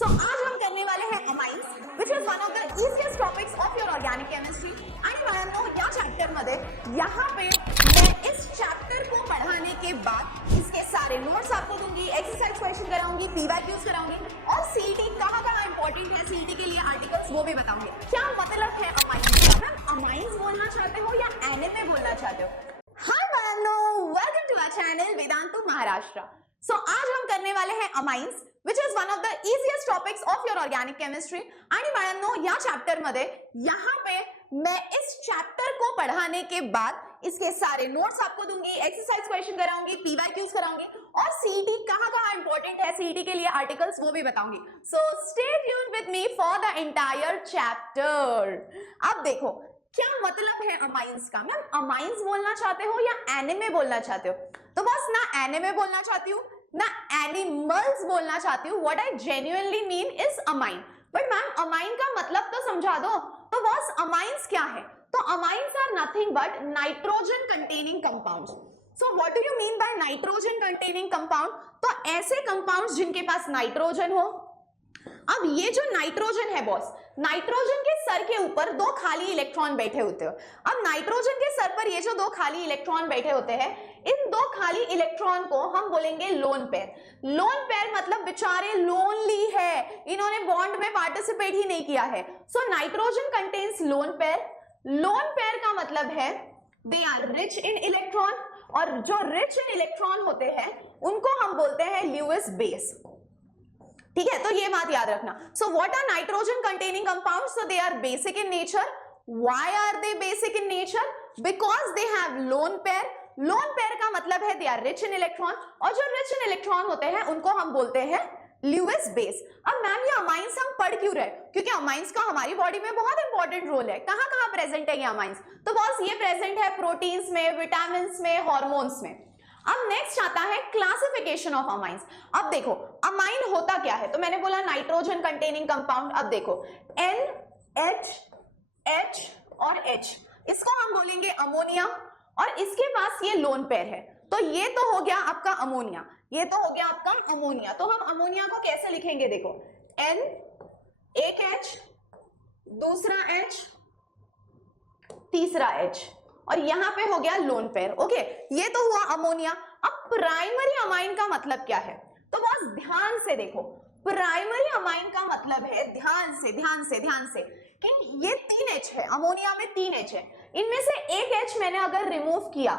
सो आज हम करने वाले हैं amines, which is one of the easiest topics of your organic chemistry. आणि बाळांनो, या चॅप्टर मध्ये यहाँ पे मैं इस चैप्टर को पढ़ाने के बाद इसके सारे नोट्स आपको दूंगी, एक्सरसाइज क्वेश्चन कराऊंगी, पीवाईक्यूज कराऊंगी और सीईटी कहाँ इंपॉर्टेंट है, सीईटी के लिए आर्टिकल्स वो भी बताऊंगी। क्या मतलब है अमाइन्स का? अमाइन्स बोलना चाहते हो या एनिमे बोलना चाहते हो? हाय बाळांनो, welcome to our channel Vedantu Maharashtra. So आज हम करने वाले हैं amines, which is one of the easiest topics of your organic chemistry. आणि बाळांनो, या चैप्टर मध्ये यहाँ पे मैं इस चैप्टर को पढ़ाने के बाद इसके सारे नोट्स आपको दूंगी, एक्सरसाइज क्वेश्चन कराऊंगी, पीवाईक्यूज कराऊंगी और सीईटी कहाँ इंपॉर्टेंट है, सीईटी के लिए आर्टिकल्स वो भी बताऊंगी। सो stay tuned with me for the entire chapter. अब देखो क्या मतलब है अमाइन्स का। मैम अमाइन्स बोलना चाहते हो या एनिमे बोलना चाहते हो? तो बस ना एनिमे बोलना चाहती हूँ ना एनिमल्स बोलना चाहती हूँ। What I genuinely mean is amine. But ma'am amine का मतलब तो समझा दो। तो बस अमाइन्स क्या है? तो amines are nothing but nitrogen containing compounds. So what do you mean by nitrogen containing compound? तो ऐसे कंपाउंड्स जिनके पास नाइट्रोजन हो। अब ये जो नाइट्रोजन है बॉस, नाइट्रोजन के सर के ऊपर दो खाली इलेक्ट्रॉन बैठे होते हो। अब नाइट्रोजन के सर पर ये जो दो खाली इलेक्ट्रॉन बैठे होते हैं, इन दो खाली इलेक्ट्रॉन को हम बोलेंगे लोन पेयर। लोन पेयर मतलब बेचारे लोनली है, इन्होंने बॉन्ड में पार्टिसिपेट ही नहीं किया है। So nitrogen contains lone pair. Lone pair का मतलब है they are rich in electron, और जो रिच इन इलेक्ट्रॉन होते हैं उनको हम बोलते हैं ल्यूइस बेस। ठीक है, तो ये बात याद रखना। So what are nitrogen containing compounds? So they are basic in nature. Why are they basic in nature? Because they have lone pair. Lone pair का मतलब है they are rich in electron, और जो रिच इन इलेक्ट्रॉन होते हैं उनको हम बोलते हैं ल्यूइस बेस। अब मैम ये अमाइन्स हम पढ़ क्यों रहे? क्योंकि अमाइन्स का हमारी बॉडी में बहुत इंपॉर्टेंट रोल है। कहाँ कहाँ प्रेजेंट है ये अमाइन्स? तो बस ये प्रेजेंट है प्रोटीन्स में, विटामिन में, हॉर्मोन्स में। अब नेक्स्ट आता है क्लासिफिकेशन ऑफ अमाइन्स। अब देखो अमाइन होता क्या है? तो मैंने बोला नाइट्रोजन कंटेनिंग कंपाउंड। अब देखो N, H, H और H, इसको हम बोलेंगे अमोनिया, और इसके पास ये लोन पेयर है। तो ये तो हो गया आपका अमोनिया, ये तो हो गया आपका अमोनिया। तो हम अमोनिया को कैसे लिखेंगे? देखो N, एक H, दूसरा H, तीसरा H, और यहां पे हो गया लोन पेयर। ओके, ये तो हुआ अमोनिया। अब प्राइमरी अमाइन का मतलब क्या है? तो बस ध्यान से देखो, प्राइमरी अमाइन का मतलब है, ध्यान से कि ये 3 H है, अमोनिया में 3 H है। इनमें से एक H मैंने अगर रिमूव किया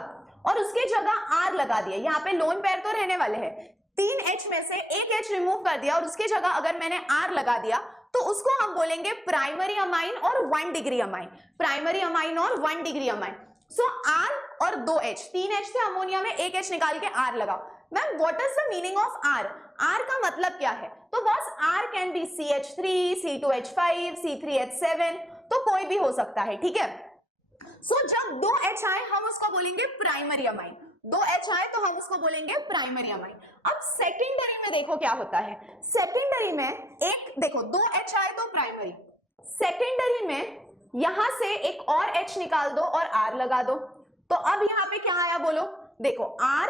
और उसके जगह R लगा दिया, यहाँ पे लोन पेयर तो रहने वाले हैं, 3 H में से एक H रिमूव कर दिया और उसके जगह अगर मैंने R लगा दिया, तो उसको हम बोलेंगे प्राइमरी अमाइन और 1 डिग्री अमाइन। प्राइमरी अमाइन और 1 डिग्री अमाइन। सो R और 2 H, 3 H थे अमोनिया में, एक H निकाल के R लगाओ। Ma'am what is the meaning of R? R का मतलब क्या है? तो बस R can be CH3, C2H5, C3H7, तो कोई भी हो सकता है। ठीक है, सो जब 2 H आए हम उसको बोलेंगे प्राइमरी अमाइन। 2 H आए तो हम उसको बोलेंगे प्राइमरी अमाइन। अब सेकेंडरी में देखो क्या होता है। सेकेंडरी में एक देखो 2 H आए तो प्राइमरी, सेकेंडरी में यहां से एक और H निकाल दो और R लगा दो। तो अब यहां पे क्या आया बोलो? देखो R,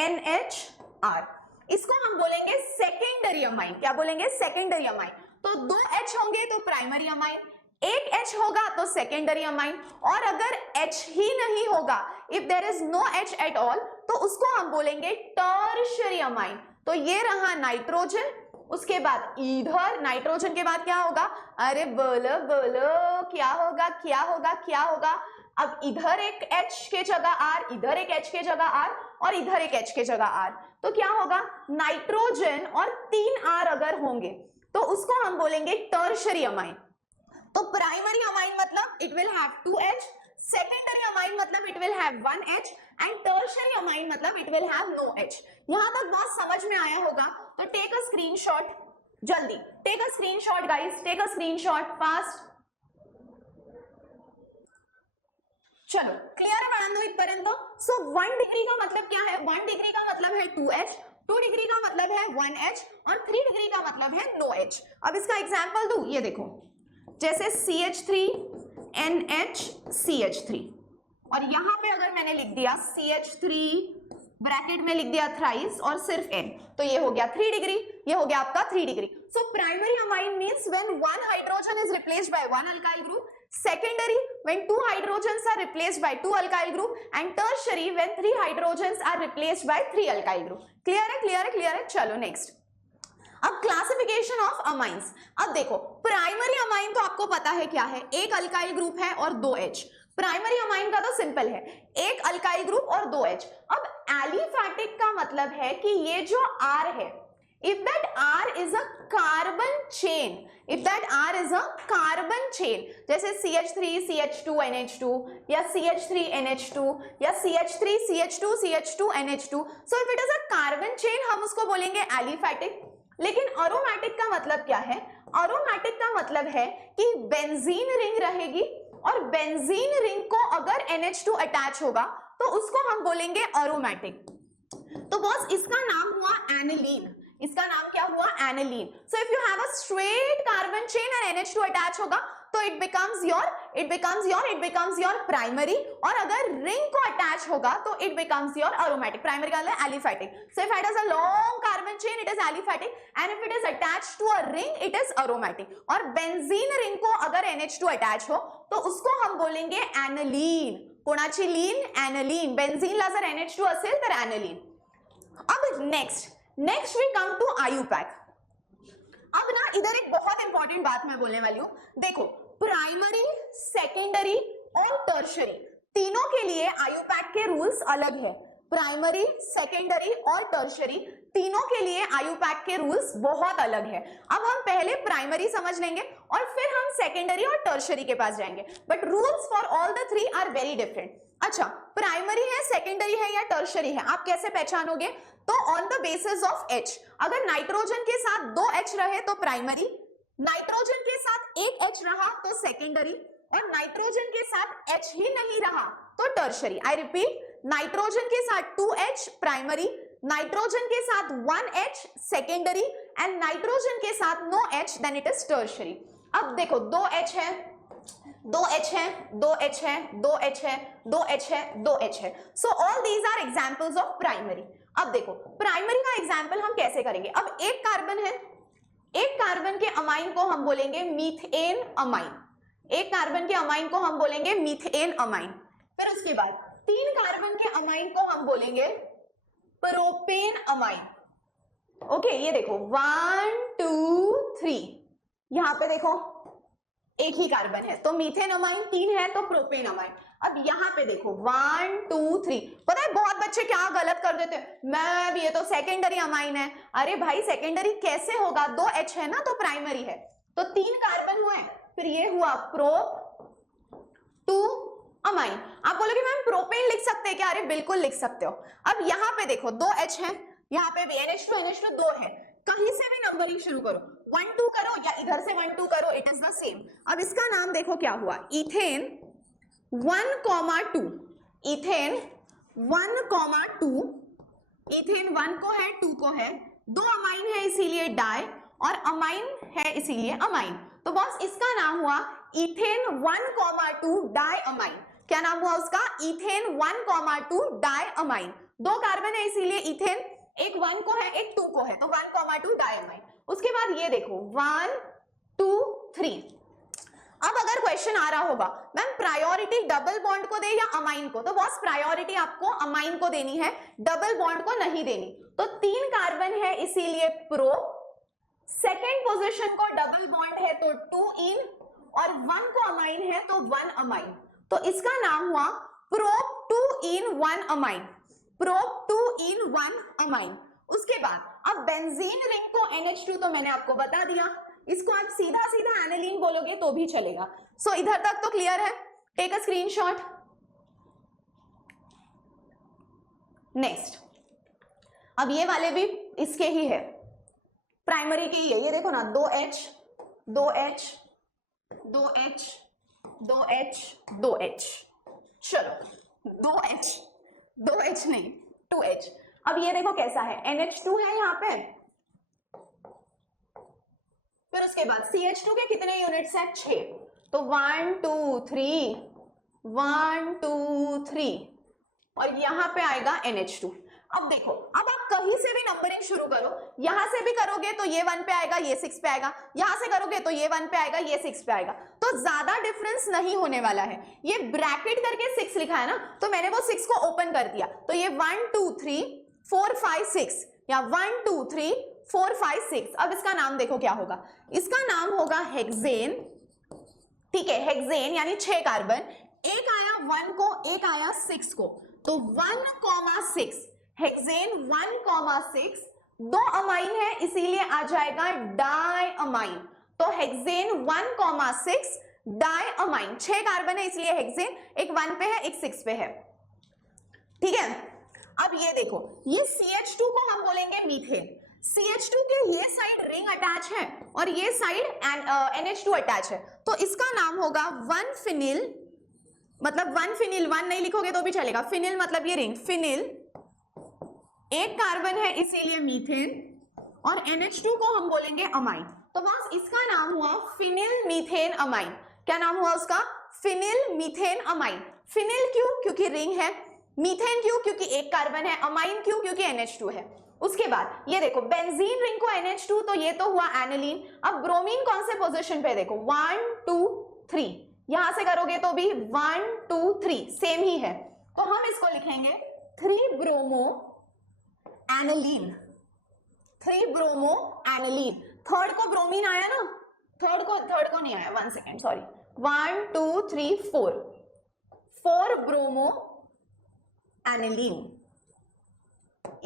NH, R, इसको हम बोलेंगे सेकेंडरी अमाइन। क्या बोलेंगे? Secondary amine. तो 2 H होंगे तो प्राइमरी अमाइन, एक H होगा तो सेकेंडरी अमाइन, और अगर H ही नहीं होगा, if there is no H at all, तो उसको हम बोलेंगे टर्शियरी अमाइन। तो ये रहा नाइट्रोजन, उसके बाद इधर नाइट्रोजन के बाद क्या होगा? अरे बोलो बोलो, क्या होगा क्या होगा क्या होगा? अब इधर एक H के जगह R, इधर एक H के जगह R, और इधर एक H के जगह R, तो क्या होगा? नाइट्रोजन और 3 R अगर होंगे तो उसको हम बोलेंगे टर्शियरी अमाइन। तो प्राइमरी अमाइन मतलब it will have 2 H, secondary amine मतलब it will have 1 H, and tertiary amine मतलब it will have no H। यहां तक बात समझ में आया होगा? तो टेक अ स्क्रीनशॉट, जल्दी take a screenshot guys, take a screenshot fast. चलो क्लियर है बाळांनो इथपर्यंत? सो 1 डिग्री का मतलब क्या है? 1 डिग्री का मतलब है 2 H, 2 डिग्री का मतलब है 1 H, और 3 डिग्री का मतलब है नो H। अब इसका एग्जांपल दूं, ये देखो जैसे CH3, NH, CH3, और यहां पे अगर मैंने लिख दिया CH3 ब्रैकेट में लिख दिया थ्राइस और सिर्फ n, तो ये हो गया 3 डिग्री, ये हो गया आपका 3 degree. So primary amine means when one hydrogen is replaced by one alkyl group, secondary when two hydrogens are replaced by two alkyl group, and tertiary when three hydrogens are replaced by three alkyl group. Clear है, clear है, clear है. चलो next. अब classification of amines. अब देखो primary amine तो आपको पता है क्या है, एक अल्काइल ग्रुप है और दो H. प्राइमरी अमाइन का तो सिंपल है, एक अल्काइल ग्रुप और दो H. अब एलिफैटिक का मतलब है कि ये जो R है, if that R is a carbon chain, if that R is a carbon chain, जैसे CH3 CH2 NH2 या CH3 NH2 या CH3 CH2 CH2 NH2, so if it is a carbon chain हम उसको बोलेंगे aliphatic. लेकिन aromatic का मतलब क्या है? अरोमैटिक का मतलब है कि बेंजीन रिंग रहेगी और बेंजीन रिंग को अगर NH2 अटैच होगा तो उसको हम बोलेंगे अरोमैटिक. तो बॉस इसका नाम हुआ एनिलीन. इसका नाम क्या हुआ? Aniline. So if you have a straight carbon chain and NH2 attach होगा तो इट बिकम्स योर प्राइमरी, और अगर रिंग को अटैच होगा तो it becomes your aromatic. Primary का मतलब aliphatic. So if it has a long carbon chain it is aliphatic, and if it is attached to a ring it is aromatic. और benzene ring को अगर NH2 attach हो तो उसको हम बोलेंगे एनिलीन. कोणाची लीन? एनिलीन. बेंजीनला जर NH2 असेल तर एनिलीन. अब next we come to IUPAC. अब ना इधर एक बहुत इंपॉर्टेंट बात मैं बोलने वाली हूं. देखो प्राइमरी, सेकेंडरी और टर्शियरी तीनों के लिए आयुपैक के रूल्स अलग है. प्राइमरी, सेकेंडरी और टर्शियरी तीनों के लिए आयुपैक के रूल्स बहुत अलग है. अब हम पहले प्राइमरी समझ लेंगे और फिर हम सेकेंडरी और टर्शियरी के पास जाएंगे, but rules for all the three are very different. अच्छा, प्राइमरी है, सेकेंडरी है या टर्शियरी है, आप कैसे पहचानोगे? तो on the basis of H. अगर नाइट्रोजन के साथ दो H रहे तो प्राइमरी, नाइट्रोजन के साथ एक H रहा तो सेकेंडरी, और नाइट्रोजन के साथ H ही नहीं रहा तो टर्शियरी. आई रिपीट, नाइट्रोजन के साथ 2H प्राइमरी, नाइट्रोजन के साथ 1H सेकेंडरी, एंड नाइट्रोजन के साथ no H then it is tertiary. अब देखो दो H है, दो H है, दो H है, दो H है, दो H है, दो H है. So all these are examples of primary. अब देखो प्राइमरी का एग्जांपल हम कैसे करेंगे. अब एक कार्बन है, एक कार्बन के अमाइन को हम बोलेंगे मीथेन अमाइन. एक कार्बन के अमाइन को हम बोलेंगे मीथेन अमाइन. फिर उसके बाद तीन कार्बन के अमाइन को हम बोलेंगे प्रोपेन अमाइन. ओके, ये देखो 1 2 3, यहां पे देखो एक ही कार्बन है तो मीथेन अमाइन, तीन है तो प्रोपेन अमाइन. अब यहाँ पे देखो 1 2 3. पता है बहुत बच्चे क्या गलत कर देते हैं, मैम ये तो सेकेंडरी अमाइन है. अरे भाई सेकेंडरी कैसे होगा? दो H है ना तो प्राइमरी है. तो तीन कार्बन हुए, फिर ये हुआ प्रोप 2 अमाइन. आप बोलोगे मैम प्रोपेन लिख सकते हैं क्या? अरे बिल्कुल लिख सकते हो. अब यहाँ पे देखो दो H है, यहाँ पे भी NH2 दो है. कहीं से भी नंबरिंग शुरू करो, 1 2 करो या इधर से 1 2 करो, इट इज द सेम. अब इसका नाम देखो क्या हुआ, इथेन 1,2. इथेन 1,2, इथेन 1 को है 2 को है, दो अमाइन है इसीलिए डाई, और अमाइन है इसीलिए अमाइन. तो बॉस इसका नाम हुआ इथेन 1,2 डाई अमाइन. क्या नाम हुआ उसका? Ethane 1,2 diamine. दो कार्बन है इसीलिए इथेन, एक 1 को है एक 2 को है तो 1,2 डाई अमाइन. उसके बाद ये देखो 1 2 3. अब अगर क्वेश्चन आ रहा होगा मैम प्रायोरिटी डबल बॉन्ड को दे या अमाइन को, तो बॉस प्रायोरिटी आपको अमाइन को देनी है, डबल बॉन्ड को नहीं देनी. तो तीन कार्बन है इसीलिए प्रो, सेकेंड पोजीशन को डबल बॉन्ड है तो 2 इन, और 1 को अमाइन है तो 1 अमाइन. तो इसका नाम हुआ प्रोप 2 इन 1 अमाइन. प्रोप 2 इन 1 अमाइन. उसके बाद अब बेंजीन रिंग को NH2 तो मैंने आपको बता दिया, इसको आप सीधा सीधा एनिलीन बोलोगे तो भी चलेगा. सो इधर तक तो क्लियर है. Take a screenshot. नेक्स्ट, अब ये वाले भी इसके ही है, प्राइमरी के ही है. ये देखो ना 2H 2H 2H 2H 2H. चलो 2H नहीं 2H. अब ये देखो कैसा है, NH2 है यहाँ पे, फिर उसके बाद CH2 के कितने यूनिट्स हैं? 6. तो 1 2 3 1 2 3, और यहां पे आएगा NH2. अब देखो, अब आप कहीं से भी नंबरिंग शुरू करो, यहां से भी करोगे तो ये 1 पे आएगा, ये 6 पे आएगा, यहां से करोगे तो ये 1 पे आएगा, ये 6 पे आएगा, तो ज्यादा डिफरेंस नहीं होने वाला है। ये ब्रैकेट करके 6 लिखा है ना, तो मैंने वो 6 को ओपन कर दिया, तो ये 1 2 3 4 5 6 या 1 2 3 4 5 6। अब इसका नाम देखो क्या होगा, इसका नाम होगा हेक्सेन। ठीक है, हेक्सेन यानी 6 कार्बन, एक आया 1 को, एक आया 6 को, तो 1,6 हेक्सेन 1,6, 2 अमाइन है इसीलिए आ जाएगा डाई अमाइन। तो हेक्सेन 1,6 डाई अमाइन, 6 कार्बन है इसलिए हेक्सेन, एक 1 पे है एक 6 पे है। ठीक है, अब ये देखो, ये CH2 को हम बोलेंगे मीथेन। CH2 के ये साइड रिंग अटैच है और ये साइड NH2 अटैच है, तो इसका नाम होगा 1 फिनिल, मतलब 1 फिनिल, 1 नहीं लिखोगे तो भी चलेगा, फिनिल मतलब ये रिंग, फिनिल, एक कार्बन है इसीलिए मीथेन, और NH2 को हम बोलेंगे अमाइन, तो बस इसका नाम हुआ फिनिल मीथेन अमाइन। क्या नाम हुआ उसका? Phenyl methane amine. फिनिल क्यों? क्योंकि रिंग है, मीथेन क्यों? क्योंकि एक कार्बन है, अमाइन क्यों? क्योंकि NH2 है। उसके बाद ये देखो, बेंजीन रिंग को NH2, तो ये तो हुआ एनिलीन। अब ब्रोमीन कौन से पोजीशन पे, देखो 1 2 3, यहां से करोगे तो भी 1 2 3 सेम ही है, तो हम इसको लिखेंगे 3 bromo aniline, 3 bromo aniline. Third को ब्रोमीन आया ना, थर्ड को नहीं आया, 1 सेकेंड सॉरी, 1 2 3 4 ब्रोमो एनिलीन,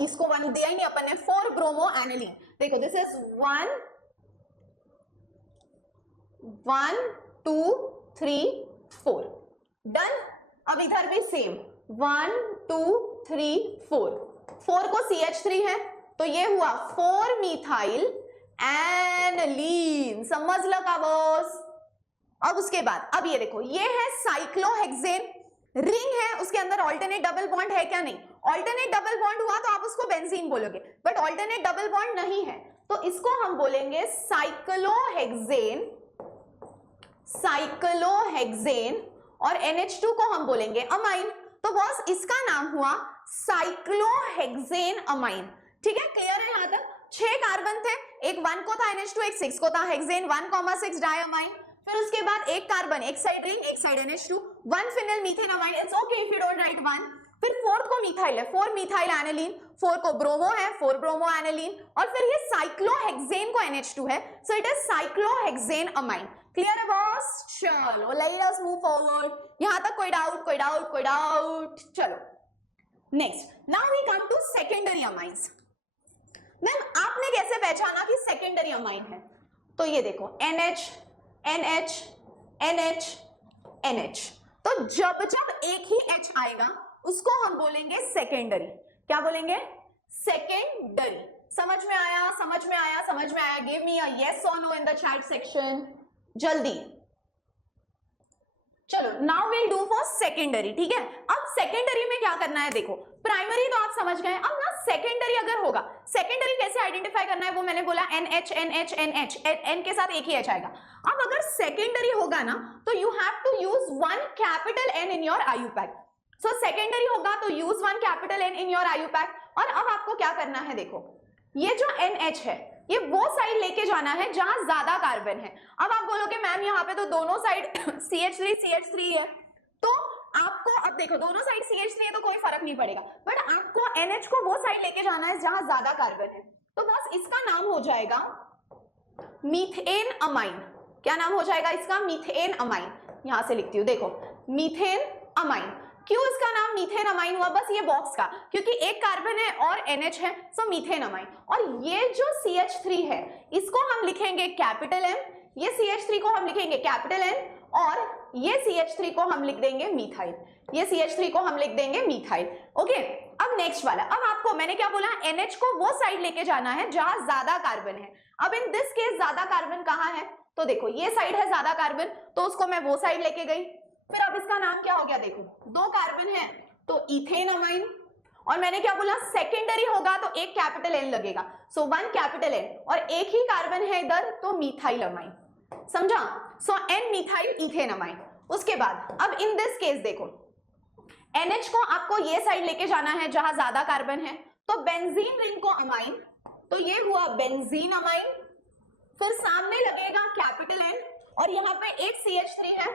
इसको 1 दिया ही नहीं अपन ने, 4 ब्रोमो एनिलीन। देखो दिस इज 1 1 2 3 4 डन। अब इधर भी सेम 1 2 3 4 को CH3 है तो ये हुआ 4 मिथाइल एनिलीन, समझ लगा बॉस। अब उसके बाद अब ये देखो, ये है साइक्लोहेक्सेन, रिंग है, उसके अंदर ऑल्टरनेट डबल बॉन्ड है क्या? नहीं, ऑल्टरनेट डबल बॉन्ड हुआ तो आप उसको बेंजीन बोलोगे, बट ऑल्टरनेट डबल बॉन्ड नहीं है तो इसको हम बोलेंगे साइक्लोहेक्सेन, साइक्लोहेक्सेन, और NH2 को हम बोलेंगे अमाइन, तो बॉस इसका नाम हुआ साइक्लोहेक्सेन अमाइन। ठीक है, क्लियर है यहाँ तक? 6 कार्बन थे, एक 1 को था NH2, एक 6 को था, हेक्सेन 1,6 डायअमाइन। फिर उसके बाद एक कार्बन, एक साइड रिंग, एक side NH2, 1 phenyl methane amine, it's okay if you don't write 1। फिर फोर्थ को मिथाइल है, 4 मिथाइल एनिलीन, 4 को ब्रोमो है, 4 ब्रोमो एनिलीन, और फिर ये साइक्लोहेक्सेन को NH2 है, so it is cyclohexane amine. Clear है बॉस? चलो लेट अस मूव फॉरवर्ड। यहां तक कोई डाउट, कोई डाउट, कोई डाउट? चलो next, now we come to secondary amines. Ma'am आपने कैसे पहचाना कि सेकेंडरी अमाइन है? तो ये देखो NH NH NH NH, तो जब जब एक ही H आएगा उसको हम बोलेंगे सेकेंडरी। क्या बोलेंगे? सेकेंडरी। समझ में आया? समझ में आया? समझ में आया? गिव मी अ यस और no in the chat section जल्दी। चलो now will do for secondary. ठीक है, अब सेकेंडरी में क्या करना है, देखो प्राइमरी तो आप समझ गए, अब ना सेकेंडरी अगर होगा, सेकेंडरी कैसे आइडेंटिफाई करना है वो मैंने बोला, NH NH NH, N के साथ एक ही H आएगा। अब अगर सेकेंडरी होगा ना तो you have to use 1 capital N in your IUPAC। So secondary होगा तो use 1 capital N in your IUPAC। और अब आपको क्या करना है, देखो ये जो NH है ये वो साइड लेके जाना है जहां ज्यादा कार्बन है। अब आप बोलोगे मैम यहाँ पे तो दोनों साइड CH3 है, तो आपको अब देखो दोनों साइड CH3 है तो कोई फर्क नहीं पड़ेगा, बट आपको NH को वो साइड लेके जाना है जहां ज्यादा कार्बन है, तो बस इसका नाम हो जाएगा मीथेन अमाइन। क्या नाम हो जाएगा इसका? Methane amine. यहां से लिखती हूँ, देखो मीथेन अमाइन। क्यों इसका नाम मीथेन अमाइन हुआ? बस ये बॉक्स का, क्योंकि एक कार्बन है और NH है, सो मीथेन अमाइन। और ये जो CH3 है इसको हम लिखेंगे कैपिटल M, ये CH3 को हम लिखेंगे कैपिटल N, और ये CH3 को हम लिख देंगे मिथाइल, ये CH3 को हम लिख देंगे मिथाइल। ओके, अब नेक्स्ट वाला, अब आपको मैंने क्या बोला, NH को वो साइड लेके जाना है जहां ज्यादा कार्बन है। अब इन दिस केस ज्यादा कार्बन कहाँ है, तो देखो ये साइड है ज्यादा कार्बन, तो उसको मैं वो साइड लेके गई। फिर अब इसका नाम क्या हो गया, देखो 2 कार्बन है तो इथेन अमाइन, और मैंने क्या बोला, सेकेंडरी होगा तो एक कैपिटल N लगेगा, सो 1 कैपिटल N, और एक ही कार्बन है इधर तो मिथाइल अमाइन। समझा? सो N मिथाइल इथेन अमाइन। उसके बाद अब इन दिस केस देखो NH को आपको ये साइड लेके जाना है जहां ज्यादा कार्बन है, तो बेंजीन रिंग को अमाइन, तो ये हुआ बेंजीन अमाइन, फिर सामने लगेगा कैपिटल N और यहाँ पे एक CH3 है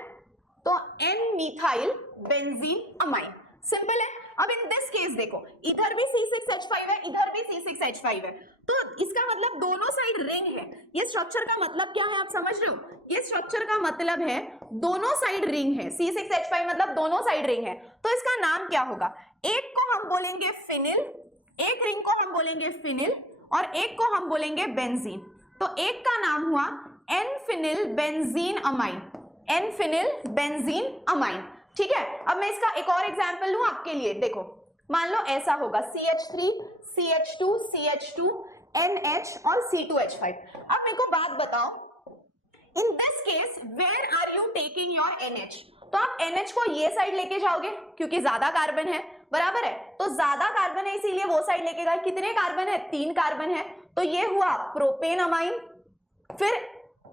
तो N methyl benzene amine. Simple है। अब इन दिस केस देखो, इधर भी C6H5 है, इधर भी C6H5 है, तो इसका मतलब दोनों साइड रिंग है। ये स्ट्रक्चर का मतलब क्या है आप समझ रहे हो? ये स्ट्रक्चर का मतलब है दोनों साइड रिंग है। C6H5 मतलब दोनों साइड रिंग है, तो इसका नाम क्या होगा? एक को हम बोलेंगे फिनिल, एक रिंग को हम बोलेंगे फिनिल और एक को हम बोलेंगे बेंजीन। तो एक का नाम हुआ N phenyl benzene amine, N phenyl benzene amine. ठीक है, अब मैं इसका एक और एग्जांपल लूं आपके लिए। देखो, मान लो ऐसा होगा CH3 CH2 CH2 NH और C2H5। अब मेरे को बात बताओ, in this case where are you taking your NH? तो आप NH को ये साइड लेके जाओगे क्योंकि ज्यादा कार्बन है, बराबर है, तो ज्यादा कार्बन है इसीलिए वो साइड लेके गए। कितने कार्बन है? 3 कार्बन है, तो ये हुआ प्रोपेन अमाइन। फिर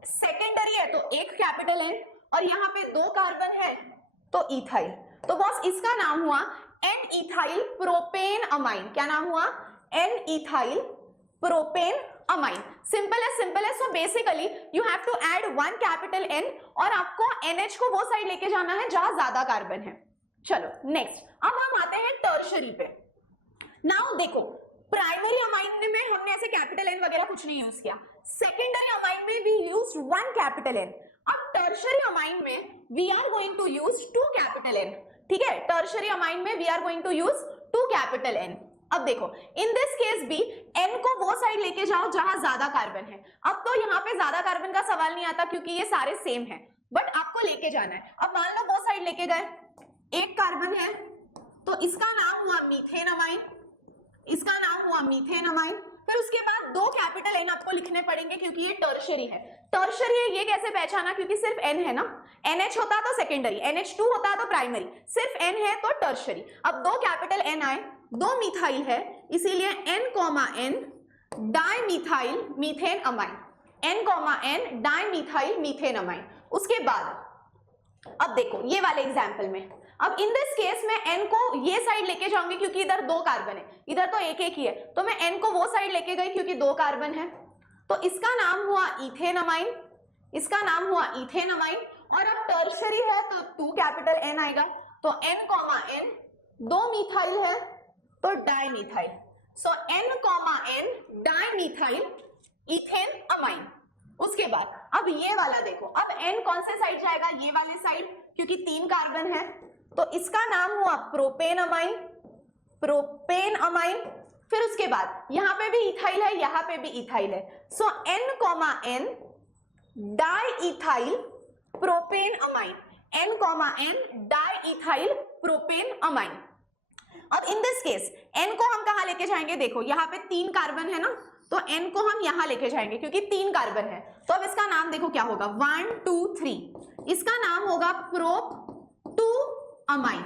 सेकेंडरी है तो एक कैपिटल N और यहाँ पे 2 कार्बन है तो इथाइल। तो बॉस इसका नाम हुआ एन इथाइल प्रोपेन अमाइन। क्या नाम हुआ? N ethyl propane amine. Simple है, सिंपल है। So basically you have to add 1 capital N और आपको NH को वो साइड लेके जाना है जहां ज्यादा कार्बन है। चलो नेक्स्ट, अब हम आते हैं टर्शरी पे। नाउ देखो, प्राइमरी अमाइन में हमने ऐसे कैपिटल N वगैरह कुछ नहीं यूज किया, सेकेंडरी अमाइन में वी यूज्ड 1 कैपिटल N। अब टर्शरी अमाइन में we are going to use 2 capital N। ठीक है, टर्शरी अमाइन में we are going to use 2 capital N। अब देखो, इन दिस केस भी N को वो साइड लेके जाओ जहां ज्यादा कार्बन है। अब तो यहाँ पे ज्यादा कार्बन का सवाल नहीं आता क्योंकि ये सारे सेम है, बट आपको लेके जाना है। अब मान लो वो साइड लेके गए, एक कार्बन है तो इसका नाम हुआ मीथेन अमाइन, इसका नाम हुआ मीथेन अमाइन। फिर उसके बाद 2 कैपिटल N आपको लिखने पड़ेंगे क्योंकि ये टर्शरी है। टर्शरी है ये कैसे पहचाना? क्योंकि सिर्फ N है ना, NH होता तो सेकेंडरी, NH2 होता तो प्राइमरी, सिर्फ N है तो टर्शरी। अब 2 कैपिटल N आए, 2 मिथाइल है इसीलिए N, di methyl methane amine, N, di methyl methane amine. उसके बाद अब देखो ये वाले एग्जाम्पल में, अब इन दिस केस में N को ये साइड लेके जाऊंगी क्योंकि इधर 2 कार्बन है, इधर तो एक ही है, तो मैं N को वो साइड लेके गई क्योंकि 2 कार्बन है, तो इसका नाम हुआ इथेन अमाइन, इसका नाम हुआ इथेन अमाइन। और अब टर्शरी है तो 2 कैपिटल N आएगा, तो N, 2 मिथाइल है तो डाई मिथाइल, सो N, di methyl ethane amine. उसके बाद अब ये वाला देखो, अब N कौन से साइड जाएगा? ये वाले साइड, क्योंकि 3 कार्बन है, तो इसका नाम हुआ प्रोपेन अमाइन, प्रोपेन अमाइन। फिर उसके बाद यहाँ पे भी इथाइल है, यहाँ पे भी इथाइल है, सो N, di ethyl propane amine, N, di ethyl propane amine. अब इन दिस केस N को हम कहाँ लेके जाएंगे? देखो यहाँ पे 3 कार्बन है ना, तो N को हम यहां लेके जाएंगे क्योंकि 3 कार्बन है, तो अब इसका नाम देखो क्या होगा? 1, 2, 3, इसका नाम होगा प्रोप 2 अमाइन।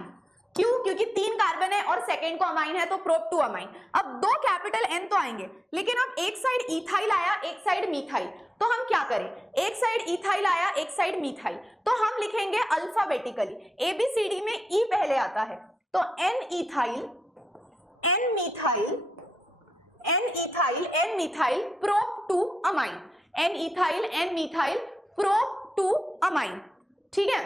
क्यों? क्योंकि 3 कार्बन है और सेकेंड को अमाइन है तो प्रोप 2 अमाइन। अब 2 कैपिटल N तो आएंगे, लेकिन अब एक साइड इथाइल आया, एक साइड मिथाइल, तो हम क्या करें? एक साइड इथाइल आया, एक साइड मिथाइल, तो हम लिखेंगे अल्फाबेटिकली, ABCD में E पहले आता है, तो N ethyl, N methyl, N methyl prop 2 amine, N methyl prop 2 amine. ठीक है,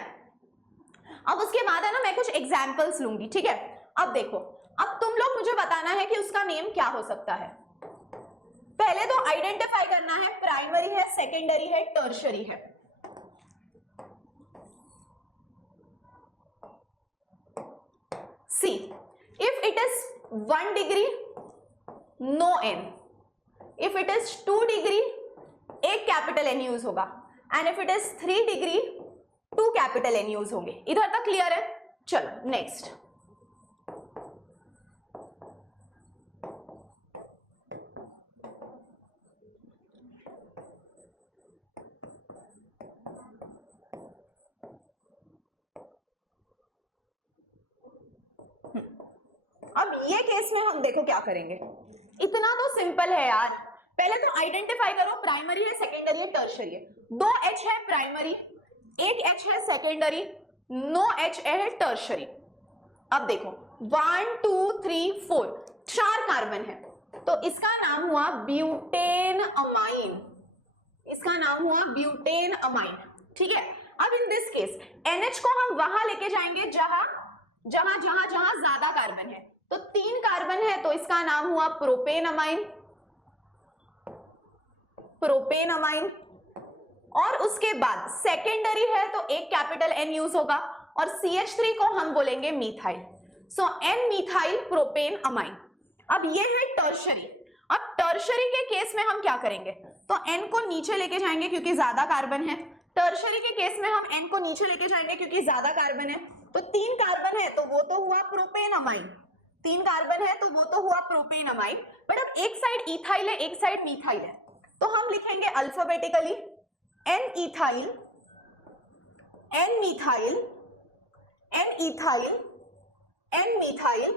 अब उसके बाद है ना मैं कुछ एग्जाम्पल्स लूंगी। ठीक है, अब देखो, अब तुम लोग मुझे बताना है कि उसका नेम क्या हो सकता है। पहले तो आइडेंटिफाई करना है, प्राइमरी है, सेकेंडरी है, टर्शरी है। See, if it is 1 degree no N, if it is 2 degree एक कैपिटल N यूज होगा, and if it is 3 degree 2 capital N use होंगे। इधर तक क्लियर है? चलो नेक्स्ट, अब ये केस में हम देखो क्या करेंगे। इतना तो सिंपल है यार, पहले तो आइडेंटिफाई करो प्राइमरी है, सेकेंडरी है, टर्शरी है। 2 H है प्राइमरी, 1 H है सेकेंडरी, नो H है टर्शरी। अब देखो 1, 2, 3, 4, 4 कार्बन है, तो इसका नाम हुआ ब्यूटेन अमाइन, इसका नाम हुआ ब्यूटेन अमाइन, ठीक है। अब इन दिस केस NH को हम वहां लेके जाएंगे जहां जहां जहां जहां ज्यादा कार्बन है, तो 3 कार्बन है तो इसका नाम हुआ प्रोपेन अमाइन, प्रोपेन अमाइन। और उसके बाद सेकेंडरी है तो एक कैपिटल N यूज होगा और CH3 को हम बोलेंगे मिथाइल, सो N मिथाइल प्रोपेन अमाइन। अब ये है टर्शरी। अब टर्शरी के केस में हम क्या करेंगे, तो N को नीचे लेके जाएंगे क्योंकि ज्यादा कार्बन है, टर्शरी के केस में हम N को नीचे लेके जाएंगे क्योंकि ज्यादा कार्बन है, तो 3 कार्बन है तो वो तो हुआ प्रोपेन अमाइन, 3 कार्बन है तो वो तो हुआ प्रोपेन अमाइन। बट अब एक साइड इथाइल है एक साइड मिथाइल है, तो हम लिखेंगे alphabetically N ethyl, N methyl, N ethyl, N methyl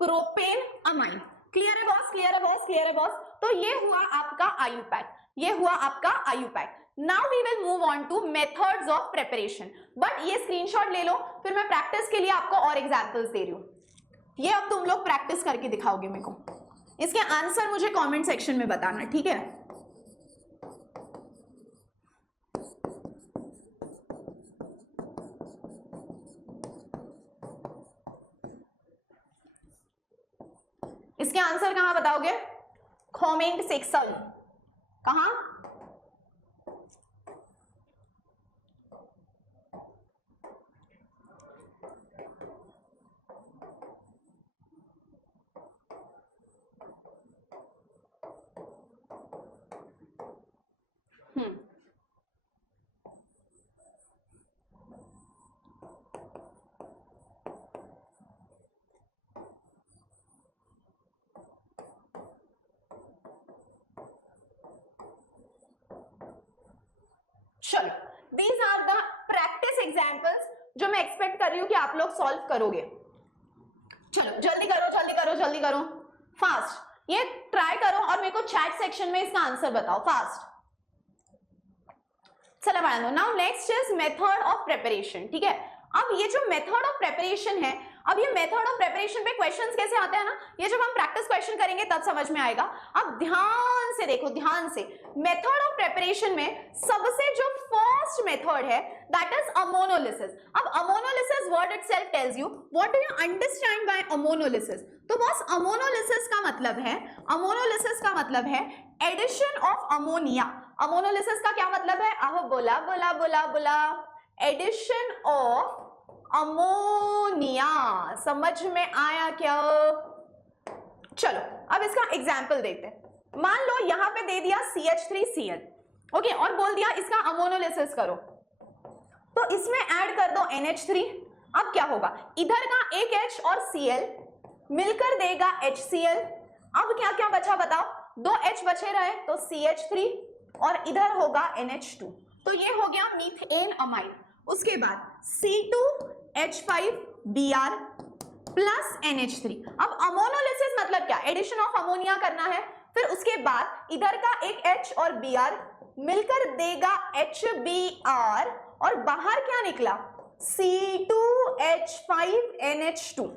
propane amine. Clear है बॉस, क्लियर है बॉस, क्लियर है बॉस। तो ये हुआ आपका आयुपैक, ये हुआ आपका IUPAC. Now we will move on to methods of preparation, but ये स्क्रीनशॉट ले लो, फिर मैं प्रैक्टिस के लिए आपको और एग्जांपल्स दे रही हूं। ये अब तुम लोग प्रैक्टिस करके दिखाओगे मेरे को, इसके आंसर मुझे कमेंट सेक्शन में बताना, ठीक है। इसके आंसर कहां बताओगे, कमेंट सेक्शन, कहां? चलो, these are the practice examples जो मैं एक्सपेक्ट कर रही हूं कि आप लोग सॉल्व करोगे। चलो जल्दी करो जल्दी करो जल्दी करो, फास्ट ये ट्राई करो और मेरे को चैट सेक्शन में इसका आंसर बताओ फास्ट। चलो बढ़ा दो। Now next is method of preparation, ठीक है। अब ये जो मेथड ऑफ प्रिपरेशन है, अब ये मेथड ऑफ प्रिपरेशन पे क्वेश्चंस कैसे आते हैं ना, ये जब हम प्रैक्टिस क्वेश्चन करेंगे तब समझ में आएगा। अब ध्यान से देखो, ध्यान से। मेथड ऑफ प्रिपरेशन में सबसे जो फर्स्ट मेथड है दैट इज अमोनोलिसिस। अब ammonolysis word itself tells you what do you understand bye ammonolysis. तो बस अमोनोलिसिस का मतलब है, अमोनोलिसिस का मतलब है एडिशन ऑफ अमोनिया। अमोनोलिसिस का क्या मतलब है, आहो बोला बोला बोला बोला, एडिशन ऑफ अमोनिया। समझ में आया क्या? चलो अब इसका एग्जाम्पल देखते हैं। मान लो यहां पे दे दिया CH3Cl, ओके, और बोल दिया इसका अमोनोलिसिस करो, तो इसमें ऐड कर दो NH3। अब क्या होगा, इधर का एक H और Cl मिलकर देगा HCl। अब क्या क्या बचा बताओ, 2 H बचे रहे तो CH3 और इधर होगा NH2, तो ये हो गया मीथेन अमाइन। उसके बाद C2H5Br प्लस NH3। अब अमोनोलिसिस मतलब क्या, एडिशन ऑफ अमोनिया करना है। फिर उसके बाद इधर का एक H और Br मिलकर देगा HBr और बाहर क्या निकला, C2H5NH2।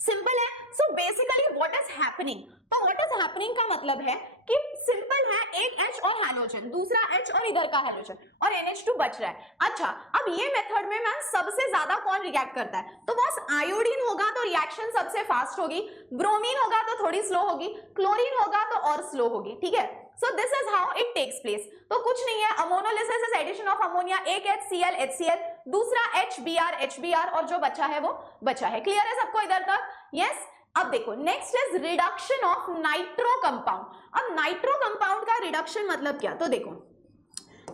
सिंपल है। So basically what is happening, तो व्हाट इज हैपनिंग का मतलब है कि सिंपल है, एक H और हैलोजन, दूसरा H और इधर का हैलोजन और NH2 बच रहा है। अच्छा, अब ये मेथड में मैम सबसे ज्यादा कौन रिएक्ट करता है, तो बस आयोडीन होगा तो रिएक्शन सबसे फास्ट होगी, ब्रोमीन होगा तो थोड़ी स्लो होगी, क्लोरीन होगा तो और स्लो होगी, ठीक है। So this is how it takes place. तो कुछ नहीं है, ammonolysis is addition of ammonia, एक HCl HCl, दूसरा HBr HBr और जो बचा है वो बचा है। क्लियर है सबको इधर तक? यस। अब देखो next is reduction of nitro compound. अब नाइट्रो कंपाउंड का रिडक्शन मतलब क्या, तो देखो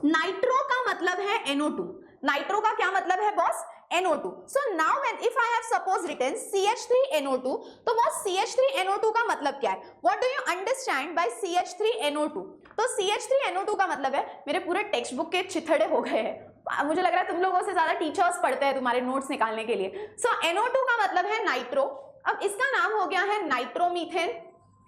नाइट्रो का मतलब है NO2। नाइट्रो का क्या मतलब है boss, NO2। So now when if I have suppose written CH3NO2, तो बॉस CH3NO2 का मतलब क्या है, what do you understand by CH3NO2। तो CH3NO2 का मतलब है, मेरे पूरे टेक्स्ट बुक के चिथड़े हो गए हैं, मुझे लग रहा है तुम लोगों से ज्यादा टीचर्स पढ़ते हैं तुम्हारे नोट्स निकालने के लिए। सो NO2 का मतलब है नाइट्रो, अब इसका नाम हो गया है नाइट्रोमीथेन।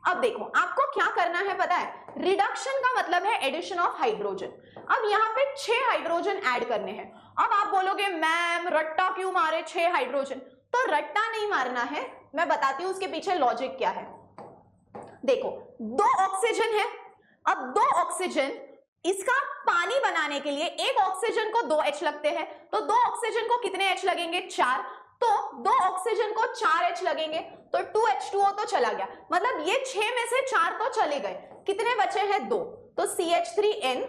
अब देखो आपको क्या करना है पता है, रिडक्शन का मतलब है एडिशन ऑफ हाइड्रोजन। अब यहाँ पे 6 हाइड्रोजन ऐड करने हैं। अब आप बोलोगे मैम रट्टा क्यों मारे 6 हाइड्रोजन, तो रट्टा नहीं मारना है, मैं बताती हूँ उसके पीछे लॉजिक क्या है। देखो 2 ऑक्सीजन है, अब 2 ऑक्सीजन, इसका पानी बनाने के लिए एक ऑक्सीजन को 2 H लगते हैं, तो 2 ऑक्सीजन को कितने H लगेंगे? 4, तो 2 ऑक्सीजन को 4 H लगेंगे, तो 2H2O तो चला गया, मतलब ये 6 में से 4 तो चले गए, कितने बचे हैं? 2, तो CH3N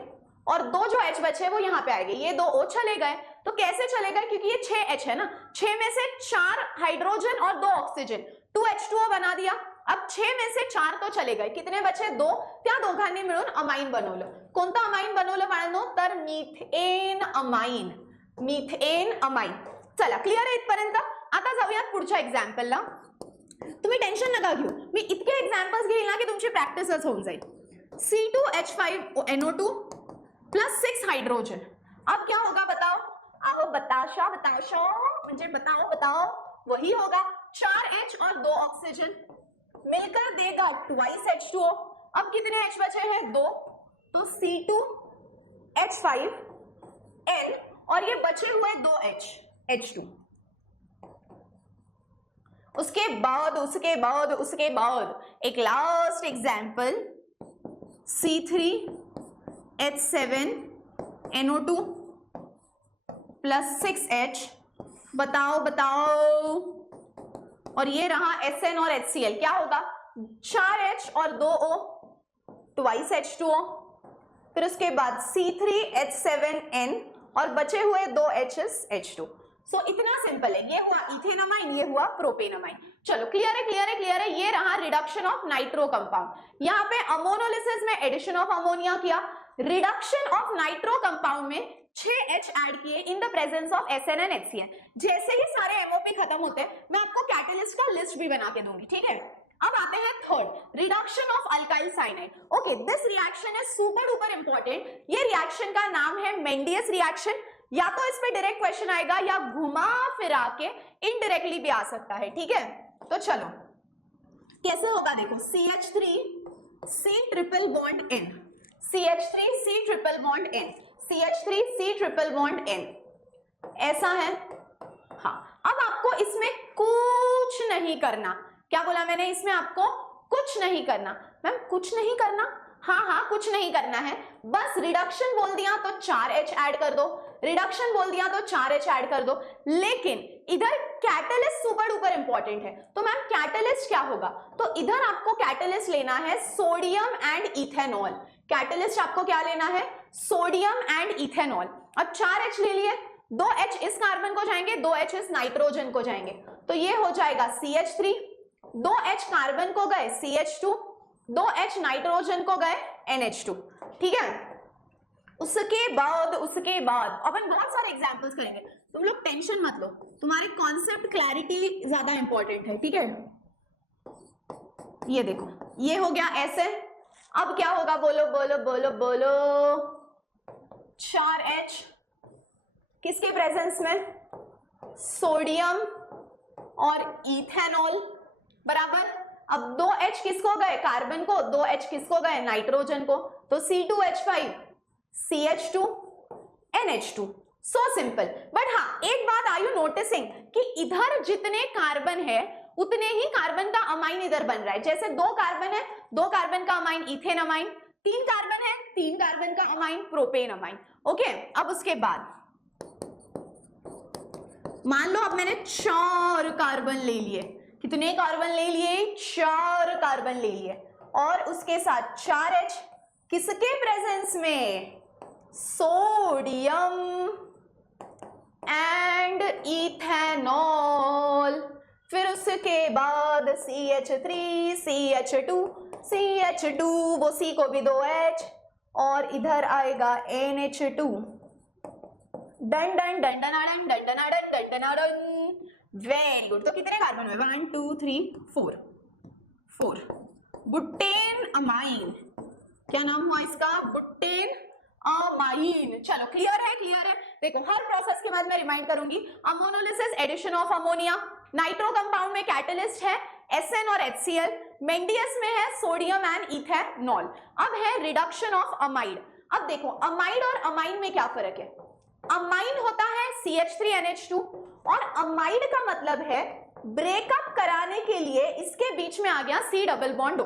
और 2 जो H बचे वो यहाँ पे आएंगे, ये 2 O चले गए, तो कैसे चले गए? क्योंकि ये 6 H है ना, 6 में से 4 हाइड्रोजन और 2 ऑक्सीजन, 2H2O बना दिया, अब 6 में से 4 तो चले गए, कितने बचे? 2, त्या दोघांनी मिळून अमाइन बनवलं. कोणतं अमाइन बनवलं बाळांनो? तर मिथेन अमाइन, मिथेन अमाइन. चला क्लिअर आहे इथपर्यंत? आता जाऊयात पुढच्या एक्झाम्पलला. तुम्ही टेन्शन नका घेऊ, मी इतके एक्झाम्पल्स घेईल ना की तुमची प्रॅक्टिसच होऊन जाईल. C2H5NO2 प्लस 6 हाइड्रोजन, अब क्या होगा बताओ? अब बताशा म्हणजे बताओ वही होगा, 4H और 2 ऑक्सीजन मिलकर देगा 2H2O. अब कितने H बचे हैं? 2, तो C2H5N और ये बचे हुए 2H H2. उसके बाद एक last example C3H7NO2 plus 6H. बताओ और ये रहा SN और HCl, क्या होगा? 4H और 2O 2H2O. फिर उसके बाद C3H7N और बचे हुए 2 H's H2. सो इतना सिंपल है, ये हुआ इथेनमाइन, ये हुआ प्रोपेनमाइन. चलो क्लियर है. ये रहा रिडक्शन ऑफ नाइट्रो कंपाउंड. यहाँ पे अमोनोलिसिस में एडिशन ऑफ अमोनिया किया, रिडक्शन ऑफ नाइट्रो कंपाउंड में 6H ऐड किए in the presence of SN and HCl. जैसे ही सारे MOP खत्म होते हैं मैं आपको कैटलिस्ट का लिस्ट भी बना के दूंगी, ठीक है? अब आते हैं third, reduction of alkyl cyanide. Okay, this reaction is super duper important. ये रिएक्शन का नाम है मेंडियस रिएक्शन. या तो इस पे डायरेक्ट क्वेश्चन आएगा या घुमा फिरा के इनडायरेक्टली भी आ सकता है, ठीक है? तो चलो कैसे होगा देखो, CH3C triple bond N, CH3C triple bond N, CH3C triple bond N, ऐसा है. हाँ, अब आपको इसमें कुछ नहीं करना. क्या बोला मैंने? इसमें आपको कुछ नहीं करना. मैम कुछ नहीं करना? हाँ कुछ नहीं करना है, बस रिडक्शन बोल दिया तो 4H ऐड कर दो, रिडक्शन बोल दिया तो 4H ऐड कर दो. लेकिन इधर कैटलिस्ट सुपर डुपर इंपॉर्टेंट है. तो मैम कैटलिस्ट क्या होगा? तो इधर आपको कैटलिस्ट लेना है सोडियम एंड इथेनॉल. कैटलिस्ट आपको क्या लेना है? Sodium and ethanol. अब 4H ले लिए, 2H इस कार्बन को जाएंगे, 2H इस नाइट्रोजन को जाएंगे, तो ये हो जाएगा CH3, 2H कार्बन को गए CH2, 2H नाइट्रोजन को गए NH2, ठीक है? उसके बाद अपन बहुत सारे एग्जांपल्स करेंगे, तुम लोग टेंशन मत लो, तुम्हारे कॉन्सेप्ट क्लैरिटी ज्यादा इंपॉर्टेंट है, ठीक है? ये देखो, ये हो गया ऐसे. अब क्या होगा? बोलो 4H किसके प्रेजेंस में? सोडियम और इथेनॉल, बराबर. अब 2H किसको गए? कार्बन को. 2H किसको गए? नाइट्रोजन को. तो C2H5 CH2 NH2. So simple. But हाँ, एक बात आर यू नोटिसिंग कि इधर जितने कार्बन है उतने ही कार्बन का अमाइन इधर बन रहा है. जैसे 2 कार्बन है, 2 कार्बन का अमाइन इथेन अमाइन, 3 कार्बन है, 3 कार्बन का अमाइन प्रोपेन अमाइन. ओके, अब उसके बाद मान लो अब मैंने 4 कार्बन ले लिए. कितने कार्बन ले लिए? 4 कार्बन ले लिए, और उसके साथ 4H किसके प्रेजेंस में? Sodium and ethanol. फिर उसके बाद CH3 CH2 CH2, वो C को भी 2H, और इधर आएगा NH2. Done done done done done done. Very good. तो कितने कार्बन हुए? 1 2 3 4. बुटेन अमाइन, क्या नाम हुआ इसका? Butane amine. चलो क्लियर है. देखो हर प्रोसेस के बाद मैं रिमाइंड करूंगी. Ammonolysis addition of ammonia, nitro compound में कैटलिस्ट है SN और HCl, मेंडियस में है सोडियम एंड इथेनॉल. अब है रिडक्शन ऑफ अमाइड. अब देखो अमाइड और अमाइन में क्या फर्क है? अमाइन होता है CH3NH2, और अमाइड का मतलब है ब्रेकअप कराने के लिए इसके बीच में आ गया C double bond O.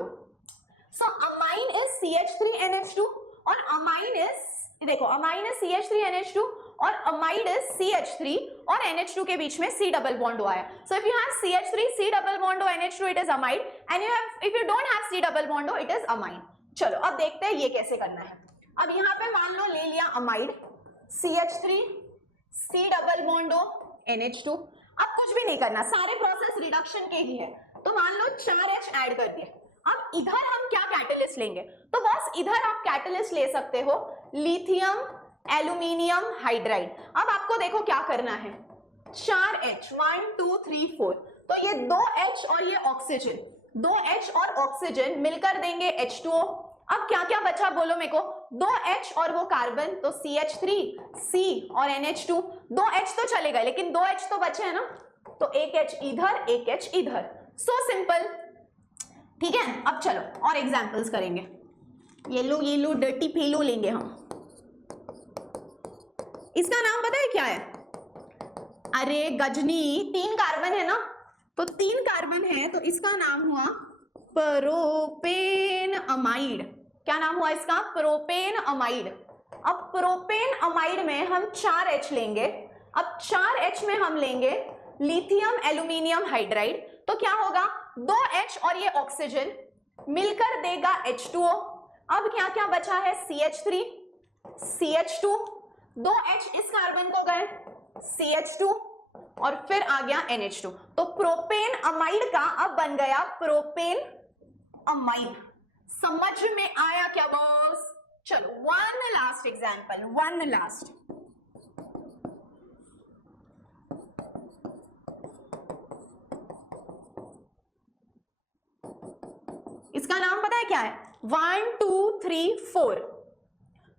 So amine is CH3NH2 और अमाइन इज, देखो अमाइन इज CH3NH2 और अमाइड इज CH3 और NH2 के बीच में C डबल बॉन्ड आया. So if you have CH3 C double bond NH2 it is amide and if you don't have C double bond it is amine. चलो अब देखते हैं ये कैसे करना है. अब यहाँ पे मान लो ले लिया amide CH3 C double bond NH2. अब कुछ भी नहीं करना, सारे प्रोसेस रिडक्शन के ही है. तो मान लो 4H ऐड कर दिए. अब इधर हम क्या कैटलिस्ट लेंगे? तो बस इधर आप कैटलिस्ट ले सकते हो लिथियम एल्यूमिनियम हाइड्राइड. अब आपको देखो क्या करना है, 4H 1 2 3 4. तो ये 2H और ये ऑक्सीजन, 2H और ऑक्सीजन मिलकर देंगे H2O. अब क्या क्या बचा बोलो मेरे को? 2H और वो कार्बन, तो CH3 C और NH2. 2H तो चले गए लेकिन 2H तो बचे है ना, तो एक H इधर एक H इधर. So simple. ठीक है, अब चलो और एग्जांपल्स करेंगे. येलो डर्टी फेलो लेंगे हम. इसका नाम पता है क्या है? अरे गजनी, 3 कार्बन है ना, तो 3 कार्बन है तो इसका नाम हुआ प्रोपेन अमाइड. क्या नाम हुआ इसका? Propane amide. अब प्रोपेन अमाइड में हम 4H लेंगे. अब 4H में हम लेंगे लिथियम एल्यूमिनियम हाइड्राइड. तो क्या होगा? 2H और ये ऑक्सीजन मिलकर देगा H2O. अब क्या क्या बचा है? CH3 CH2, 2H इस कार्बन को गए, CH2 और फिर आ गया NH2. तो प्रोपेन अमाइड का अब बन गया प्रोपेन अमाइड. समझ में आया क्या बॉस? चलो one last example, one last. इसका नाम पता है क्या है? 1 2 3 4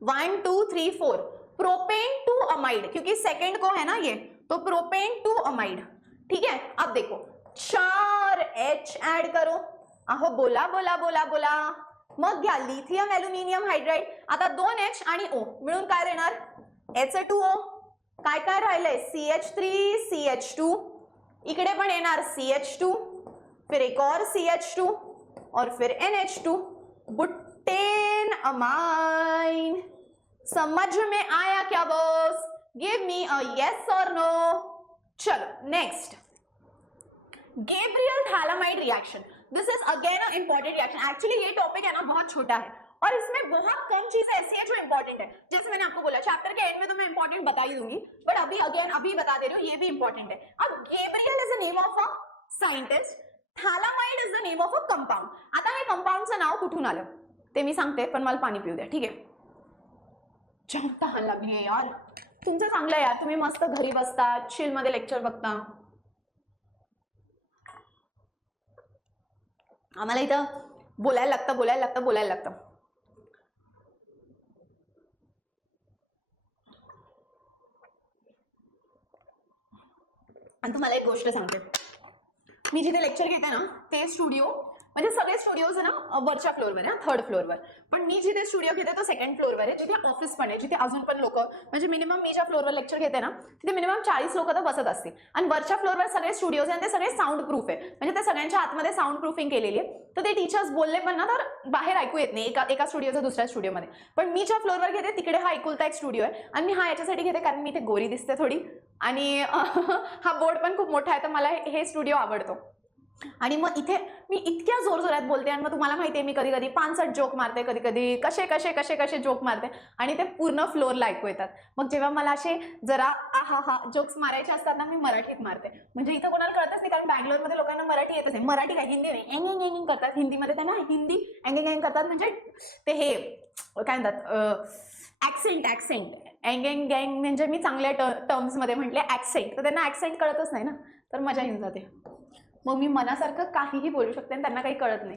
1 2 3 4 प्रोपेन 2 अमाइड, क्योंकि सेकंड को है ना ये, तो प्रोपेन 2 अमाइड. ठीक है, अब देखो 4H ऐड करो. अहो बोला बोला बोला बोला. मग घ्या लिथियम एल्युमिनियम हायड्राइड. आता 2H आणि O मिळून काय देणार? H2O. काय काय राहिलंय? CH3 CH2, इकडे पण येणार CH2, फिर एक और CH2 और फिर NH2. Butane amine. समझ में आया क्या boss? Give me a yes और नो. चलो next, Gabriel phthalimide reaction. This is again a important reaction. Actually ये टॉपिक है ना बहुत छोटा है और इसमें बहुत कम चीजें ऐसी है जो इंपॉर्टेंट है. जैसे मैंने आपको बोला चैप्टर के एंड में तो मैं इंपॉर्टेंट बता ही दूंगी, बट अभी बता दे रही हूँ, ये भी इंपॉर्टेंट है. अब Gabriel is the name of a scientist, phthalimide is the name of a compound. आता हे कंपाउंडचं नाव कुठून आलं ते मी सांगते, पण मला पाणी पिऊ द्या. ठीक आहे, जाम तहान लागली आहे यार. तुमचं चांगलं आहे यार, तुम्ही मस्त घरी बसता, चिल मध्ये लेक्चर बघता. आम्हाला इथं बोलायला लागतं. आणि तुम्हाला एक गोष्ट सांगते, मी जिथे लेक्चर घेते ना ते स्टुडिओ, म्हणजे सगळे स्टुडिओज आहे ना वरच्या फ्लोअरवर आहे, 3rd फ्लोअरवर. पण मी जिथे स्टुडिओ घेते तो 2nd फ्लोअरवर आहे, जिथे ऑफिस पण आहे, जिथे अजून पण लोक, म्हणजे मिनिमम मी ज्या फ्लोअरवर लेक्चर घेते ना तिथे मिनिमम 40 लोक तर बसत असतील. आणि वरच्या फ्लोअरवर सगळे स्टुडिओज आहे आणि ते सगळे साऊंड प्रूफ आहे, म्हणजे ते सगळ्यांच्या आतमध्ये साऊंड प्रूफिंग केलेली आहे. तर ते टीचर्स बोलले पण ना तर बाहेर ऐकू येत नाही एका स्टुडिओचा दुसऱ्या स्टुडिओमध्ये. पण मी ज्या फ्लोअरवर घेते तिकडे हा एकुलता एक स्टुडिओ आहे आणि मी हा याच्यासाठी घेते कारण मी इथे गोरी दिसते थोडी आणि हा बोर्ड पण खूप मोठा आहे, तर मला हे स्टुडिओ आवडतो. आणि मग इथे मी इतक्या जोरजोरात बोलते आणि मग तुम्हाला माहिती आहे मी कधी कधी 5-8 जोक मारते, कधी कधी कसे जोक मारते आणि ते पूर्ण फ्लोअरला ऐकू येतात. मग जेव्हा मला असे जरा हा जोक्स मारायचे असतात ना मी मराठीत मारते, म्हणजे इथं कोणाला कळतच नाही कारण बँगलोरमध्ये लोकांना मराठी येतच नाही. मराठी काय हिंदी नाही, एंग करतात. हिंदीमध्ये त्यांना हिंदी एंग करतात, म्हणजे ते हे काय म्हणतात ऍक्सेंट एंग गँग, म्हणजे मी चांगल्या टर्म्समध्ये म्हटले ऍक्सेंट, तर त्यांना ऍक्सेंट कळतच नाही ना, तर मजा येऊन जाते. मग मी मनासारखं काहीही बोलू शकते आणि त्यांना काही कळत नाही.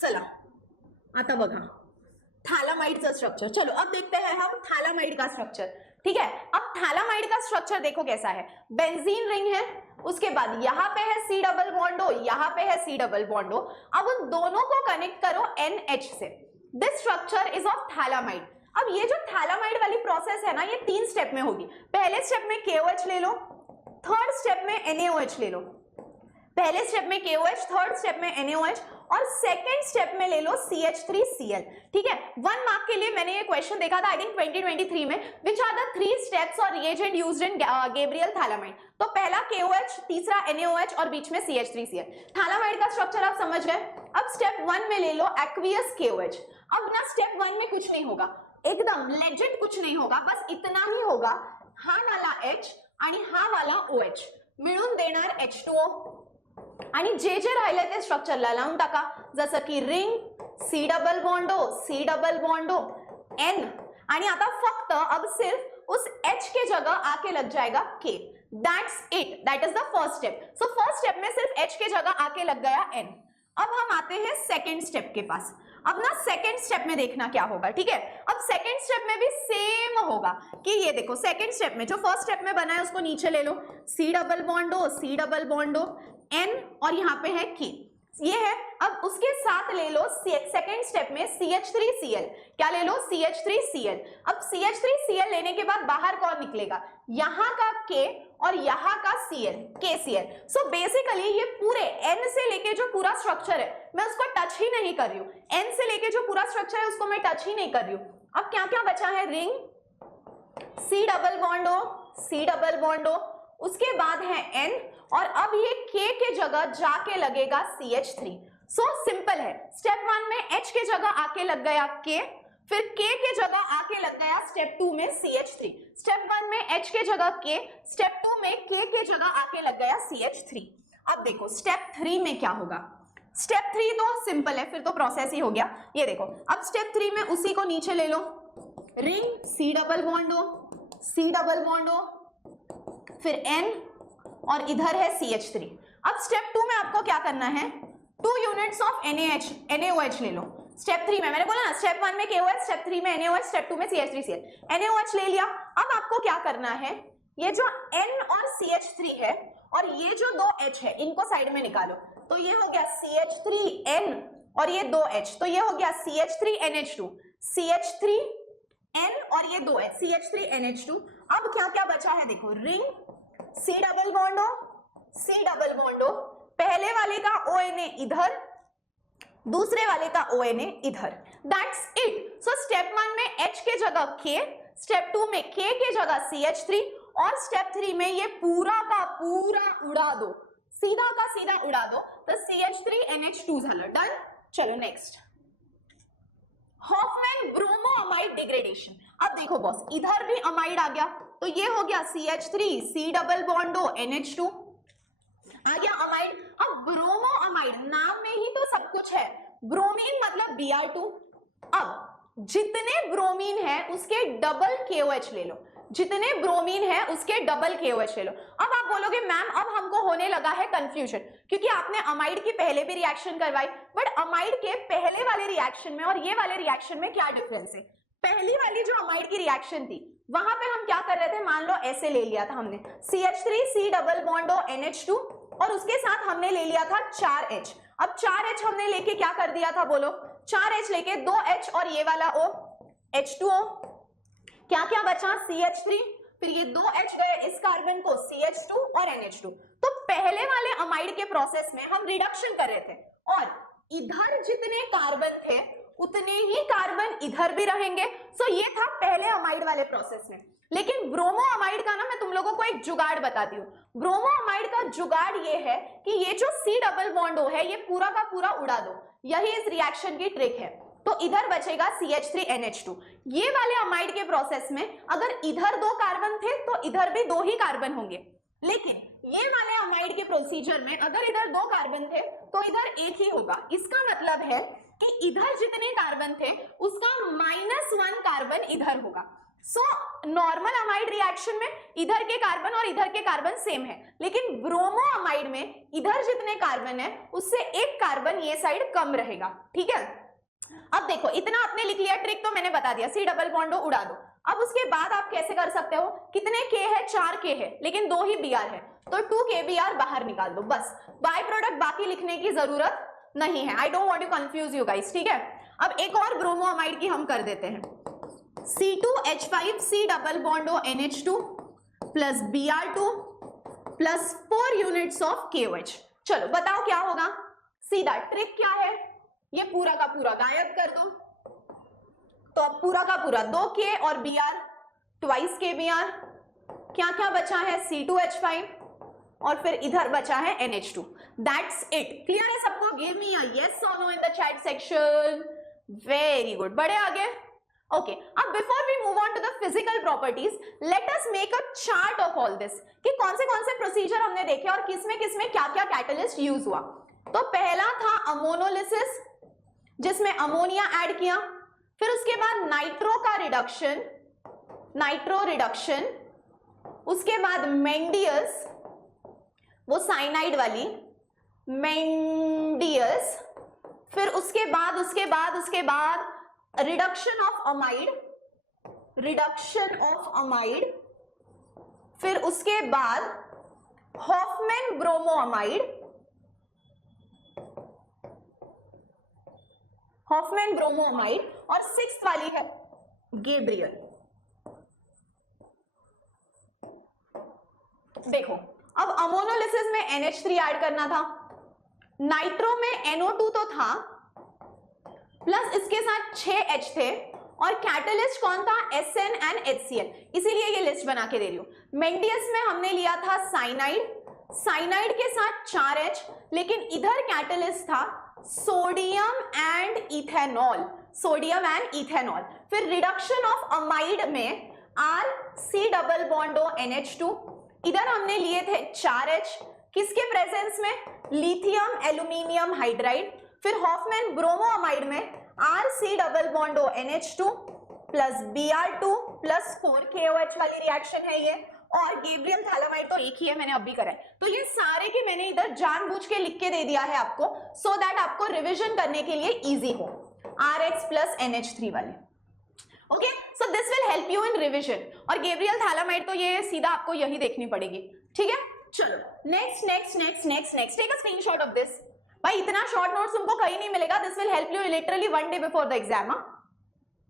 चला आता बघा थैलामाइड का स्ट्रक्चर. चलो अब देखते हैं हम थैलामाइड का स्ट्रक्चर. ठीक है, अब थैलामाइड का स्ट्रक्चर देखो कैसा है. बेंजीन रिंग है, उसके बाद यहाँ पे है C डबल बॉन्ड O, यहाँ पे है C डबल बॉन्ड O. अब उन दोनों को कनेक्ट करो NH से. This structure is of phthalimide. अब ये जो थैलामाइड वाली प्रोसेस है ना ये 3 स्टेप में होगी. पहले स्टेप में KOH ले लो, 3rd स्टेप में NaOH ले लो. पहले स्टेप में KOH, थर्ड स्टेप में NaOH और सेकेंड स्टेप में ले लो CH3Cl। ठीक है, 1 मार्क के लिए मैंने ये क्वेश्चन देखा था आई थिंक 2023 में, विच आर द 3 स्टेप्स और reagent used in Gabriel phthalimide. तो पहला KOH, तीसरा NaOH और बीच में CH3Cl। थैलामाइड का स्ट्रक्चर आप समझ गए। अब स्टेप 1 में ले लो एक्वियस KOH। अब ना स्टेप 1 में कुछ नहीं होगा, एकदम लेजेंड कुछ नहीं होगा, बस इतना ही होगा, हा वाला H आणि हा वाला OH मिळून देणार H2O आणि जे जे राहिले ते स्ट्रक्चरला लावून टाका, जसं की ring, C double bond O, C double bond O, N आणि आता फक्त अब सिर्फ उस H के जगह आके लग जाएगा K। That's it, that is the first step। So first step में सिर्फ H के जगह आके लग गया N। अब हम आते हैं सेकेंड स्टेप के पास। अब ना सेकेंड स्टेप में देखना क्या होगा, ठीक है। अब सेकेंड स्टेप में भी सेम होगा कि ये देखो सेकेंड स्टेप में जो फर्स्ट स्टेप में बना है उसको नीचे ले लो, C double bond O, C double bond O, N और यहाँ पे है K, ये है। अब उसके साथ ले लो सेकेंड स्टेप में CH3Cl। क्या ले लो? CH3Cl। अब CH3Cl लेने के बाद बाहर कौन निकलेगा? यहाँ का K और यहाँ का Cl, KCl। सो बेसिकली ये पूरे N से लेके जो पूरा स्ट्रक्चर है मैं उसको टच ही नहीं कर रही हूँ, N से लेके जो पूरा स्ट्रक्चर है उसको मैं टच ही नहीं कर रही हूँ। अब क्या क्या बचा है? Ring, C double bond O, C double bond O, उसके बाद है N और अब ये K के जगह जाके लगेगा CH3। सो सिंपल है, स्टेप 1 में H के जगह आके लग गया K, फिर K के जगह आके लग गया स्टेप 2 में CH3। स्टेप 1 में H के जगह K, स्टेप 2 में K के जगह आके लग गया CH3। अब देखो स्टेप 3 में क्या होगा। स्टेप 3 तो सिंपल है, फिर तो प्रोसेस ही हो गया। ये देखो अब स्टेप 3 में उसी को नीचे ले लो, ring, C double bond O, C double bond O, फिर N और इधर है CH3। अब स्टेप 2 में आपको क्या करना है? 2 यूनिट्स ऑफ NaOH ले लो। स्टेप 3 में मैंने बोला ना, स्टेप 1 में KOH, स्टेप 3 में NaOH, स्टेप 2 में CH3Cl। NaOH ले लिया। अब आपको क्या करना है? ये जो N और CH3 है और ये जो 2 H है इनको साइड में निकालो। तो ये हो गया CH3N और ये 2 H, तो ये हो गया CH3NH2, CH3N और ये 2 H, CH3NH2। अब क्या क्या बचा है देखो, ring, C double bond O, C double bond O, पहले वाले का ONA इधर, दूसरे वाले का ONA इधर। That's it. सो स्टेप 1 में H के जगह K, स्टेप 2 में K के जगह CH3 और स्टेप 3 में ये पूरा का पूरा उड़ा दो, सीधा का सीधा उड़ा दो, तो CH3NH2 झालं। डन। चलो नेक्स्ट, हॉफमैन ब्रोमोअमाइड डिग्रेडेशन। अब देखो बॉस, इधर भी अमाइड आ गया, तो ये हो गया CH3, C double bond O, NH2 आ गया अमाइड। अब ब्रोमोअमाइड, नाम में ही तो सब कुछ है, ब्रोमीन मतलब Br2। अब जितने ब्रोमीन है उसके डबल KOH ले लो, जितने ब्रोमीन है उसके डबल KOH ले लो। अब आप बोलोगे मैम अब हमको होने लगा है कंफ्यूजन, क्योंकि आपने अमाइड की पहले भी रिएक्शन करवाई, बट अमाइड के पहले वाले रिएक्शन में और ये वाले रिएक्शन में क्या डिफरेंस है? पहली वाली जो अमाइड की रिएक्शन थी वहां पे हम क्या कर रहे थे, मान लो ऐसे ले लिया था हमने CH3, C double bond O, NH2 और उसके साथ हमने ले लिया था 4H। अब 4H हमने लेके क्या कर दिया था बोलो, 4H लेके 2H और ये वाला O, H2O, क्या क्या बचा? CH3, फिर ये 2H गए इस कार्बन को, CH2 और NH2। तो पहले वाले अमाइड के प्रोसेस में हम रिडक्शन कर रहे थे और इधर जितने कार्बन थे उतने ही कार्बन इधर भी रहेंगे। सो ये था पहले अमाइड वाले प्रोसेस में। लेकिन ब्रोमोअमाइड का ना मैं तुम लोगों को एक जुगाड़ बताती हूँ। ब्रोमोअमाइड का जुगाड़ ये है कि ये जो C डबल बॉन्ड O है ये पूरा का पूरा उड़ा दो, यही इस रिएक्शन की ट्रिक है। तो इधर बचेगा CH3NH2। ये वाले अमाइड के प्रोसेस में अगर इधर 2 कार्बन थे तो इधर भी 2 ही कार्बन होंगे, लेकिन ये वाले अमाइड के प्रोसीजर में अगर इधर 2 कार्बन थे तो इधर 1 ही होगा। इसका मतलब है कि इधर जितने कार्बन थे उसका -1 कार्बन इधर होगा। सो नॉर्मल अमाइड रिएक्शन में इधर के कार्बन और इधर के कार्बन सेम है, लेकिन ब्रोमोअमाइड में इधर जितने कार्बन है उससे 1 कार्बन ये साइड कम रहेगा। ठीक है, अब देखो इतना आपने लिख लिया, ट्रिक तो मैंने बता दिया, C डबल बॉन्ड O उड़ा दो। अब उसके बाद आप कैसे कर सकते हो, कितने K है? 4 K है, लेकिन 2 ही Br है, तो 2 KBr बाहर निकाल दो, बस। बाय प्रोडक्ट बाकी लिखने की जरूरत नहीं है। I don't want to confuse you guys, ठीक है। अब एक और ब्रोमोअमाइड की हम कर देते हैं, C2H5, C double bond O, NH2 plus Br2 plus 4 units of KOH। चलो बताओ क्या होगा, सीधा ट्रिक क्या है, ये पूरा का पूरा गायब कर दो, तो अब पूरा का पूरा 2K और Br ट्वाइस KBr, क्या क्या बचा है C2H5 और फिर इधर बचा है NH2, दैट्स इट। क्लियर है सबको? गिव मी अ यस और no in the chat section. Very good, बढ़े आगे। ओके, अब before we move on to the physical properties, let us make a chart of all this, कि कौन से procedure हमने देखे और किसमें क्या क्या कैटलिस्ट यूज हुआ। तो पहला था अमोनोलिसिस, जिसमें अमोनिया ऐड किया, फिर उसके बाद नाइट्रो का रिडक्शन, नाइट्रो रिडक्शन, उसके बाद मेंडियस, वो साइनाइड वाली मेंडियस, फिर उसके बाद reduction of amide, reduction of amide, फिर उसके बाद हॉफमैन ब्रोमोअमाइड, हॉफमैन ब्रोमोअमाइड, और सिक्स्थ वाली है गैब्रियल। देखो, अब अमोनोलिसिस में NH3 ऐड करना था, नाइट्रो में NO2 तो था, प्लस इसके साथ 6H थे, और कैटलिस्ट कौन था? SN एंड HCl, इसीलिए ये लिस्ट बना के दे रही हूं। मेंडियस में हमने लिया था साइनाइड, साइनाइड के साथ 4H, लेकिन इधर कैटलिस्ट था sodium and ethanol, sodium and ethanol. फिर रिडक्शन ऑफ अमाइड में RC double bond O NH2, इधर हमने लिए थे 4H, किसके प्रेजेंस में? Lithium aluminium hydride. फिर हॉफमैन ब्रोमोअमाइड में RC double bond O NH2 plus Br2 plus 4KOH वाली रिएक्शन है ये, और गैब्रियल थैलामाइड तो एक ही है, मैंने अभी करा है। तो ये सारे के मैंने इधर जानबूझ के लिख के दे दिया है आपको, सो दैट आपको रिविजन करने के लिए इजी हो, RX प्लस NH3 वाले। Okay, so this will help you in revision. और गैब्रियल थैलामाइड तो ये सीधा आपको यही देखनी पड़ेगी, ठीक है। चलो next take a screenshot of this. भाई इतना शॉर्ट नोट्स तुमको कहीं नहीं मिलेगा, this will help you literally 1 day before the exam.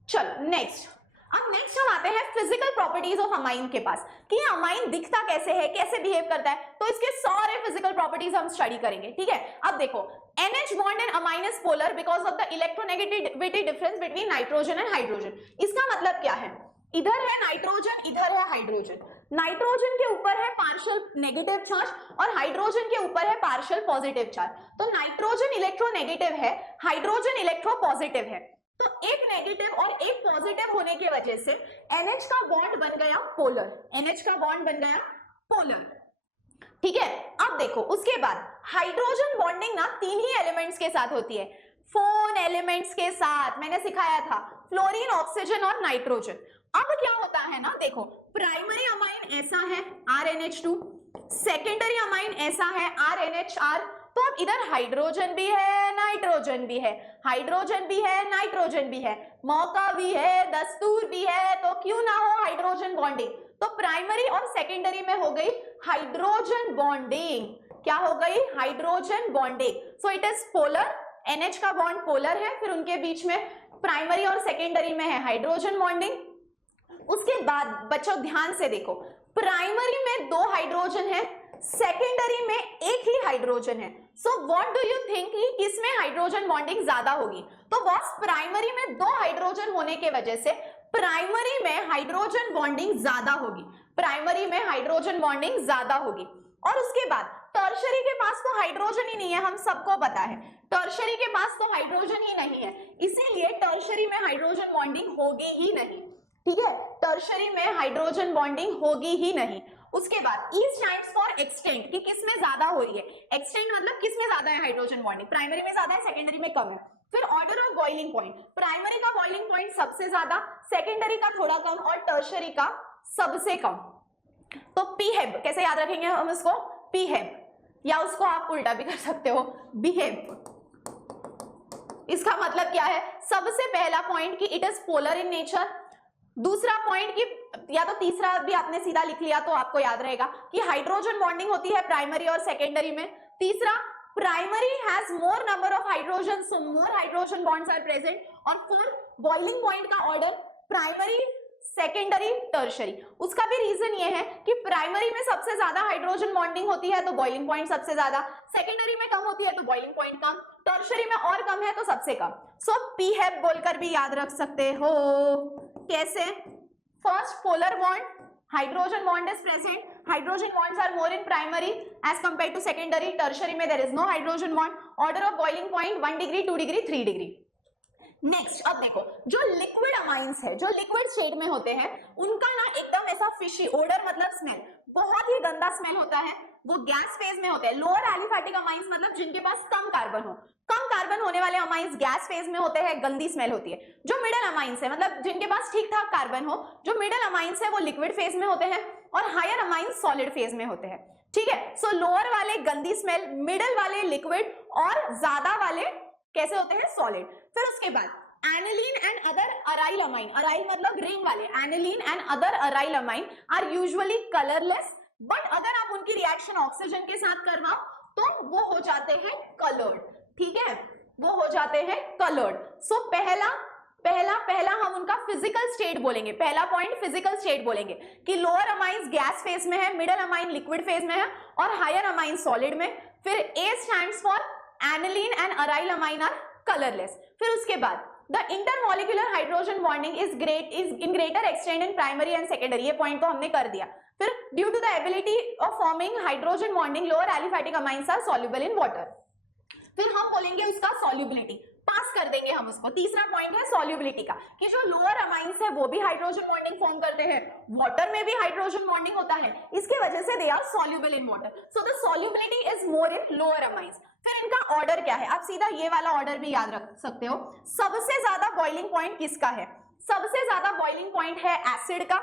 चलो नेक्स्ट, अब नेक्स्ट हम आते हैं फिजिकल प्रॉपर्टीज ऑफ अमाइन के पास, कि अमाइन दिखता कैसे है, कैसे बिहेव करता है, तो इसके सारे फिजिकल प्रॉपर्टीज हम स्टडी करेंगे, ठीक है। अब देखो, NH bond in amine is polar because of the electronegativity difference between nitrogen and hydrogen. इसका मतलब क्या है? इधर है नाइट्रोजन, इधर है हाइड्रोजन, नाइट्रोजन के ऊपर है पार्शियल नेगेटिव चार्ज और हाइड्रोजन के ऊपर है पार्शियल पॉजिटिव चार्ज। तो नाइट्रोजन इलेक्ट्रोनेगेटिव है, हाइड्रोजन इलेक्ट्रोपॉजिटिव है, तो एक नेगेटिव और एक पॉजिटिव होने की वजह से NH का बॉन्ड बन गया पोलर, NH का बॉन्ड बन गया पोलर, ठीक है। अब देखो, उसके बाद हाइड्रोजन बॉन्डिंग ना 3 ही एलिमेंट्स के साथ होती है, 4 एलिमेंट्स के साथ, मैंने सिखाया था, फ्लोरीन, ऑक्सीजन और नाइट्रोजन। अब क्या होता है ना, देखो, प्राइमरी अमाइन ऐसा है RNH2, सेकेंडरी अमाइन ऐसा है RNHR, तो अब इधर हाइड्रोजन भी है, नाइट्रोजन भी है, हाइड्रोजन भी है, नाइट्रोजन भी है, मौका भी है, दस्तूर भी है, तो क्यों ना हो हाइड्रोजन बॉन्डिंग। तो प्राइमरी और सेकेंडरी में हो गई हाइड्रोजन बॉन्डिंग, क्या हो गई? Hydrogen bonding. So it is polar, NH का बॉन्ड पोलर है, फिर उनके बीच में प्राइमरी और सेकेंडरी में है हाइड्रोजन बॉन्डिंग। उसके बाद बच्चों ध्यान से देखो, प्राइमरी में 2 हाइड्रोजन है, सेकेंडरी में एक ही हाइड्रोजन है। सो व्हाट डू यू थिंक कि किसमें हाइड्रोजन बॉन्डिंग ज्यादा होगी? तो बॉस प्राइमरी में 2 हाइड्रोजन होने के वजह से प्राइमरी में हाइड्रोजन बॉन्डिंग ज्यादा होगी, प्राइमरी में हाइड्रोजन बॉन्डिंग ज्यादा होगी। और उसके बाद टर्शरी के पास तो हाइड्रोजन ही नहीं है, हम सबको पता है टर्शरी के पास तो हाइड्रोजन ही नहीं है, इसीलिए टर्शरी में हाइड्रोजन बॉन्डिंग होगी ही नहीं, ठीक है। टर्शरी में हाइड्रोजन बॉन्डिंग होगी ही नहीं। उसके बाद E स्टैंड्स फॉर एक्सटेंट, कि किसमें ज्यादा हो रही है, एक्सटेंट मतलब किसमें ज्यादा है हाइड्रोजन बॉन्डिंग, प्राइमरी में ज्यादा है, सेकेंडरी में कम है। फिर order of boiling point, primary का बॉइलिंग पॉइंट सबसे ज्यादा, सेकेंडरी का थोड़ा कम और टर्शरी का सबसे कम। तो पीहेब कैसे याद रखेंगे हम इसको? पीहेब, या उसको आप उल्टा भी कर सकते हो, बिहेव। इसका मतलब क्या है? सबसे पहला पॉइंट कि it is polar in nature, दूसरा पॉइंट कि, या तो तीसरा भी आपने सीधा लिख लिया तो आपको याद रहेगा कि हाइड्रोजन बॉन्डिंग होती है प्राइमरी और सेकेंडरी में। तीसरा, primary has more number of hydrogen, so more hydrogen bonds are present. और फोर्थ, बॉइलिंग पॉइंट का ऑर्डर, प्राइमरी सेकेंडरी, टर्शरी। उसका भी रीजन ये है कि प्राइमरी में सबसे ज्यादा हाइड्रोजन बॉन्डिंग होती है तो बॉइलिंग पॉइंट सबसे ज्यादा, सेकेंडरी में कम होती है तो बॉइलिंग पॉइंट कम, टर्शरी में और कम है तो सबसे कम। सो पीहेप बोलकर भी याद रख सकते हो। कैसे? First polar bond, hydrogen bond is present, hydrogen bonds are more in primary as compared to secondary, tertiary में there is no hydrogen bond, order of boiling point 1 degree 2 degree 3 degree। Next अब देखो जो liquid amines है, जो liquid shade में होते हैं, उनका ना एकदम ऐसा फिशी ओडर मतलब स्मेल, बहुत ही गंदा स्मेल होता है, वो गैस फेज में होते हैं। लोअर एलिफैटिक अमाइंस मतलब जिनके पास कम कार्बन हो, कम कार्बन होने वाले अमाइंस गैस फेज में होते हैं, गंदी स्मेल होती है। जो मिडिल अमाइंस है मतलब जिनके पास ठीक ठाक कार्बन हो, जो मिडिल अमाइंस है वो लिक्विड फेज में होते हैं और हायर अमाइंस सॉलिड फेज में होते हैं। ठीक है, सो लोअर वाले गंदी स्मेल, मिडिल वाले लिक्विड और ज्यादा वाले कैसे होते हैं? सॉलिड। फिर उसके बाद aniline and other aryl amine, aryl मतलब रिंग वाले, aniline and other aryl amine are usually colourless, but अगर आप उनकी रिएक्शन ऑक्सीजन के साथ करवाओ तो वो हो जाते हैं कलर्ड। ठीक है, वो हो जाते हैं कलर्ड। सो पहला हम उनका फिजिकल स्टेट बोलेंगे, पहला पॉइंट फिजिकल स्टेट बोलेंगे कि लोअर अमाइंस गैस फेज में है, मिडिल अमाइन लिक्विड फेज में है और हायर अमाइन सॉलिड में। फिर A stands for aniline and aryl amine are colourless. फिर उसके बाद the intermolecular hydrogen bonding is in greater extent in primary and secondary, ये पॉइंट तो हमने कर दिया। फिर due to the ability of forming hydrogen bonding lower aliphatic amines are soluble in water. फिर हम बोलेंगे उसका सॉल्युबिलिटी, पास कर देंगे हम उसको। तीसरा पॉइंट है सॉल्युबिलिटी का कि जो लोअर अमाइंस है वो भी हाइड्रोजन बॉन्डिंग फॉर्म करते हैं, वाटर में भी हाइड्रोजन बॉन्डिंग होता है, इसके वजह से they are soluble in water. So the solubility is more in lower amines. फिर इनका ऑर्डर क्या है? आप सीधा ये वाला ऑर्डर भी याद रख सकते हो। सबसे ज्यादा बॉइलिंग पॉइंट किसका है? सबसे ज्यादा बॉइलिंग पॉइंट है एसिड का,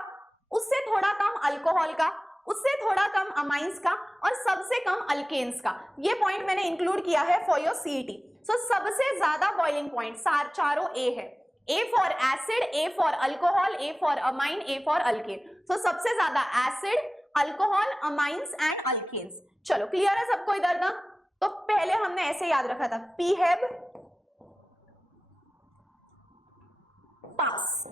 उससे थोड़ा कम अल्कोहल का, उससे थोड़ा कम अमाइंस का और सबसे कम अल्केन्स का। ये पॉइंट मैंने इंक्लूड किया है फॉर योर सीईटी। सो सबसे ज्यादा बॉइलिंग पॉइंट चारों ए है, A for acid, A for alcohol, A for amine, A for alkane. So सबसे ज्यादा acid, alcohol, amines and alkanes. चलो क्लियर है सबको इधर तक? तो पहले हमने ऐसे याद रखा था, पीहेब पास।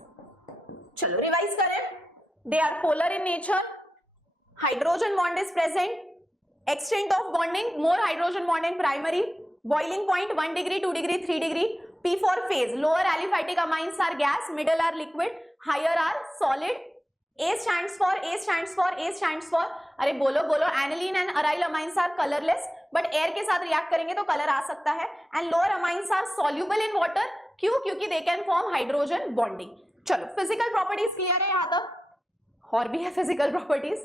चलो रिवाइज करें। They are polar in nature, hydrogen bond is present, extent of bonding more hydrogen bond in primary, boiling point 1 degree 2 degree 3 degree, P for phase, lower aliphatic amines are gas, middle are liquid, higher are solid, A stands for अरे बोलो aniline and aryl amines are colorless but air के साथ react करेंगे तो color आ सकता है, and lower amines are soluble in water, क्यों? क्योंकि they can form hydrogen bonding। चलो physical properties clear है यहाँ तक? और भी है physical properties।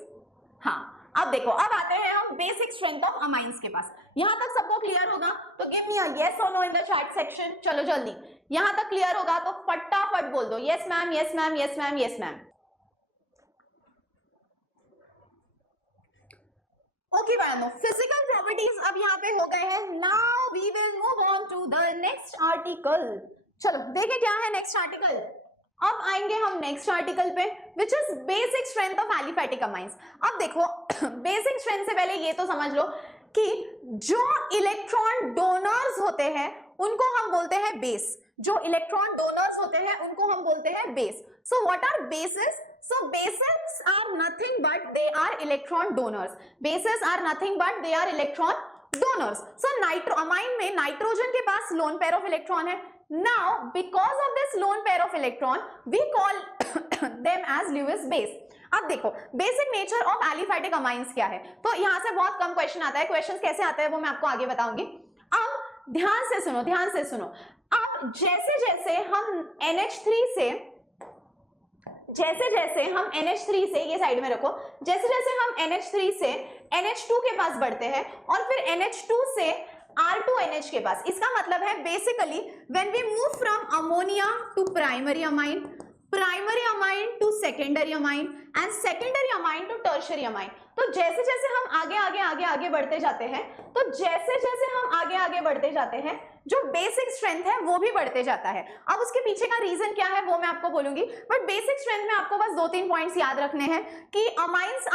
हाँ अब देखो, अब आते हैं हम बेसिक स्ट्रेंथ ऑफ अमाइंस के पास। यहां तक सबको क्लियर होगा तो गिव मी अ यस और no in the chat section. चलो जल्दी, यहां तक क्लियर होगा तो फटाफट बोल दो yes ma'am, yes ma'am, yes ma'am, yes ma'am. Okay बच्चों, फिजिकल प्रॉपर्टीज अब यहाँ पे हो गए हैं। Now we will move on to the next article. चलो देखें क्या है नेक्स्ट आर्टिकल। अब आएंगे हम नेक्स्ट आर्टिकल पे which is basic strength of aliphatic amines. अब देखो बेसिक स्ट्रेंथ से पहले ये तो समझ लो कि जो इलेक्ट्रॉन डोनर्स होते हैं उनको हम बोलते हैं बेस। जो इलेक्ट्रॉन डोनर्स होते हैं उनको हम बोलते हैं base. So what are bases? So bases are nothing but they are electron donors. Bases are nothing but they are electron donors. So amine में नाइट्रोजन के पास लोन पेयर ऑफ इलेक्ट्रॉन है। Now, because of this lone pair of electron, we call them as Lewis base. अब देखो basic nature of aliphatic amines क्या है, तो यहां से बहुत कम क्वेश्चन आता है। क्वेश्चन कैसे आता है वो मैं आपको आगे बताऊंगी। अब ध्यान से सुनो। अब जैसे जैसे हम NH3 से ये साइड में रखो, जैसे जैसे हम NH3 से NH2 के पास बढ़ते हैं और फिर NH2 से R2NH के पास, इसका मतलब है basically when we move from ammonia to primary amine to secondary amine and secondary amine to tertiary amine, तो जैसे जैसे हम आगे बढ़ते जाते हैं, तो जैसे जैसे हम आगे बढ़ते जाते हैं जो बेसिक स्ट्रेंथ है वो भी बढ़ते जाता है। अब उसके पीछे का रीजन क्या है वो मैं आपको बोलूंगी, बट बेसिक स्ट्रेंथ में आपको बस 2-3 पॉइंट्स याद रखने हैं कि amines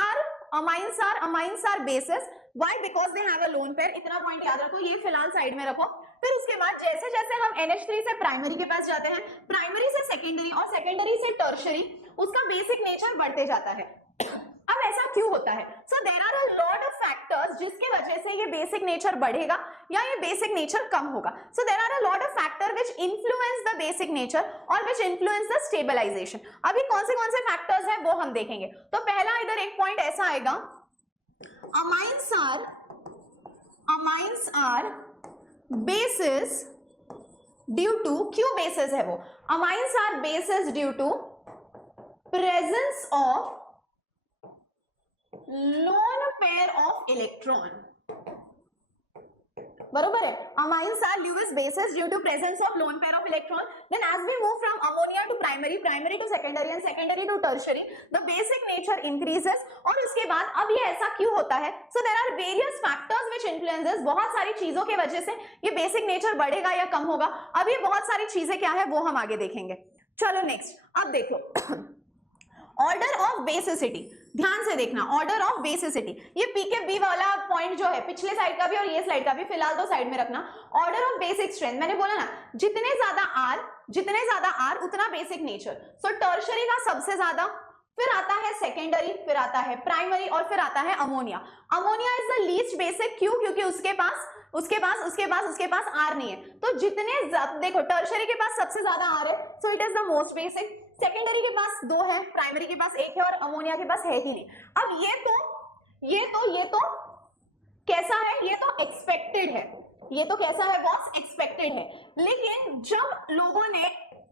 are bases. Why? Because they have a lone pair। इतना पॉइंट याद रखो, ये फिलहाल साइड में रखो। फिर उसके बाद जैसे जैसे हम NH3 से प्राइमरी के पास जाते हैं, प्राइमरी से सेकेंडरी और सेकेंडरी से टर्शियरी, उसका बेसिक नेचर बढ़ते जाता है। अब ऐसा क्यों होता है? So there are a lot of factors जिसके वजह से ये बेसिक नेचर बढ़ेगा या ये बेसिक नेचर कम होगा। So there are a lot of factor which influence the basic nature और व्हिच इन्फ्लुएंस द स्टेबलाइजेशन। अभी कौन से फैक्टर्स हैं वो हम देखेंगे। तो पहला इधर एक पॉइंट ऐसा आएगा, amines are bases due to, क्यों बेसिस है वो? Amines are bases due to presence of lone pair of electron. बरोबर है, amines are Lewis bases due to presence of lone pair of electron. Then as we move from ammonia to primary, primary to secondary and secondary to tertiary, the basic nature increases. और उसके बाद अब ये ऐसा क्यों होता है? So there are various factors which influences, बहुत सारी चीजों के वजह से ये बेसिक नेचर बढ़ेगा या कम होगा। अब ये बहुत सारी चीजें क्या है वो हम आगे देखेंगे। चलो नेक्स्ट, अब देखो ऑर्डर ऑफ बेसिसिटी, ध्यान से देखना, ऑर्डर ऑफ बेसिसिटी। ये पी के बी वाला पॉइंट जो है पिछले साइड का भी और ये साइड का भी फिलहाल तो साइड में रखना। ऑर्डर ऑफ बेसिक स्ट्रेंथ, मैंने बोला ना जितने ज्यादा आर उतना बेसिक नेचर। सो टर्शरी का सबसे ज्यादा, फिर आता है सेकेंडरी, फिर आता है प्राइमरी और फिर आता है ammonia. Ammonia is the least basic, क्यों? क्योंकि उसके पास आर नहीं है। तो जितने देखो टर्शरी के पास सबसे ज्यादा आर है, so it is the most basic. Secondary के पास 2 है, प्राइमरी के पास 1 है और अमोनिया के पास है ही नहीं। अब ये तो कैसा है? ये तो एक्सपेक्टेड है, ये तो कैसा है बॉस? एक्सपेक्टेड है। लेकिन जब लोगों ने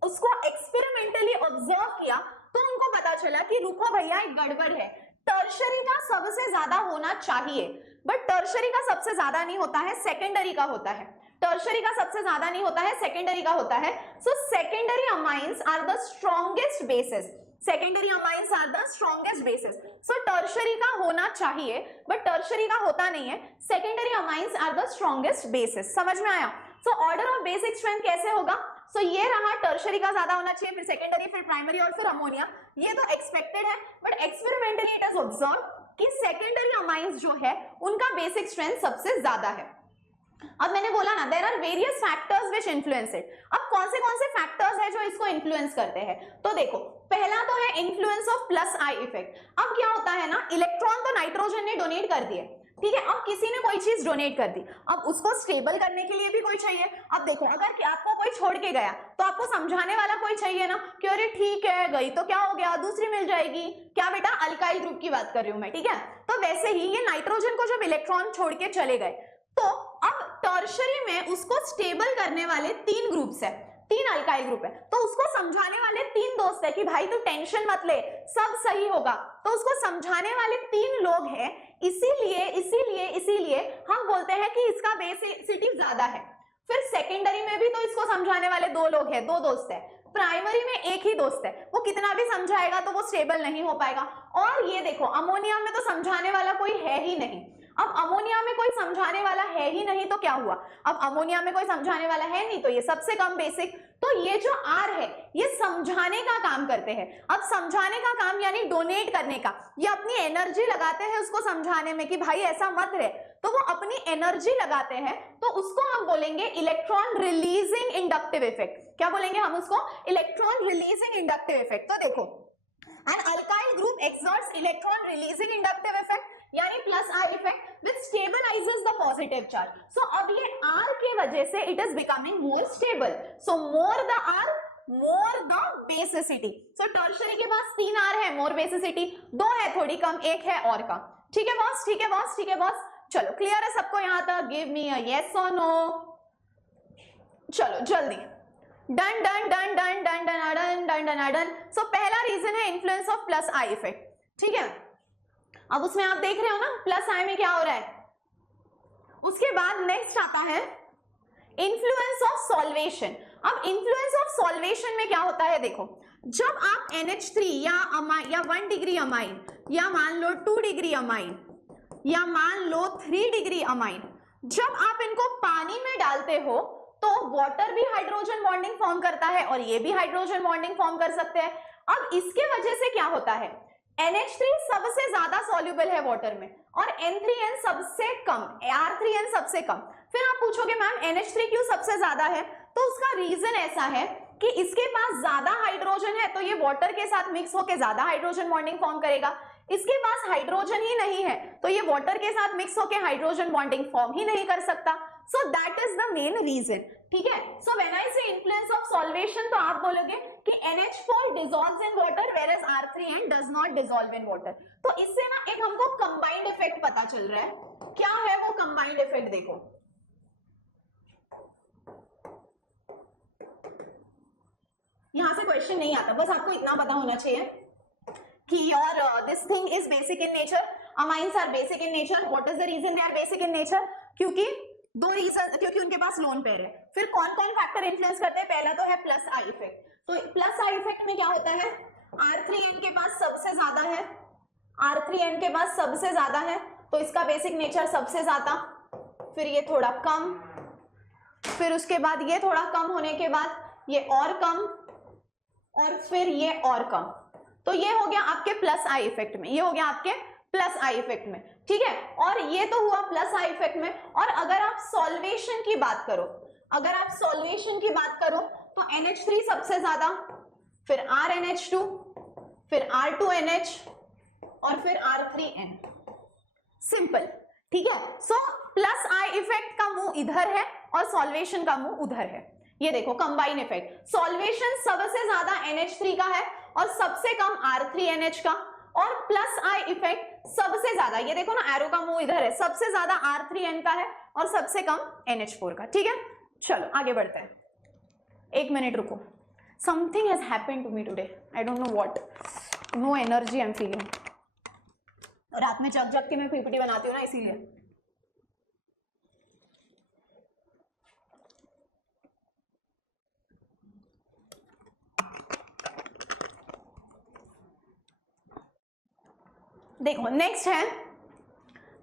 उसको एक्सपेरिमेंटली ऑब्जर्व किया तो उनको पता चला कि रुको भैया एक गड़बड़ है, टर्शरी का सबसे ज्यादा होना चाहिए, बट टर्शरी का सबसे ज्यादा नहीं होता है, सेकेंडरी का होता है। टर्शरी का सबसे ज्यादा नहीं होता है, सेकेंडरी का होता है। So secondary amines are the strongest bases, secondary amines are the strongest bases. So tertiary का होना चाहिए बट टर्शरी का होता नहीं है, secondary amines are the strongest bases. समझ में आया? So order of basic strength कैसे होगा? सो ये रहा, टर्शरी का ज्यादा होना चाहिए, फिर सेकेंडरी, फिर प्राइमरी और फिर अमोनिया। ये तो एक्सपेक्टेड है but experimentally it is observe कि सेकेंडरी अमाइंस जो है उनका बेसिक स्ट्रेंथ सबसे ज्यादा है। अब मैंने बोला ना there are various factors which influence it. अब कौन से फैक्टर्स है जो इसको इन्फ्लुएंस करते हैं? तो देखो पहला तो है influence of plus I effect. अब क्या होता है ना, इलेक्ट्रॉन तो नाइट्रोजन ने डोनेट कर दिए, ठीक है। अब किसी ने कोई चीज डोनेट कर दी, अब उसको स्टेबल करने के लिए भी कोई चाहिए। अब देखो अगर आपको कोई छोड़ के गया तो आपको समझाने वाला कोई चाहिए ना कि अरे ठीक है गई तो क्या हो गया, दूसरी मिल जाएगी। क्या बेटा, अल्काइल ग्रुप की बात कर रही हूं मैं, ठीक है। तो वैसे ही ये नाइट्रोजन को जब इलेक्ट्रॉन छोड़ के चले गए तो अब टर्शरी में उसको स्टेबल करने वाले 3 ग्रुप्स है, 3 अल्काइल ग्रुप है। तो उसको समझाने वाले 3 दोस्त है कि भाई तू टेंशन मत ले, सब सही होगा। तो उसको समझाने वाले 3 लोग हैं, इसीलिए हम बोलते हैं कि इसका बेसिसिटी ज्यादा है। फिर सेकेंडरी में भी तो इसको समझाने वाले 2 लोग हैं, 2 दोस्त है। प्राइमरी में 1 ही दोस्त है, वो कितना भी समझाएगा तो वो स्टेबल नहीं हो पाएगा। और ये देखो अमोनिया में तो समझाने वाला कोई है ही नहीं। अब अमोनिया में कोई समझाने वाला है ही नहीं तो क्या हुआ, अब अमोनिया में कोई समझाने वाला है नहीं तो ये सबसे कम बेसिक। तो ये जो आर है ये समझाने का काम करते हैं। अब समझाने का काम यानी डोनेट करने का, ये अपनी एनर्जी लगाते हैं उसको समझाने में कि भाई ऐसा मत रहे, तो वो अपनी एनर्जी लगाते हैं। तो उसको हम बोलेंगे इलेक्ट्रॉन रिलीजिंग इंडक्टिव इफेक्ट। क्या बोलेंगे हम उसको? Electron releasing inductive effect. तो देखो an alkyl group exerts electron releasing inductive effect यानी plus R effect which stabilises the positive charge. So अब ये आर के वजह से it is becoming more stable. So more the R more the basicity. So tertiary के पास 3 are है, मोर basicity, 2 है थोड़ी कम, 1 है और कम। ठीक है बॉस, ठीक है बॉस, ठीक है बॉस। चलो क्लियर है सबको यहां तक? गिव मी अ यस और नो। चलो जल्दी, done done done done done done done done done done. So पहला रीजन है influence of plus I effect, ठीक है। अब उसमें आप देख रहे हो ना प्लस आई में क्या हो रहा है। उसके बाद नेक्स्ट आता है इन्फ्लुएंस ऑफ सॉल्वेशन। अब इन्फ्लुएंस ऑफ सॉल्वेशन में क्या होता है, देखो जब आप NH3 या 1 डिग्री अमाइन या मान लो 2 डिग्री अमाइन या मान लो 3 डिग्री अमाइन, जब आप इनको पानी में डालते हो तो वाटर भी हाइड्रोजन बॉन्डिंग फॉर्म करता है और ये भी हाइड्रोजन बॉन्डिंग फॉर्म कर सकते हैं। अब इसके वजह से क्या होता है, NH3 सबसे ज्यादा सॉल्युबल है वाटर में और N3N सबसे कम, R3N सबसे कम। फिर आप पूछोगे मैम NH3 क्यों सबसे ज्यादा है, तो उसका रीजन ऐसा है कि इसके पास ज्यादा हाइड्रोजन है तो ये वाटर के साथ मिक्स होकर ज्यादा हाइड्रोजन बॉन्डिंग फॉर्म करेगा, इसके पास हाइड्रोजन ही नहीं है तो ये वाटर के साथ मिक्स होकर हाइड्रोजन बॉन्डिंग फॉर्म ही नहीं कर सकता। So that is the main reason, ठीक है। सो व्हेन आई से इन्फ्लुएंस ऑफ सॉल्वेशन तो आप बोलोगे कि NH4 dissolves in water whereas R3N does not dissolve in water. तो इससे ना एक हमको कंबाइंड इफेक्ट पता चल रहा है। क्या है वो कंबाइंड इफेक्ट, देखो यहां से क्वेश्चन नहीं आता, बस आपको इतना पता होना चाहिए कि your this thing is basic in nature, amines are basic in nature. What is the reason they are basic in nature? क्योंकि दो रीजन, क्योंकि उनके पास लोन पेयर है। फिर कौन कौन फैक्टर इन्फ्लुएंस करते हैं? पहला तो है प्लस आई इफेक्ट। तो प्लस आई इफेक्ट में क्या होता है, R3N के पास सबसे ज्यादा है, R3N के पास सबसे ज्यादा है तो इसका बेसिक नेचर सबसे ज्यादा, फिर ये थोड़ा कम, फिर उसके बाद ये थोड़ा कम होने के बाद ये और कम, और फिर ये और कम। तो ये हो गया आपके प्लस आई इफेक्ट में, ये हो गया आपके प्लस आई इफेक्ट में, ठीक है। और ये तो हुआ प्लस आई इफेक्ट में। और अगर आप सॉल्वेशन की बात करो, अगर आप सॉल्वेशन की बात करो तो NH3 सबसे ज्यादा, फिर RNH2, फिर R2NH और फिर R3N, सिंपल, ठीक है। सो प्लस आई इफेक्ट का मुंह इधर है और सॉल्वेशन का मुंह उधर है। ये देखो कंबाइन इफेक्ट, सॉल्वेशन सबसे ज्यादा NH3 का है और सबसे कम R3NH का, और प्लस आई इफेक्ट सबसे ज्यादा, ये देखो ना एरो का मुंह इधर है, सबसे ज्यादा R3N का है और सबसे कम NH4 का, ठीक है। चलो आगे बढ़ते हैं, एक मिनट रुको, something has happened to me today, I don't know what, no energy I am feeling. रात में जग जग के मैं पीपीटी बनाती हूँ ना, इसीलिए। देखो नेक्स्ट है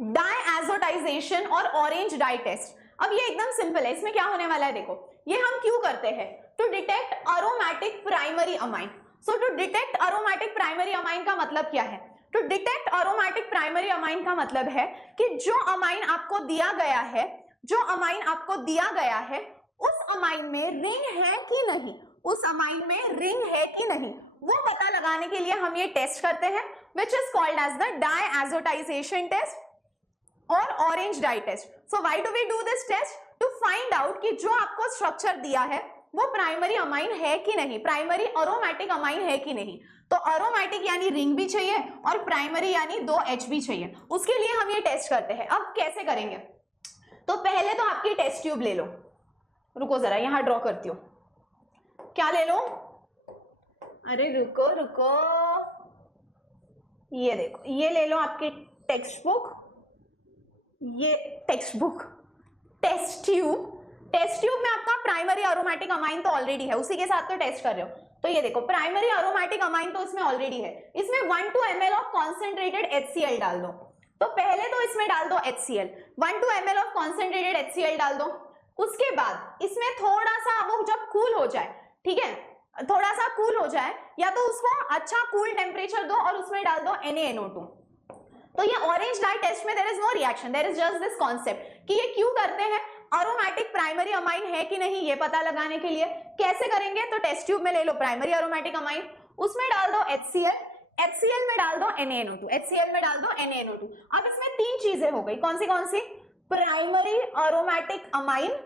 डायएजोटाइजेशन और ऑरेंज डाई टेस्ट। अब ये एकदम सिंपल है, इसमें क्या होने वाला है, देखो ये हम क्यों करते हैं, to detect aromatic primary amine. So to detect aromatic primary amine का मतलब क्या है? To detect aromatic primary amine का मतलब है कि जो अमाइन आपको दिया गया है, जो अमाइन आपको दिया गया है उस अमाइन में रिंग है कि नहीं, उस अमाइन में रिंग है कि नहीं, वो पता लगाने के लिए हम ये टेस्ट करते हैं, which is called as the diazotization test or orange dye test. So why do we do this test? To find out कि जो आपको स्ट्रक्चर दिया है वो प्राइमरी अमाइन है कि नहीं, प्राइमरी अरोमैटिक अमाइन है कि नहीं। तो अरोमैटिक यानी रिंग भी चाहिए और प्राइमरी यानी 2H भी चाहिए, उसके लिए हम ये टेस्ट करते हैं। अब कैसे करेंगे? तो पहले तो आपकी टेस्ट ट्यूब ले लो, रुको जरा यहां ड्रॉ करती हूँ, क्या ले लो, अरे रुको रुको, ये देखो ये ले लो आपकी टेक्स्ट बुक, ये text book, test tube. Test tube में आपका प्राइमरी अरोमैटिक अमाइन तो ऑलरेडी है, उसी के साथ तो टेस्ट कर रहे हो। तो ये देखो प्राइमरी अरोमैटिक अमाइन तो इसमें ऑलरेडी है, इसमें 1-2 ml ऑफ कॉन्सेंट्रेटेड HCl डाल दो। तो पहले तो इसमें डाल दो HCl, 1-2 ml of concentrated HCl डाल दो। उसके बाद इसमें थोड़ा सा वो जब कूल हो जाए, ठीक है, थोड़ा सा कूल हो जाए, या तो उसको अच्छा कूल टेम्परेचर दो और उसमें डाल दो NaNO2। तो ये ऑरेंज डाई टेस्ट में there is no reaction, there is just this concept कि ये क्यों करते हैं, अरोमैटिक प्राइमरी अमाइन है कि नहीं ये पता लगाने के लिए। कैसे करेंगे? तो टेस्ट ट्यूब में ले लो प्राइमरी अरोमैटिक अमाइन, उसमें डाल दो HCl, HCl में डाल दो NaNO2, HCl में डाल दो NaNO2। अब इसमें तीन चीजें हो गई, कौन सी? प्राइमरी अरोमैटिक अमाइन,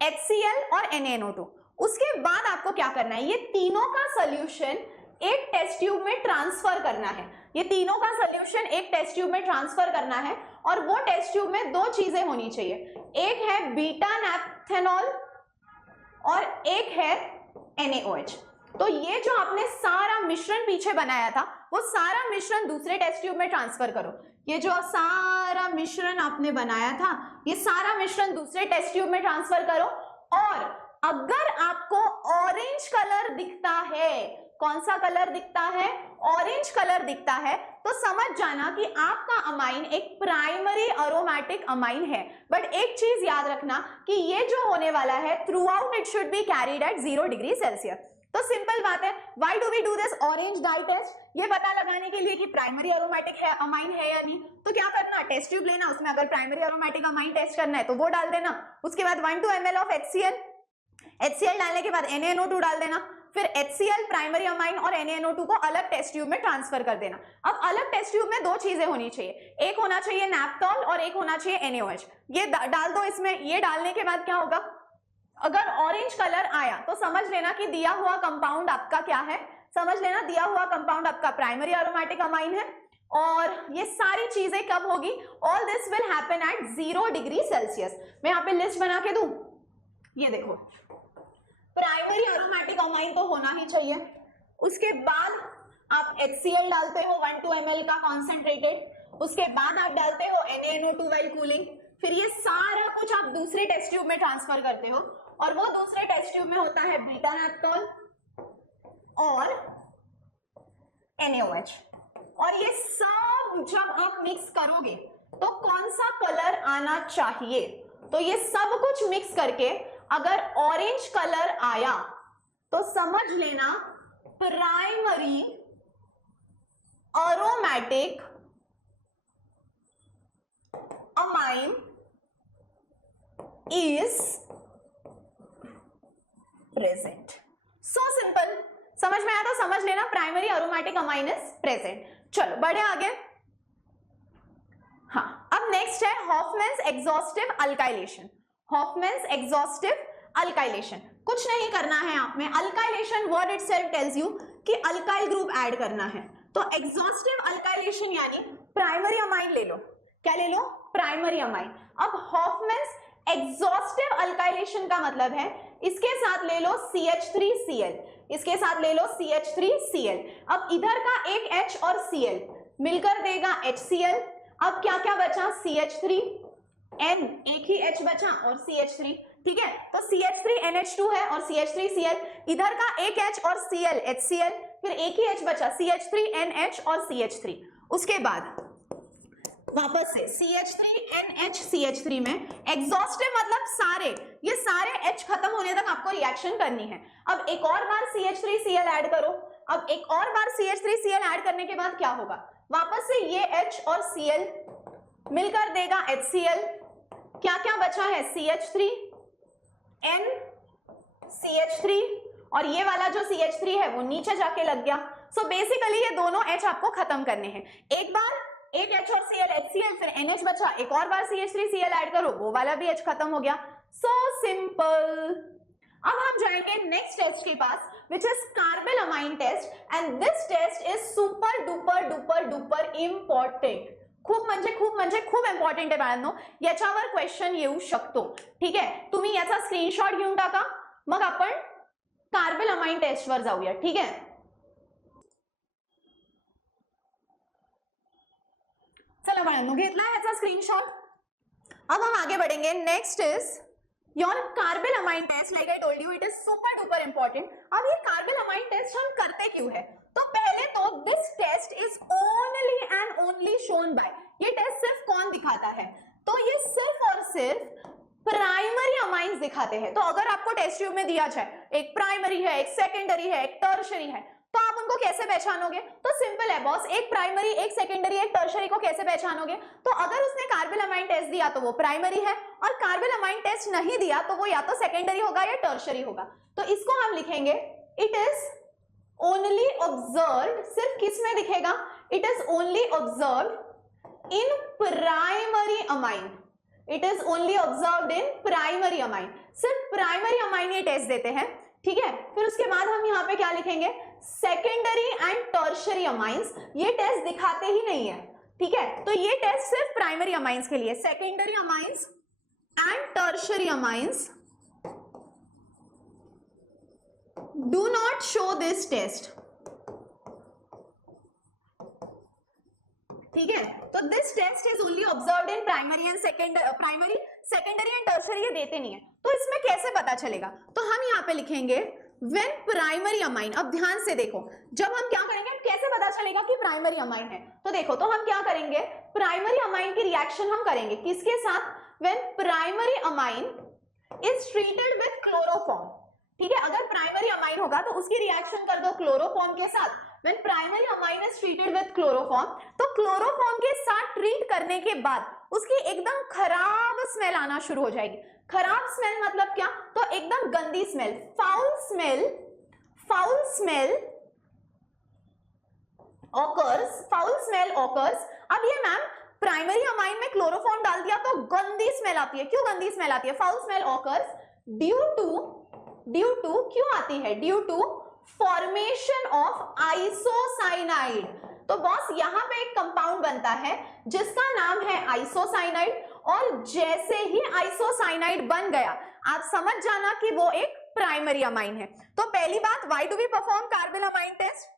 HCl और NaNO2। उसके बाद आपको क्या करना है, ये तीनों का सोल्यूशन एक टेस्ट ट्यूब में ट्रांसफर करना है, ये तीनों का सोल्यूशन एक टेस्ट ट्यूब में ट्रांसफर करना है। और वो टेस्ट ट्यूब में दो चीजें होनी चाहिए, एक है बीटा नैप्थेनॉल और एक है NaOH। तो ये जो आपने सारा मिश्रण पीछे बनाया था वो सारा मिश्रण दूसरे टेस्ट ट्यूब में ट्रांसफर करो। ये जो सारा मिश्रण आपने बनाया था ये सारा मिश्रण दूसरे टेस्ट ट्यूब में ट्रांसफर करो। और अगर आपको ऑरेंज कलर दिखता है, कौन सा कलर दिखता है? ऑरेंज कलर दिखता है, तो समझ जाना कि आपका अमाइन एक प्राइमरी अरोमैटिक अमाइन है। बट एक चीज याद रखना कि ये जो होने वाला है throughout it should be carried at 0 degree Celsius. तो सिंपल बात है, why do we do this orange dye test? ये पता लगाने के लिए कि प्राइमरी अरोमैटिक है अमाइन है या नहीं। तो क्या करना, टेस्ट ट्यूब लेना, उसमें अगर प्राइमरी अरोमैटिक अमाइन टेस्ट करना है तो वो डाल देना। उसके बाद 1-2 ml ऑफ HCl, HCl डालने के बाद NaNO2 डाल देना, फिर HCl प्राइमरी अमाइन और NaNO2 को अलग टेस्ट ट्यूब में ट्रांसफर कर देना। अब अलग टेस्ट ट्यूब में दो चीजें होनी चाहिए, एक होना चाहिए नैप्थॉल और एक होना चाहिए NaOH। ये डाल दो इसमें। ये डालने के बाद क्या होगा, अगर ऑरेंज कलर आया तो समझ लेना कि दिया हुआ कंपाउंड आपका क्या है, समझ लेना दिया हुआ कंपाउंड आपका प्राइमरी एरोमेटिक अमाइन है। और ये सारी चीजें कब होगी, all this will happen at 0 degree Celsius. मैं यहाँ पे लिस्ट बना के दूं, ये देखो प्राइमरी एरोमेटिक अमाइन तो होना ही चाहिए, उसके बाद आप HCl डालते हो 1-2 ml का कॉन्सेंट्रेटेड, उसके बाद आप डालते हो NaNO2 व्हाइल कूलिंग, फिर ये सारा कुछ आप दूसरे टेस्ट ट्यूब में ट्रांसफर करते हो और वो दूसरे टेस्ट ट्यूब में होता है बीटा नैप्थॉल और NaOH। और ये सब जब आप मिक्स करोगे तो कौन सा कलर आना चाहिए, तो ये सब कुछ मिक्स करके अगर ऑरेंज कलर आया तो समझ लेना primary aromatic amine is present. So simple, समझ में आया तो समझ लेना primary aromatic amine is present. चलो बढ़े आगे। हाँ, अब नेक्स्ट है हॉफमैन्स एग्जॉस्टिव अल्काइलेशन। हॉफमैन्स एग्जॉस्टिव अल्काइलेशन, कुछ नहीं करना है आप में, alkylation word itself tells you कि अल्काइल ग्रुप ऐड करना है। तो एग्जॉस्टिव अल्काइलेशन यानी प्राइमरी अमाइन ले लो, क्या ले लो, प्राइमरी अमाइन। अब हॉफमैन्स एग्जॉस्टिव अल्काइलेशन का मतलब है इसके साथ ले लो CH3Cl, इसके साथ ले लो CH3Cl। अब इधर का एक H और Cl मिलकर देगा HCl। अब क्या क्या बचा, CH3N, एक ही H बचा और CH3, ठीक है। तो CH3NH2 है और CH3Cl, इधर का एक H और Cl HCl, फिर एक ही H बचा CH3NH और CH3। उसके बाद वापस से CH3NH CH3 में एग्जॉस्टिव मतलब सारे, ये सारे H खत्म होने तक आपको रिएक्शन करनी है। अब एक और बार CH3Cl ऐड करो, अब एक और बार CH3Cl ऐड करने के बाद क्या होगा, वापस से ये H और Cl मिलकर देगा HCl। क्या क्या बचा है, CH3N CH3 और ये वाला जो CH3 है वो नीचे जाके लग गया। सो बेसिकली ये दोनों H आपको खत्म करने हैं। एक बार एक H और Cl HCl, फिर NH बचा, एक और बार CH3Cl ऐड करो, वो वाला भी H खत्म हो गया। So simple. अब हम जाएंगे नेक्स्ट टेस्ट के पास, which is carbylamine test, and this test is super duper duper duper important. खूप इम्पॉर्टंट आहे बाळांनो, याच्यावर क्वेश्चन येऊ शकतो, ठीक आहे। तुम्ही याचा स्क्रीनशॉट घेऊन टाका, मग आपण कार्बेलामाइन टेस्ट वर जाऊया, ठीक आहे। चला बाळांनो, घेतला याचा स्क्रीनशॉट। अब हम आगे बढ़ेंगे। Next is your carbylamine test. Like I told you it is super duper important. अब ये कार्बेलामाइन टेस्ट हम करते क्यों है, तो पहले तो this test is only and only shown by, ये टेस्ट सिर्फ कौन दिखाता है, तो ये सिर्फ और सिर्फ प्राइमरी अमाइंस दिखाते हैं। तो अगर आपको टेस्ट ट्यूब में दिया जाए एक प्राइमरी है, एक सेकेंडरी है, एक टर्शरी है, तो आप उनको कैसे पहचानोगे, तो सिंपल है बॉस, एक प्राइमरी, एक सेकेंडरी, एक टर्शरी को कैसे पहचानोगे, तो अगर उसने कार्बेलामाइन टेस्ट दिया तो वो प्राइमरी है, और कार्बेलामाइन टेस्ट नहीं दिया तो वो या तो सेकेंडरी होगा या टर्शरी होगा। तो इसको हम लिखेंगे इट इज ओनली ऑब्जर्व्ड, सिर्फ किस में दिखेगा, it is only observed in primary amine, it is only observed in primary amine, सिर्फ प्राइमरी अमाइन ये टेस्ट देते हैं, ठीक है। फिर उसके बाद हम यहाँ पे क्या लिखेंगे, सेकेंडरी एंड टर्शरी अमाइंस ये टेस्ट दिखाते ही नहीं है, ठीक है। तो ये टेस्ट सिर्फ प्राइमरी अमाइंस के लिए, secondary amines and tertiary amines do not show this test, ठीक है। तो this test is only observed in primary and secondary and tertiary, ये देते नहीं है। तो इसमें कैसे पता चलेगा, तो हम यहाँ पे लिखेंगे व्हेन प्राइमरी अमाइन। अब ध्यान से देखो, जब हम क्या करेंगे, कैसे पता चलेगा कि प्राइमरी अमाइन है, तो देखो, तो हम क्या करेंगे, प्राइमरी अमाइन की रिएक्शन हम करेंगे किसके साथ, when primary amine is treated with chloroform, ठीक है। अगर प्राइमरी अमाइन होगा तो उसकी रिएक्शन कर दो क्लोरोफॉर्म के साथ। When primary amine is treated with chloroform, तो क्लोरोफॉर्म के साथ ट्रीट करने के बाद उसकी एकदम खराब स्मेल आना शुरू हो जाएगी। खराब स्मेल मतलब क्या, तो एकदम गंदी smell, foul smell, foul smell occurs, foul smell occurs. अब ये मैम प्राइमरी अमाइन में क्लोरोफॉर्म डाल दिया तो गंदी स्मेल आती है, क्यों गंदी स्मेल आती है, foul smell occurs due to क्यों आती है, due to formation of isocyanide. तो बॉस यहां पे एक कंपाउंड बनता है जिसका नाम है आइसोसाइनाइड, और जैसे ही आइसोसाइनाइड बन गया आप समझ जाना कि वो एक प्राइमरी अमाइन है। तो पहली बात, why do we perform carbon amine test,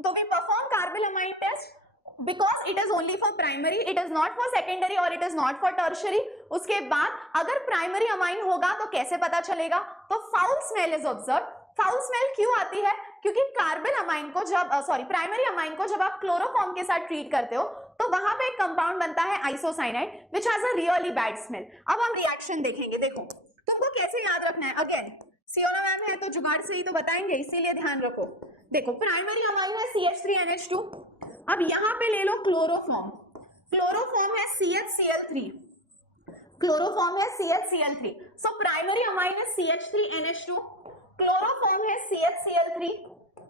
तो we perform carbylamine test because it is only for primary, it is not for secondary और it is not for tertiary। उसके बाद अगर प्राइमरी अमाइन होगा तो कैसे पता चलेगा, तो foul smell is observe. Foul smell क्यों आती है, क्योंकि कार्बन अमाइन को जब प्राइमरी अमाइन को जब आप क्लोरोफॉर्म के साथ ट्रीट करते हो तो वहां पे एक कंपाउंड बनता है isocyanide which has a really bad smell. अब हम रिएक्शन देखेंगे, देखो तुमको कैसे याद रखना है, अगेन सियोना मैम है तो जुगाड़ से ही तो बताएंगे, इसीलिए ध्यान रखो। देखो प्राइमरी अमाइन है CH3NH2, अब यहां पे ले लो क्लोरोफॉर्म, क्लोरोफॉर्म है CHCl3, क्लोरोफॉर्म है CHCl3, सो प्राइमरी अमाइन है CH3NH2, क्लोरोफॉर्म है CHCl3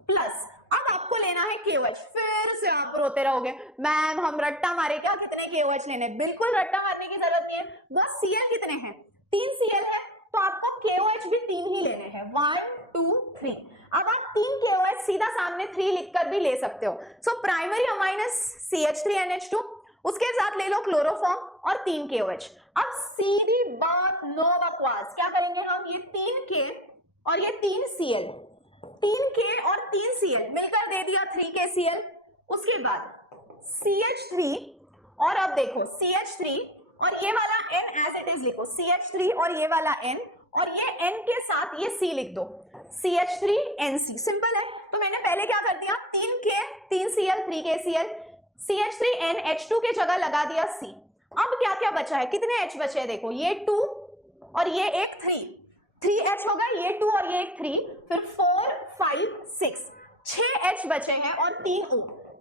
प्लस, अब आपको लेना है KOH। फिर से आप रोते रहोगे मैम हम रट्टा मारे क्या, कितने KOH लेने, बिल्कुल रट्टा मारने की जरूरत नहीं है, बस Cl कितने हैं, 3 Cl है तो आपको KOH भी 3 ही लेने हैं, 1 2 3। अब आप 3 KOH सीधा सामने 3 लिखकर भी ले सकते हो। सो प्राइमरी अमाइन CH3NH2, उसके साथ ले लो क्लोरोफॉर्म और 3 KOH। अब सीधी बात, नो बकवास, क्या करेंगे हम, ये 3 K और ये 3 Cl, 3 K और 3 Cl मिलकर दे दिया 3 KCl। उसके बाद CH3 और अब देखो CH3 और ये वाला N एज इट इज लिखो, CH3 और ये वाला N और ये N के साथ ये C लिख दो, CH3NC, सिंपल है। तो मैंने पहले क्या कर दिया, 3 K 3 Cl 3 KCl, CH3NH2 के जगह लगा दिया C। अब क्या क्या बचा है, कितने H बचे हैं, देखो ये 2 और ये एक 3 H होगा, ये 2 और ये एक 3, फिर 4 5 6 6 H बचे हैं और 3 O,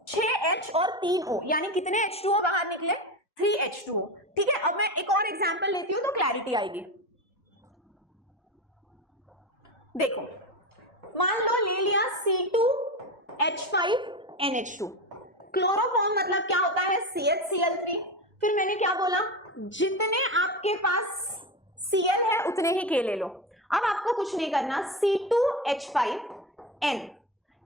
6 H और 3 O, यानी कितने H2O बाहर निकले, 3 H2O। ठीक है, अब मैं एक और एग्जांपल लेती हूं तो क्लैरिटी आएगी। देखो मान लो ले लिया C2H5NH2, क्लोरोफॉर्म मतलब क्या होता है CHCl3, फिर मैंने क्या बोला, जितने आपके पास Cl है उतने ही K ले लो। अब आपको कुछ नहीं करना, C2H5N,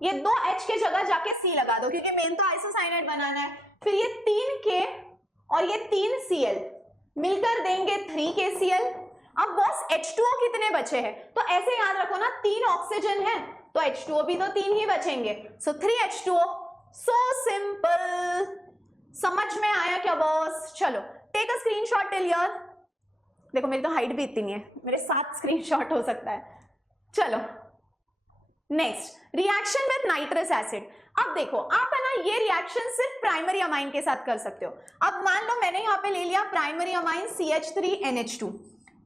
ये 2 H के जगह जाके C लगा दो क्योंकि मेन तो आइसोसाइनाइड बनाना है, फिर ये 3 K और ये 3 Cl मिलकर देंगे 3 KCl। अब बॉस H2O कितने बचे हैं, तो ऐसे याद रखो ना, 3 ऑक्सीजन है तो H2O भी तो 3 ही बचेंगे, सो 3 H2O, सो सिंपल। समझ में आया क्या बॉस, चलो take a screenshot till here. देखो मेरी तो हाइट भी इतनी नहीं है, मेरे 7 स्क्रीनशॉट हो सकता है। चलो next reaction with nitrous acid. अब देखो आप है ना, ये रिएक्शन सिर्फ प्राइमरी अमाइन के साथ कर सकते हो। अब मान लो मैंने यहाँ पे ले लिया प्राइमरी अमाइन CH3NH2,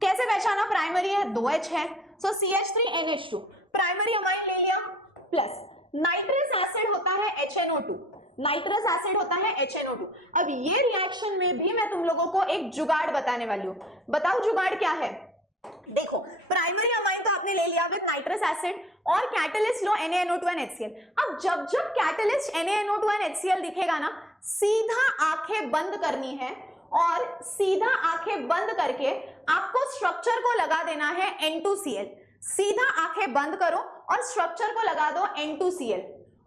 कैसे पहचाना, प्राइमरी है 2H है, सो CH3NH2 प्राइमरी अमाइन ले लिया, प्लस नाइट्रस एसिड होता है HNO2, नाइट्रस एसिड होता है HNO2। अब ये रिएक्शन में भी मैं तुम लोगों को एक जुगाड़ बताने वाली हूँ, बताओ जुगाड़ क्या है। देखो प्राइमरी अमाइन तो आपने ले लिया विद नाइट्रस एसिड और catalyst low NaNO2 and HCl। अब जब जब कैटलिस्ट NaNO2 and HCl दिखेगा ना, सीधा आंखें बंद करनी है और सीधा आंखें बंद करके आपको स्ट्रक्चर को लगा देना है N2Cl। सीधा आंखें बंद करो और स्ट्रक्चर को लगा दो N2Cl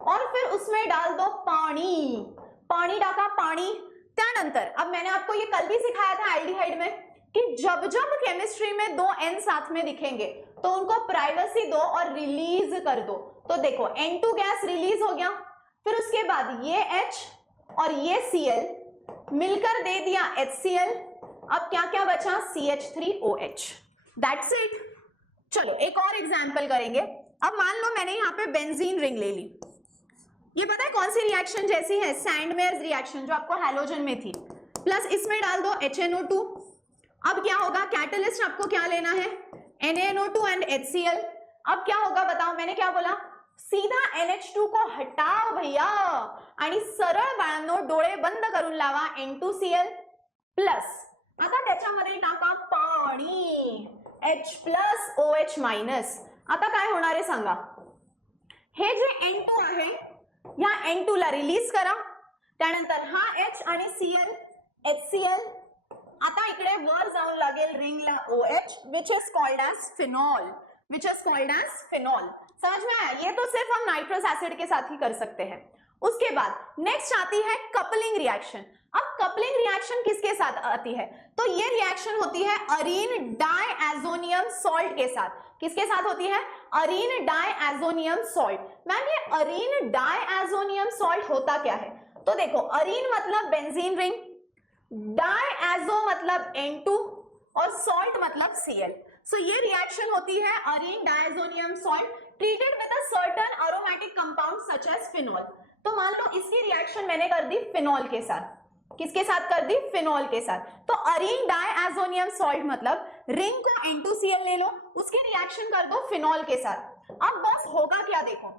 और फिर उसमें डाल दो पानी, पानी डाका पानी। त्यानंतर अब मैंने आपको ये कल भी सिखाया था एल्डिहाइड में कि जब जब केमिस्ट्री में 2 N साथ में दिखेंगे तो उनको प्राइवेसी दो और रिलीज कर दो। तो देखो N2 गैस रिलीज हो गया, फिर उसके बाद ये H और ये Cl मिलकर दे दिया HCl। अब क्या क्या बचा, CH3OH, दैट्स इट। चलो एक और एग्जांपल करेंगे। अब मान लो मैंने यहाँ पे बेंजीन रिंग ले ली, ये पता है कौन सी रिएक्शन जैसी है, सैंडमेयर्स रिएक्शन जो आपको हैलोजन में थी, प्लस इसमें डाल दो HNO2। अब क्या होगा, कैटलिस्ट आपको क्या लेना है, NaNO2 and HCl। अब क्या होगा बताओ, मैंने क्या बोला, सीधा NH2 को हटाओ भैया आणि सरळ बाळांनो डोळे बंद करून लावा N2Cl प्लस आता त्याच्यामध्ये टाका आणि H प्लस OH मायनस. आता काय होणार आहे सांगा. हे जे N2 आहे या N2 ला रिलीज करा, त्यानंतर हा H आणि Cl HCl. आता इकडे वर जाऊन लागेल रिंगला OH which is called as phenol, which is called as phenol. समझ में आया. ये तो सिर्फ हम नाइट्रस एसिड के साथ ही कर सकते हैं. उसके बाद नेक्स्ट आती है कपलिंग रिएक्शन. अब कपलिंग रिएक्शन किसके साथ आती है, तो ये रिएक्शन होती है अरीन डाइएजोनियम सॉल्ट के साथ. किसके साथ होती है, अरीन डाइएजोनियम सॉल्ट. मैम ये अरीन डाइएजोनियम सॉल्ट होता क्या है, तो देखो अरीन मतलब बेंजीन रिंग, डाइएजो मतलब N2 और सॉल्ट मतलब Cl. सो ये रिएक्शन होती है arene diazonium salt treated with a certain aromatic compound such as phenol. तो मान लो इसकी रिएक्शन मैंने कर दी फिनॉल के साथ. किसके साथ कर दी, फिनॉल के साथ. तो अरीन डाइएजोनियम सॉल्ट मतलब रिंग को N2Cl ले लो, उसकी रिएक्शन कर दो फिनॉल के साथ. अब बस होगा क्या, देखो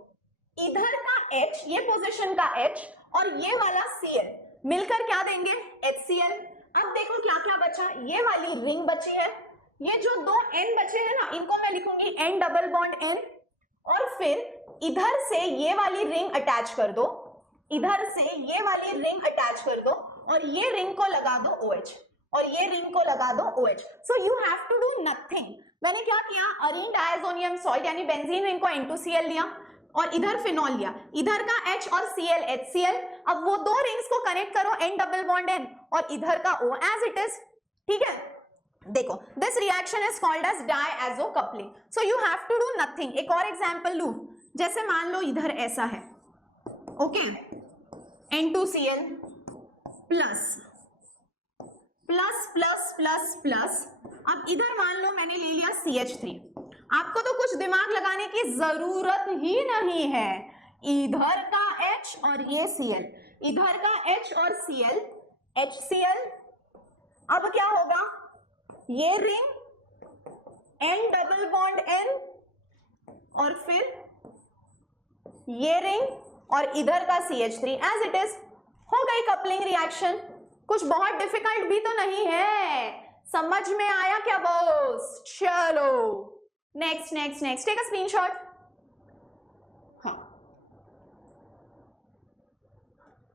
इधर का H, ये पोजीशन का H और ये वाला Cl मिलकर क्या देंगे, HCl. अब देखो क्या क्या बचा, ये वाली रिंग बची है, ये जो दो N बचे हैं ना इनको मैं लिखूंगी N डबल बॉन्ड N, और फिर इधर से ये वाली रिंग अटैच कर दो, इधर से ये वाली रिंग अटैच कर दो और ये रिंग को लगा दो OH और ये रिंग को लगा दो OH. So you have to do nothing. मैंने क्या किया, अरीन डाइएजोनियम सॉल्ट यानी बेंजीन रिंग को N2Cl लिया और इधर फिनॉल लिया, इधर का H और Cl HCl. अब वो दो रिंग्स को कनेक्ट करो N डबल बॉन्ड N और इधर का O एज इट इज. ठीक है, देखो this reaction is called as diazo coupling. So you have to do nothing. एक और एग्जांपल लूं, जैसे मान लो इधर ऐसा है, okay N2Cl plus plus plus plus plus. अब इधर मान लो मैंने ले लिया CH3. आपको तो कुछ दिमाग लगाने की जरूरत ही नहीं है. इधर का H और ये Cl, इधर का H और Cl HCl. अब क्या होगा, ये ring N double bond N और फिर ये रिंग और इधर का CH3 एज इट इज. हो गई कपलिंग रिएक्शन. कुछ बहुत डिफिकल्ट भी तो नहीं है. समझ में आया क्या बॉस. चलो next next next, take a screenshot. हाँ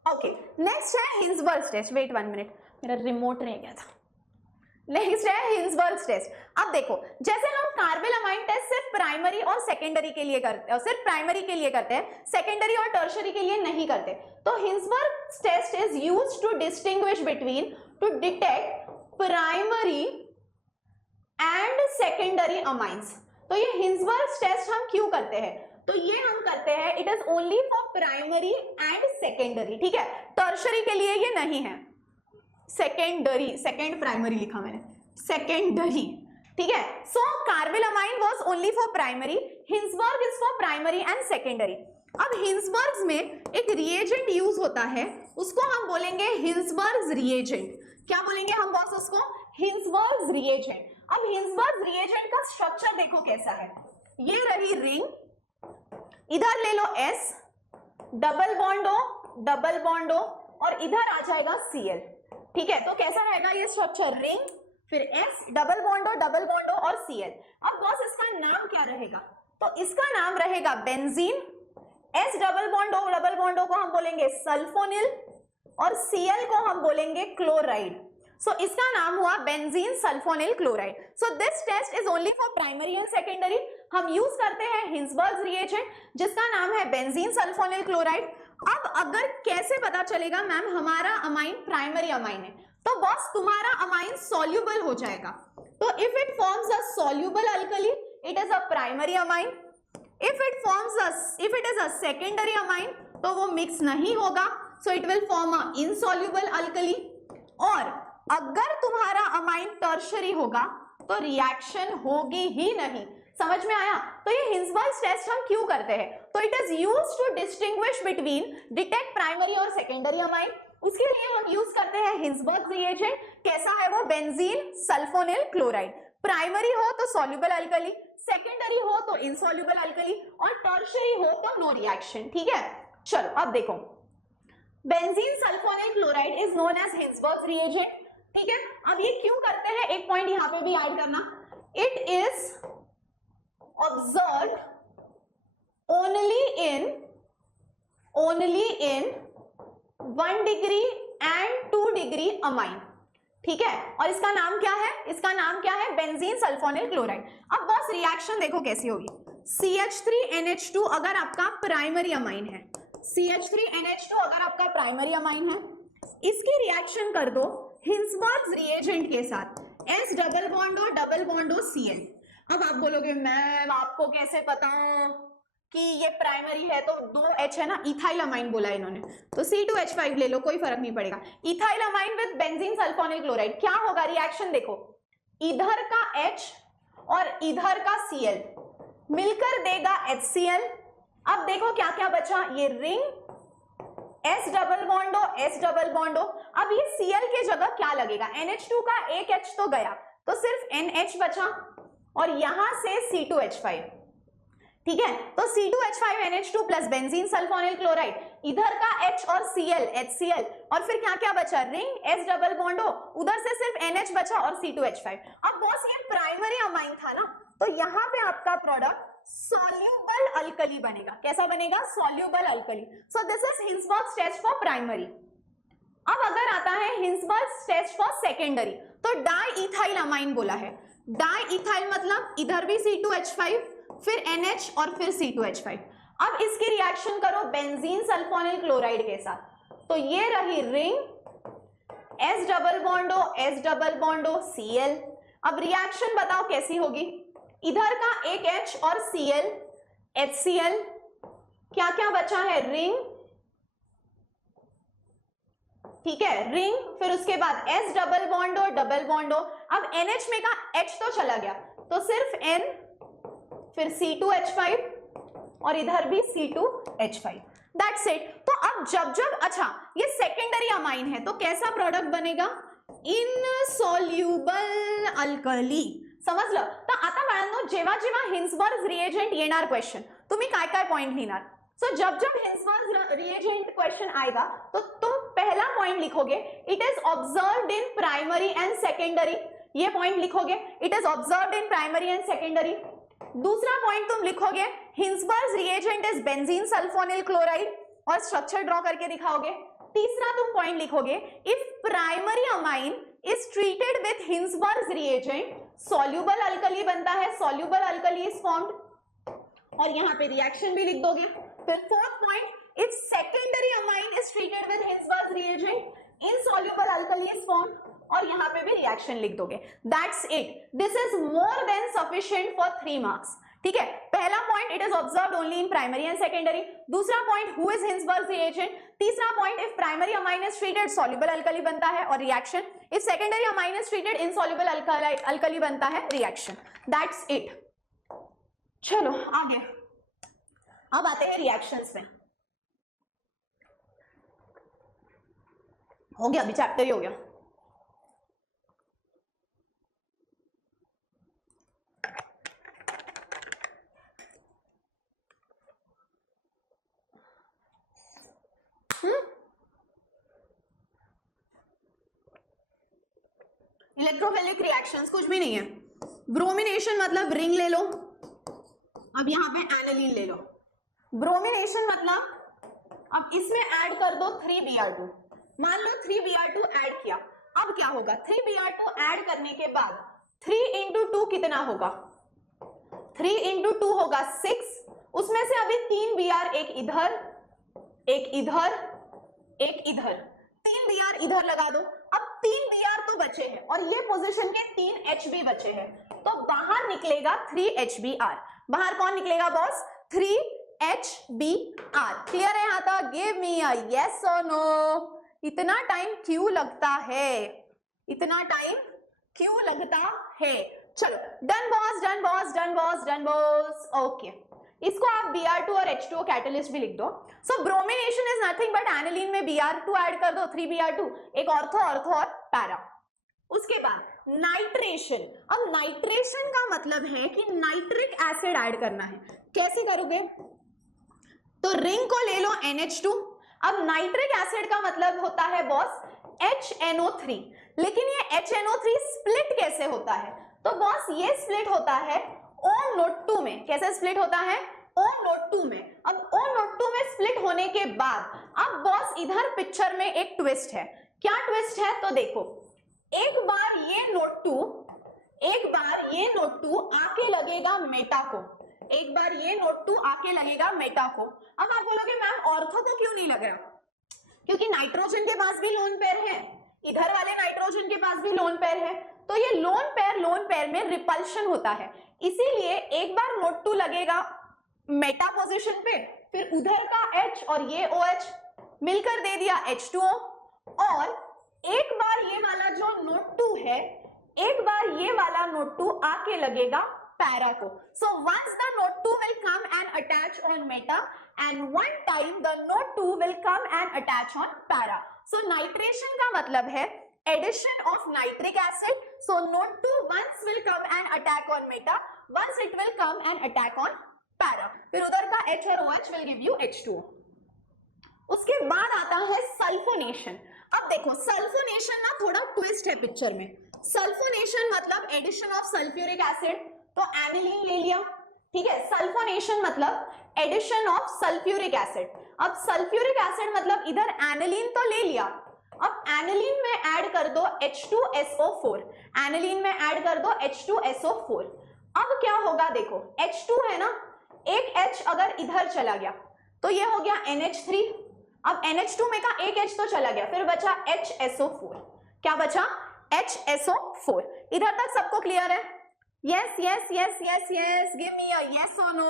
ओके, नेक्स्ट है हिंसबर्ग टेस्ट. वेट 1 मिनट, मेरा रिमोट रह गया था. नेक्स्ट है हिंसबर्ग टेस्ट. अब देखो जैसे हम कार्बेलामाइन टेस्ट सिर्फ प्राइमरी और सेकेंडरी के लिए करते हैं, सिर्फ प्राइमरी के लिए करते हैं, सेकेंडरी और टर्शरी के लिए नहीं करते. तो Hinsberg test is used to distinguish between, to detect primary and secondary amines. तो ये हिंसबर्ग टेस्ट हम क्यों करते हैं, तो ये हम करते हैं it is only for primary and secondary. ठीक है, टर्शरी के लिए ये नहीं है. सेकेंडरी, सेकेंड प्राइमरी लिखा मैंने, सेकेंडरी. ठीक है, so carbylamine was only for primary, Hinsberg is for primary and secondary. अब हिंसबर्ग में एक रिएजेंट यूज होता है, उसको हम बोलेंगे हिंसबर्ग रिएजेंट. क्या बोलेंगे हम बॉस उसको, हिंसबर्ग रिएजेंट. अब हिंसबर्ग रिएजेंट का स्ट्रक्चर देखो कैसा है. ये रही रिंग, इधर ले लो S double bond O double bond O और इधर आ जाएगा Cl. ठीक है, तो कैसा रहेगा ये स्ट्रक्चर, रिंग फिर S डबल बॉन्ड O और Cl. अब बॉस इसका नाम क्या रहेगा, तो इसका नाम रहेगा benzene. S double bond O को हम बोलेंगे सल्फोनिल और Cl को हम बोलेंगे क्लोराइड. सो इसका नाम हुआ benzene sulphonyl chloride. So this test is only for primary and secondary. हम यूज करते हैं हिंसबर्ग रिएजेंट जिसका नाम है बेंजीन सल्फोनिल क्लोराइड. अब अगर कैसे पता चलेगा मैम हमारा अमाइन प्राइमरी अमाइन है, तो बॉस तुम्हारा अमाइन सॉल्युबल हो जाएगा. तो if it forms a soluble alkali it is a primary amine. If it is a secondary amine तो वो मिक्स नहीं होगा, so it will form a insoluble alkali. और अगर तुम्हारा अमाइन टर्शरी होगा तो रिएक्शन होगी ही नहीं. समझ में आया. तो ये हिंसबर्ग टेस्ट हम क्यों करते हैं, तो it is used to distinguish between, detect primary और सेकेंडरी अमाइन. उसके लिए हम यूज करते हैं हिंसबर्ग रिएजेंट. कैसा है वो, बेंजीन सल्फोनिल क्लोराइड. प्राइमरी हो तो सॉल्युबल अल्कली, सेकेंडरी हो तो इनसॉल्युबल अल्कली और टर्शरी हो तो नो रिएक्शन. ठीक है, चलो अब देखो benzene sulphonyl chloride is known as Hinsberg reagent. ठीक है, अब ये क्यों करते हैं, एक पॉइंट यहां पे भी ऐड करना, it is observe only in 1 degree and 2 degree amine, ठीक है, और इसका नाम क्या है, इसका नाम क्या है, बेंजीन सल्फोनिल क्लोराइड। अब बस रिएक्शन देखो कैसी होगी, CH3NH2 अगर आपका प्राइमरी अमाइन है, CH3NH2 अगर आपका प्राइमरी अमाइन है, इसकी रिएक्शन कर दो हिंसबर्ग्स रिएजेंट के साथ, S double bond O Cl। अब आप बोलोगे मैम आपको कैसे पता कि ये प्राइमरी है, तो 2H है ना, इथाइल अमाइन बोला इन्होंने, तो C2H5 ले लो, कोई फर्क नहीं पड़ेगा। Ethyl amine with benzene sulphonyl chloride, क्या होगा रिएक्शन देखो, इधर का H और इधर का Cl मिलकर देगा HCl। अब देखो क्या क्या बचा, ये ring S double bond O, अब ये Cl के जगह क्या लगेगा, NH2 का एक H तो गया, तो सिर्फ NH बचा और यहां से C2H5, ठीक है, तो C2H5NH2 plus benzene sulphonyl chloride, इधर का H और Cl HCl, और फिर क्या क्या बचा, ring S double bond O, उधर से सिर्फ NH बचा और C2H5। अब बॉस ये प्राइमरी अमाइन था ना, तो यहाँ पे आपका प्रोडक्ट सॉल्यूबल अल्कली बनेगा, कैसा बनेगा, soluble alkali. So this is Hinsberg's test for primary. अब अगर आता है हिंसबर्ग्स टेस्ट फॉर सेकेंडरी, तो डाईइथाइल अमाइन बोला है, डाईइथाइल मतलब इधर भी C2H5 फिर NH और फिर C2H5। अब इसकी रिएक्शन करो बेंजीन सल्फोनिल क्लोराइड के साथ, तो ये रही ring S double bond O Cl। अब रिएक्शन बताओ कैसी होगी, इधर का एक H और Cl HCl, क्या क्या बचा है, रिंग, ठीक है, रिंग, फिर उसके बाद S डबल बॉन्ड O, अब NH में का H तो चला गया, तो सिर्फ N, फिर C2H5 और इधर भी C2H5, दैट्स इट। तो अब जब अच्छा ये सेकेंडरी अमाइन है, तो कैसा प्रोडक्ट बनेगा, इनसॉल्युबल अल्कली, समजलं। तर आता बाळांनो जेव्हा जेव्हा हिंसबर्ग्स रिएजेंट येणार क्वेश्चन, तुम्ही काय काय पॉइंट लिहिणार, सो जब हिंसबर्ग्स रिएजेंट क्वेश्चन आएगा तो तुम पहला पॉइंट लिखोगे it is observed in primary and secondary, ये पॉइंट लिखोगे, it is observed in primary and secondary. दूसरा पॉइंट तुम लिखोगे Hinsberg's reagent is benzene sulphonyl chloride और स्ट्रक्चर ड्रॉ करके दिखाओगे। तीसरा तुम पॉइंट लिखोगे if primary amine is treated with Hinsberg's reagent soluble alkali बनता है, सॉल्यूबल अल्कली इज फॉर्म्ड, और यहां पे रिएक्शन भी लिख दोगे। फिर fourth point if secondary amine is treated with Hinsberg's reagent insoluble alkali is formed, और यहां पे भी रिएक्शन लिख दोगे, that's it. This is more than sufficient for 3 marks, ठीक है। पहला point it is observed only in primary and secondary, दूसरा point who is Hinsberg's reagent, तीसरा point if primary amine is treated soluble alkali बनता है और reaction, if secondary amine is treated insoluble alkali बनता है रिएक्शन, दैट्स इट। चलो आगे, अब आते हैं रिएक्शंस में। हो गया, अभी चैप्टर ही हो गया। इलेक्ट्रोफिलिक रिएक्शंस कुछ भी नहीं है। ब्रोमिनेशन मतलब रिंग ले लो, अब यहां पे एनालिन ले लो। ब्रोमिनेशन मतलब अब इसमें ऐड कर दो 3Br2, मान लो 3Br2 ऐड किया, अब क्या होगा, 3Br2 ऐड करने के बाद 3 into 2 कितना होगा, 3 into 2 होगा 6, उसमें से अभी 3 Br, एक इधर एक इधर एक इधर, 3 Br इधर लगा दो, अब 3 Br तो बचे हैं और ये पोजीशन के 3 H भी बचे हैं, तो बाहर निकलेगा 3HBr। बाहर कौन निकलेगा बॉस, 3HBr। क्लियर है यहाँ तक, गिव मी अ यस और नो। इतना टाइम क्यों लगता है, इतना टाइम क्यों लगता है, चलो done boss done boss done boss done boss, okay. इसको आप Br2 और H2O कैटलिस्ट भी लिख दो। सो bromination is nothing but aniline में Br2 ऐड कर दो, 3Br2, एक ऑर्थो ऑर्थो और पैरा। उसके बाद नाइट्रेशन, अब नाइट्रेशन का मतलब है कि नाइट्रिक एसिड ऐड करना है, कैसे करोगे, तो रिंग को ले लो NH2, अब नाइट्रिक एसिड का मतलब होता है बॉस HNO3, लेकिन ये HNO3 स्प्लिट कैसे होता है? तो बॉस ये स्प्लिट होता है O नोट 2 में। कैसे स्प्लिट होता है? O नोट 2 में। अब O नोट 2 में स्प्लिट होने के बाद अब बॉस इधर पिक्चर में एक ट्विस्ट है। क्या ट्विस्ट है? तो देखो, एक बार ये नोट 2 आके लगेगा मेटा को, एक बार ये नोट 2 आके लगेगा मेटा को। अब आप बोलोगे मैम ऑर्थो को क्यों नहीं लग रहा? क्योंकि नाइट्रोजन के पास भी लोन पेयर है, इधर वाले नाइट्रोजन के पास भी लोन पेयर है, तो ये लोन पेयर में रिपल्शन होता है, इसीलिए एक बार नोट 2 लगेगा मेटा पोजीशन पे, फिर उधर का H और ये OH मिलकर दे दिया H2O, और एक बार ये वाला जो नोट 2 है, एक बार ये वाला नोट 2 आके लगेगा पैरा को। So once the node 2 will come and attach on meta, and one time the node 2 will come and attach on para. So nitration का मतलब है addition of nitric acid. So node 2 once will come and attack on meta, once it will come and attack on para. फिर उधर का H और OH will give you H2O. उसके बाद आता है सल्फोनेशन। अब देखो सल्फोनेशन ना थोड़ा ट्विस्ट है पिक्चर में। सल्फोनेशन मतलब एडिशन ऑफ सल्फ्यूरिक एसिड, तो एनिलीन ले लिया, ठीक है। सल्फोनेशन मतलब एडिशन ऑफ सल्फ्यूरिक एसिड। अब सल्फ्यूरिक एसिड मतलब इधर एनिलीन तो ले लिया, अब एनिलीन में ऐड कर दो H2SO4, एनिलीन में ऐड कर दो H2SO4। अब क्या होगा देखो, H2 है ना, एक H अगर इधर चला गया तो ये हो गया NH3, अब NH2 में का एक H तो चला गया, फिर बचा HSO4। क्या बचा? HSO4। इधर तक सबको क्लियर है? Yes, yes, yes, yes, yes. Give me a yes or no.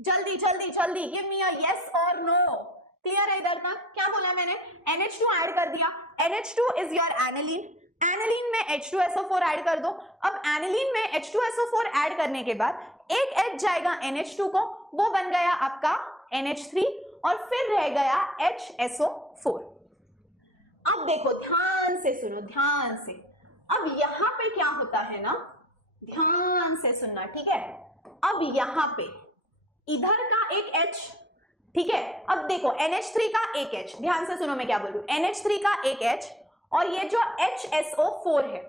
जल्दी जल्दी जल्दी give me a yes or no. Clear है इधर तक? क्या बोला मैंने? NH2 ऐड कर दिया, NH2 is your aniline, aniline में H2SO4 ऐड कर दो। अब एनिलीन में H2SO4 ऐड करने के बाद एक H जाएगा NH2 को, वो बन गया आपका NH3, और फिर रह गया HSO4। अब देखो ध्यान से सुनो, ध्यान से। अब यहां पे क्या होता है ना, ध्यान से सुनना, ठीक है। अब यहां पे इधर का एक H, ठीक है। अब देखो NH3 का एक H, ध्यान से सुनो मैं क्या बोल रही हूं। NH3 का एक H और ये जो HSO4 है,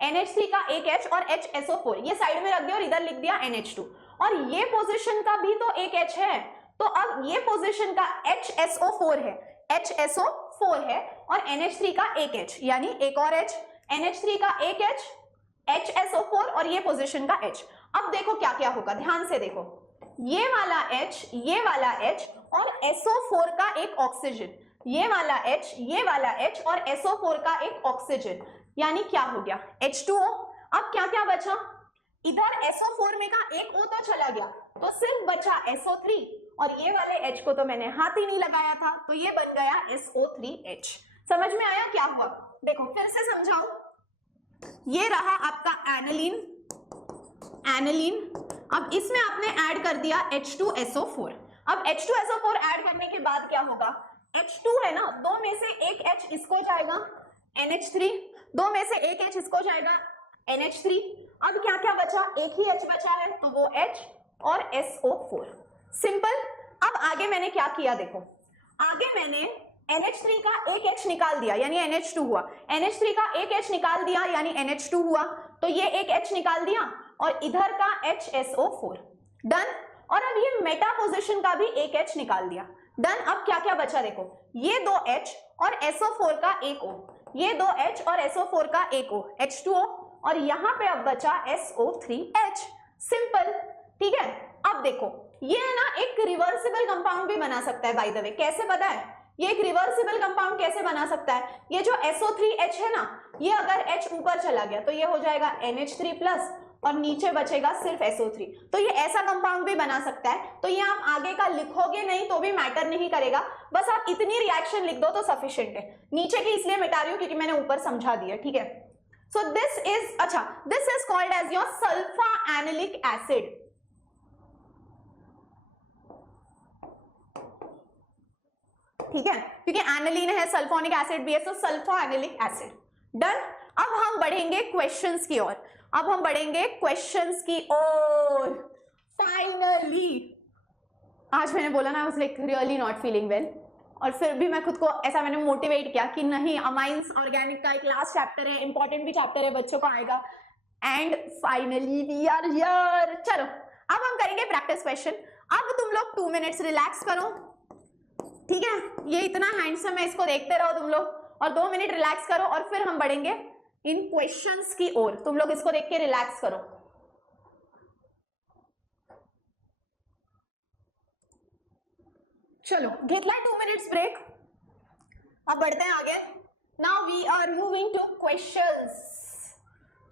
NH3 का एक H और HSO4 ये साइड में रख दिया और इधर लिख दिया NH2, और ये पोजीशन का भी तो एक H है, तो अब ये पोजीशन का HSO4 है, HSO4 है, और NH3 का एक H यानी एक और H, NH3 का एक H, HSO4 और ये पोजीशन का H। अब देखो क्या क्या होगा, ध्यान से देखो, ये वाला H, ये वाला H और SO4 का एक ऑक्सीजन, ये वाला H, ये वाला H और SO4 का एक ऑक्सीजन, यानी क्या हो गया H2O। अब क्या क्या बचा, इधर SO4 में का एक O तो चला गया, तो सिर्फ बचा SO3, और ये वाले H को तो मैंने हाथ ही नहीं लगाया था, तो ये बन गया SO3H। समझ में आया क्या हुआ? देखो फिर से समझाओ, ये रहा आपका एनिलीन, एनिलीन, अब इसमें आपने ऐड कर दिया H2SO4। अब H2SO4 ऐड करने के बाद क्या होगा, H2 है ना, दो में से एक H इसको जाएगा NH3, दो में से एक H इसको जाएगा NH3। अब क्या क्या बचा, एक ही H बचा है, तो वो H और SO4। सिंपल। अब आगे मैंने क्या किया देखो, आगे मैंने NH3 का एक H निकाल दिया यानी NH2 हुआ, NH3 का एक H निकाल दिया यानी NH2 हुआ, तो ये एक H निकाल दिया और इधर का HSO4, डन। और अब ये मेटा पोजीशन का भी एक H निकाल दिया, डन। अब क्या क्या बचा देखो, ये दो H और SO4 का एक O, ये दो H और SO4 का एक O, H2O, और यहाँ पे अब बचा SO3H। सिंपल, ठीक है। अब देखो ये है ना एक रिवर्सिबल कंपाउंड भी बना सकता है, बाय द वे। कैसे पता है ये एक रिवर्सिबल कंपाउंड कैसे बना सकता है? ये जो SO3H है ना, ये अगर H ऊपर चला गया तो ये हो जाएगा NH3+ और नीचे बचेगा सिर्फ SO3, तो ये ऐसा कंपाउंड भी बना सकता है। तो ये आप आगे का लिखोगे नहीं तो भी मैटर नहीं करेगा, बस आप इतनी रिएक्शन लिख दो तो सफिशिएंट है। नीचे की इसलिए मिटा रही हूँ क्योंकि मैंने ऊपर समझा दिया, ठीक है। सो दिस इज, अच्छा, this is called as your sulphanilic acid. ठीक है, क्योंकि एनिलीन है, सल्फोनिक एसिड भी है, तो सल्फा एनिलिक एसिड, डन। अब हम बढ़ेंगे क्वेश्चंस की ओर, अब हम बढ़ेंगे क्वेश्चंस की ओर। फाइनली, आज मैंने बोला ना, I was like really not feeling well, और फिर भी मैं खुद को ऐसा मैंने मोटिवेट किया कि नहीं, अमाइंस ऑर्गेनिक का एक लास्ट चैप्टर है, इंपॉर्टेंट भी चैप्टर है, बच्चों को आएगा। And finally we are here. चलो अब हम करेंगे प्रैक्टिस क्वेश्चन। अब तुम लोग 2 मिनट्स रिलैक्स करो, ठीक है? ये इतना हैंडसम है, इसको देखते रहो तुम लोग, और 2 मिनट रिलैक्स करो और फिर हम बढ़ेंगे इन क्वेश्चंस की ओर। तुम लोग इसको देख के रिलैक्स करो। चलो घेतला 2 मिनट्स ब्रेक, अब बढ़ते हैं आगे। Now we are moving to questions.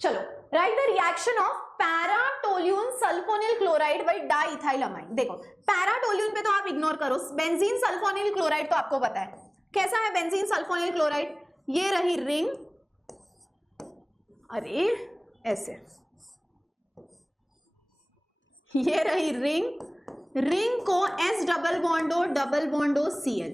चलो, write the reaction of para toluene sulfonyl chloride by diethylamine. देखो पैराटोल्यून पे तो आप इग्नोर करो, बेंजीन सल्फोनिल क्लोराइड तो आपको पता है कैसा है बेंजीन सल्फोनिल क्लोराइड। ये रही रिंग, अरे ऐसे, ये रही रिंग, रिंग को एस डबल बॉन्डो Cl,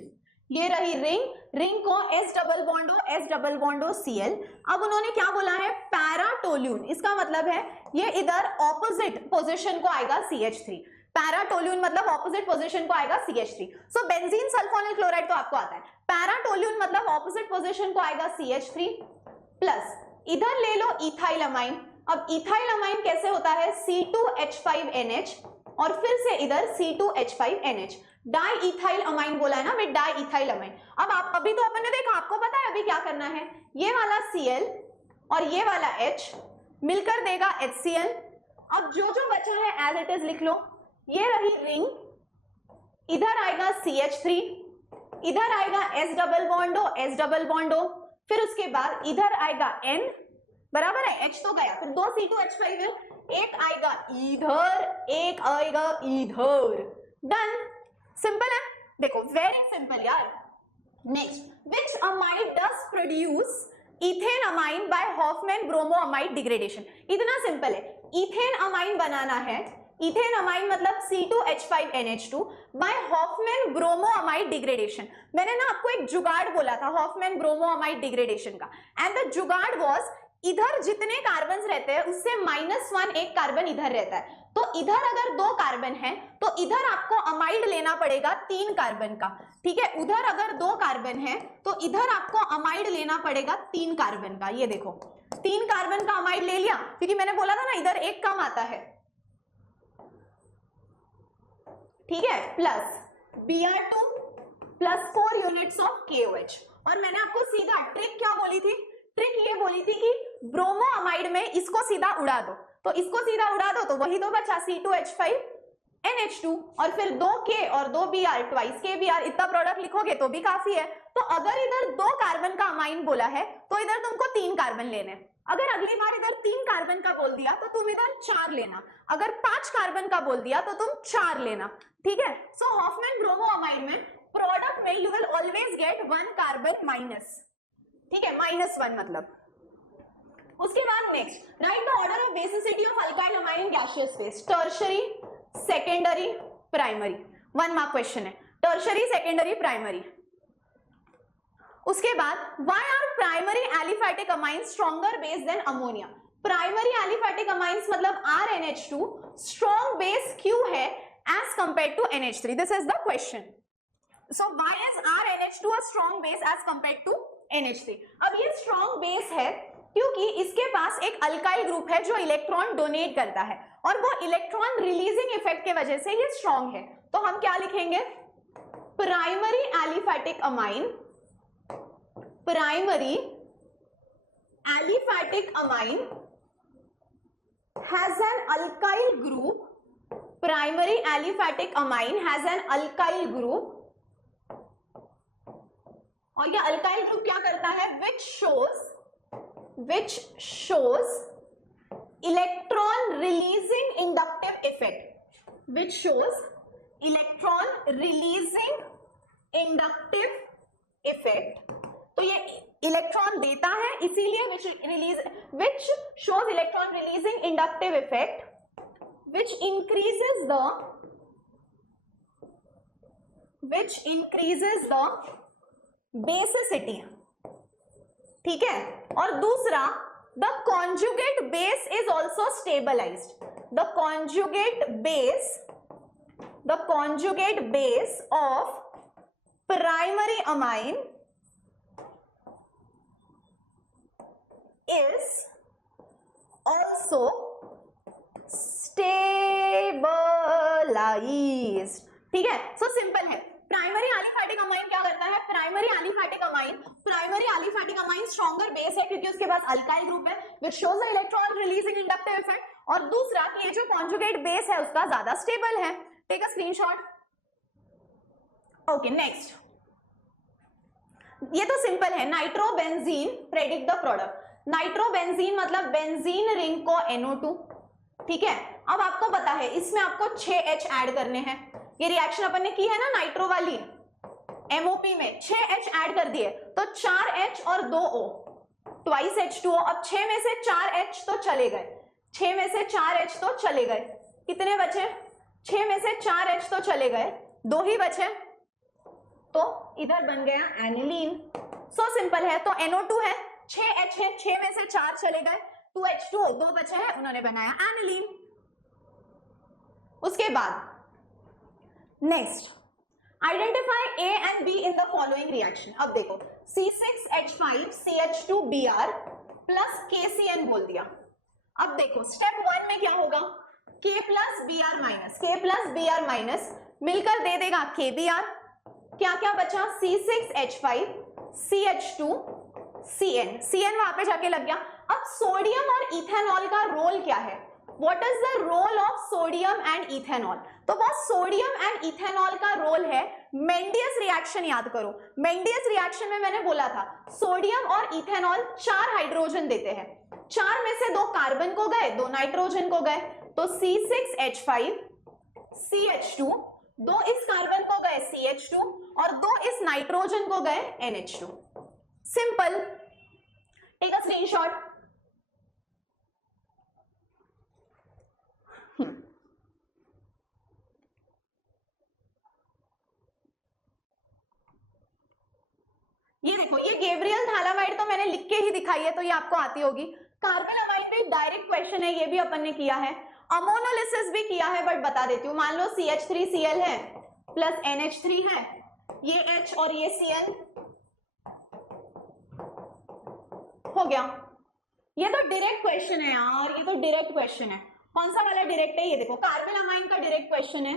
ये रही रिंग, रिंग को एस डबल बॉन्डो Cl। अब उन्होंने क्या बोला है, पैराटोल्यून, इसका मतलब है ये इधर ऑपोजिट पोजीशन को आएगा CH3। पैराटोल्यून मतलब ऑपोजिट पोजीशन को आएगा CH3। सो बेंजीन सल्फोनिल क्लोराइड तो आपको आता है, पैराटोल्यून मतलब ऑपोजिट पोजीशन को आएगा CH3 प्लस इधर ले लो इथाइलमाइन। अब इथाइलमाइन कैसे होता है, C2H5NH और फिर से इधर C2H5NH, डाइइथाइल अमाइन बोला है ना, मैं डाइइथाइलमाइन। अब आप अभी तो अपन ने देखा, आपको पता है अभी क्या करना है, ये वाला Cl और ये वाला H मिलकर देगा HCl। अब जो जो बचा है एज इट इज लिख लो, ये रही रिंग, इधर आएगा CH3, इधर आएगा S डबल बॉन्डो, फिर उसके बाद इधर आएगा N, बराबर है, H तो गया, फिर 2 C2H5 है, एक आएगा इधर, एक आएगा इधर, डन। सिंपल है, देखो वेरी सिंपल यार। Next, which amide does produce ethane amine by Hofmann bromoamide degradation. इतना सिंपल है, इथेन अमाइन बनाना है, इथेन अमाइन मतलब C2H5NH2 bye Hofmann bromoamide degradation. मैंने ना आपको एक जुगाड़ बोला था हॉफमैन ब्रोमोअमाइड डिग्रेडेशन का, एंड द जुगाड़ वाज इधर जितने कार्बन रहते हैं उससे -1 एक कार्बन इधर रहता है, तो इधर अगर 2 कार्बन है तो इधर आपको अमाइड लेना पड़ेगा 3 कार्बन का, ठीक है? उधर अगर 2 कार्बन है तो इधर आपको अमाइड लेना पड़ेगा 3 कार्बन का। ये देखो 3 कार्बन का अमाइड ले लिया, क्योंकि मैंने बोला था ना इधर एक कम आता है, ठीक है? Plus Br2 plus 4 units of KOH। और मैंने आपको सीधा ट्रिक क्या बोली थी, ट्रिक ये बोली थी कि ब्रोमोअमाइड में इसको सीधा उड़ा दो, तो इसको सीधा उड़ा दो तो वही तो बचा C2H5NH2 और फिर 2K और 2Br, ट्वाइस KBr, इतना प्रोडक्ट लिखोगे तो भी काफी है। तो अगर इधर 2 कार्बन का अमाइन बोला है तो इधर तुमको 3 कार्बन लेने, अगर अगली बार इधर 3 कार्बन का बोल दिया तो तुम इधर 4 लेना, अगर 5 कार्बन का बोल दिया तो तुम 4 लेना, ठीक है? सो हॉफमैन ब्रोमोअमाइड में प्रोडक्ट में you will always get 1 carbon minus, ठीक है? -1 मतलब। उसके बाद next, write the order of basicity of alkyl amine in gaseous phase, tertiary, secondary, primary. 1 mark question है, टर्शियरी, सेकेंडरी, प्राइमरी। उसके बाद why are primary aliphatic amine stronger base than ammonia. Primary aliphatic amines मतलब RNH2 strong base क्यों है as compare to NH3, this is the question. So why is RNH2 a strong base as compare to NH3। अब ये strong base है क्योंकि इसके पास एक alkyl group है जो इलेक्ट्रॉन डोनेट करता है, और वो इलेक्ट्रॉन रिलीजिंग इफेक्ट के वजह से ये स्ट्रॉन्ग है। तो हम क्या लिखेंगे, primary aliphatic amine, primary aliphatic amine has an alkyl group, primary aliphatic amine has an alkyl group, और ये अल्काइल ग्रुप क्या करता है, which shows electron releasing inductive effect, which shows electron releasing inductive effect। तो ये electron देता है इसीलिए which shows electron releasing inductive effect which increases the basicity, ठीक है? और दूसरा, the conjugate base is also stabilized, the conjugate base of primary amine is also stabilized. ठीक है, सो सिंपल है. प्राइमरी एलिफैटिक अमाइन क्या करता है? Primary aliphatic amine stronger base है क्योंकि उसके पास अल्काइल ग्रुप है which shows the electron releasing inductive effect. और दूसरा कि ये जो कॉन्जुगेट बेस है उसका ज्यादा स्टेबल है. Take a screenshot. Okay, next. ये तो सिंपल है. Nitrobenzene predict the product. Nitrobenzene मतलब बेंजीन रिंग को NO2. ठीक है, अब आपको पता है इसमें आपको 6H ऐड करने हैं. ये रिएक्शन अपन ने की है ना नाइट्रो वाली MOP में, 6H ऐड कर दिए तो 4H और 2O, ट्वाइस H2O. अब 6 में से 4H तो चले गए, 6 में से 4H तो चले गए. कितने बचे? 6 में से 4H तो चले गए, 2 ही बचे, तो इधर बन गया एनिलीन. सो सिंपल है. तो NO2 है, 6H है, 6 में से 4 चले गए, 2H2O, 2 बचे हैं, उन्होंने बनाया एनिलीन. उसके बाद next, identify A and B in the following reaction. अब देखो C6H5CH2Br प्लस KCN बोल दिया. अब देखो स्टेप 1 में क्या होगा? K प्लस Br माइनस मिलकर दे देगा KBr. क्या क्या बचा? C6H5CH2Cn. Cn वहां पे जाके लग गया. अब सोडियम और इथेनॉल का रोल क्या है? What is the role of sodium and ethanol? तो बस सोडियम एंड इथेनॉल का रोल है मेंडियस रिएक्शन. याद करो, मेंडियस रिएक्शन में मैंने बोला था सोडियम और इथेनॉल 4 हाइड्रोजन देते हैं. 4 में से 2 कार्बन को गए, 2 नाइट्रोजन को गए, तो C6H5CH2, 2 इस कार्बन को गए CH2 और 2 इस नाइट्रोजन को गए NH2. Simple. Take a screenshot. ये देखो, ये गैब्रियल थालामाइड तो मैंने लिख के ही दिखाई है तो ये आपको आती होगी. कार्बोलामाइड पे डायरेक्ट क्वेश्चन है, ये भी अपन ने किया है. अमोनोलिसिस भी किया है बट बता देती हूँ. मान लो CH3Cl है प्लस NH3 है, ये H और ये Cl हो गया. ये तो डायरेक्ट क्वेश्चन है यार, ये तो डायरेक्ट क्वेश्चन है. कौन सा वाला डायरेक्ट है? ये देखो, कार्बोलामाइन का डायरेक्ट क्वेश्चन है,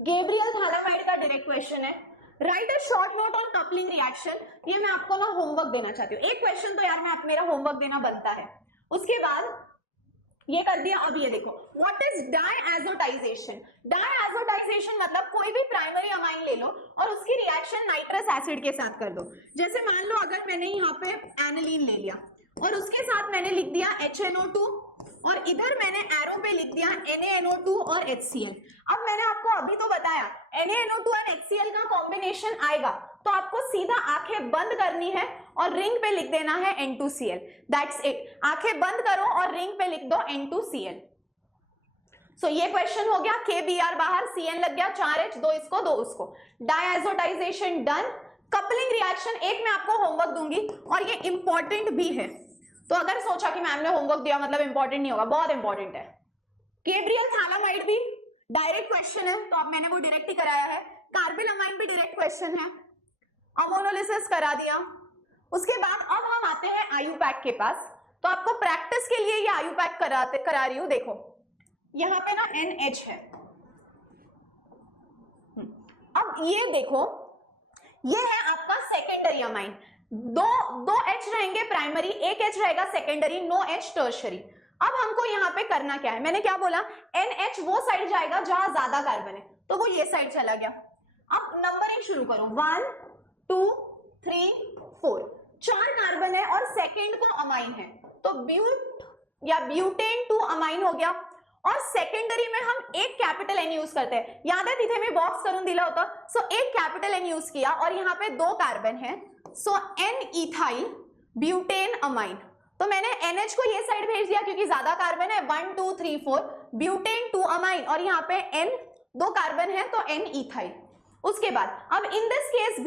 गैब्रियल थालामाइड का डायरेक्ट क्वेश्चन है. Right a short note on coupling reaction. ये मैं आपको ना होमवर्क देना चाहती हूँ. एक क्वेश्चन तो यार मेरा होमवर्क देना बनता है. उसके बाद ये कर दिया. अब ये देखो, व्हाट इज डायएजोटाइजेशन. डायएजोटाइजेशन मतलब कोई भी प्राइमरी अमाइन ले लो और उसकी रिएक्शन नाइट्रस एसिड के साथ कर दो. जैसे मान लो अगर मैंने यहाँ पे एनिलीन ले लिया और उसके साथ मैंने लिख दिया HNO2 और इधर मैंने एरो पे लिख दिया NaNO2 और HCl. अब मैंने आपको अभी तो बताया NaNO2 और HCl का कॉम्बिनेशन आएगा तो आपको सीधा आंखें बंद करनी है और रिंग पे लिख देना है N2Cl. That's it. आंखें बंद करो और रिंग पे लिख दो N2Cl. सो ये क्वेश्चन हो गया. KBr बाहर, Cn लग गया, 4H, 2 इसको 2 उसको. डायएजोटाइजेशन डन. कपलिंग रिएक्शन एक मैं आपको होमवर्क दूंगी और ये इंपॉर्टेंट भी है. तो अगर सोचा कि मैम ने होमवर्क दिया मतलब इंपॉर्टेंट नहीं होगा, बहुत इंपॉर्टेंट है. गैब्रियल थालामाइड भी डायरेक्ट क्वेश्चन है तो अब मैंने वो डायरेक्ट ही कराया है. कार्बोलामाइन भी डायरेक्ट क्वेश्चन है, अमोनोलिसिस करा दिया. उसके बाद अब हम आते हैं आयुपैक के पास. तो आपको प्रैक्टिस के लिए ये आयुपैक करा रही हूं. देखो यहाँ पे ना NH है. अब ये देखो, ये है आपका सेकेंडरी अमाइन. दो H रहेंगे प्राइमरी, एक H रहेगा सेकेंडरी, नो H टर्शरी. अब हमको यहाँ पे करना क्या है? मैंने क्या बोला? NH वो साइड जाएगा जहां ज्यादा कार्बन है तो वो ये साइड चला गया. अब नंबरिंग शुरू करो. 1 2 3 4. 4 कार्बन है और सेकेंड को अमाइन है तो ब्यूट या ब्यूटेन 2 अमाइन हो गया. और सेकेंडरी में हम एक कैपिटल N यूज करते हैं. याद है तिथे में बॉक्स करून दिला होता. सो एक कैपिटल N यूज किया और यहाँ पे 2 कार्बन है. सो N इथाइल ब्यूटेन अमाइन. तो मैंने NH को ये साइड भेज दिया क्योंकि ज्यादा कार्बन है. 1 2 3 4 ब्यूटेन 2 अमाइन और यहाँ पे N 2 कार्बन है तो N इथाइल. उसके बाद अब इन दिस केस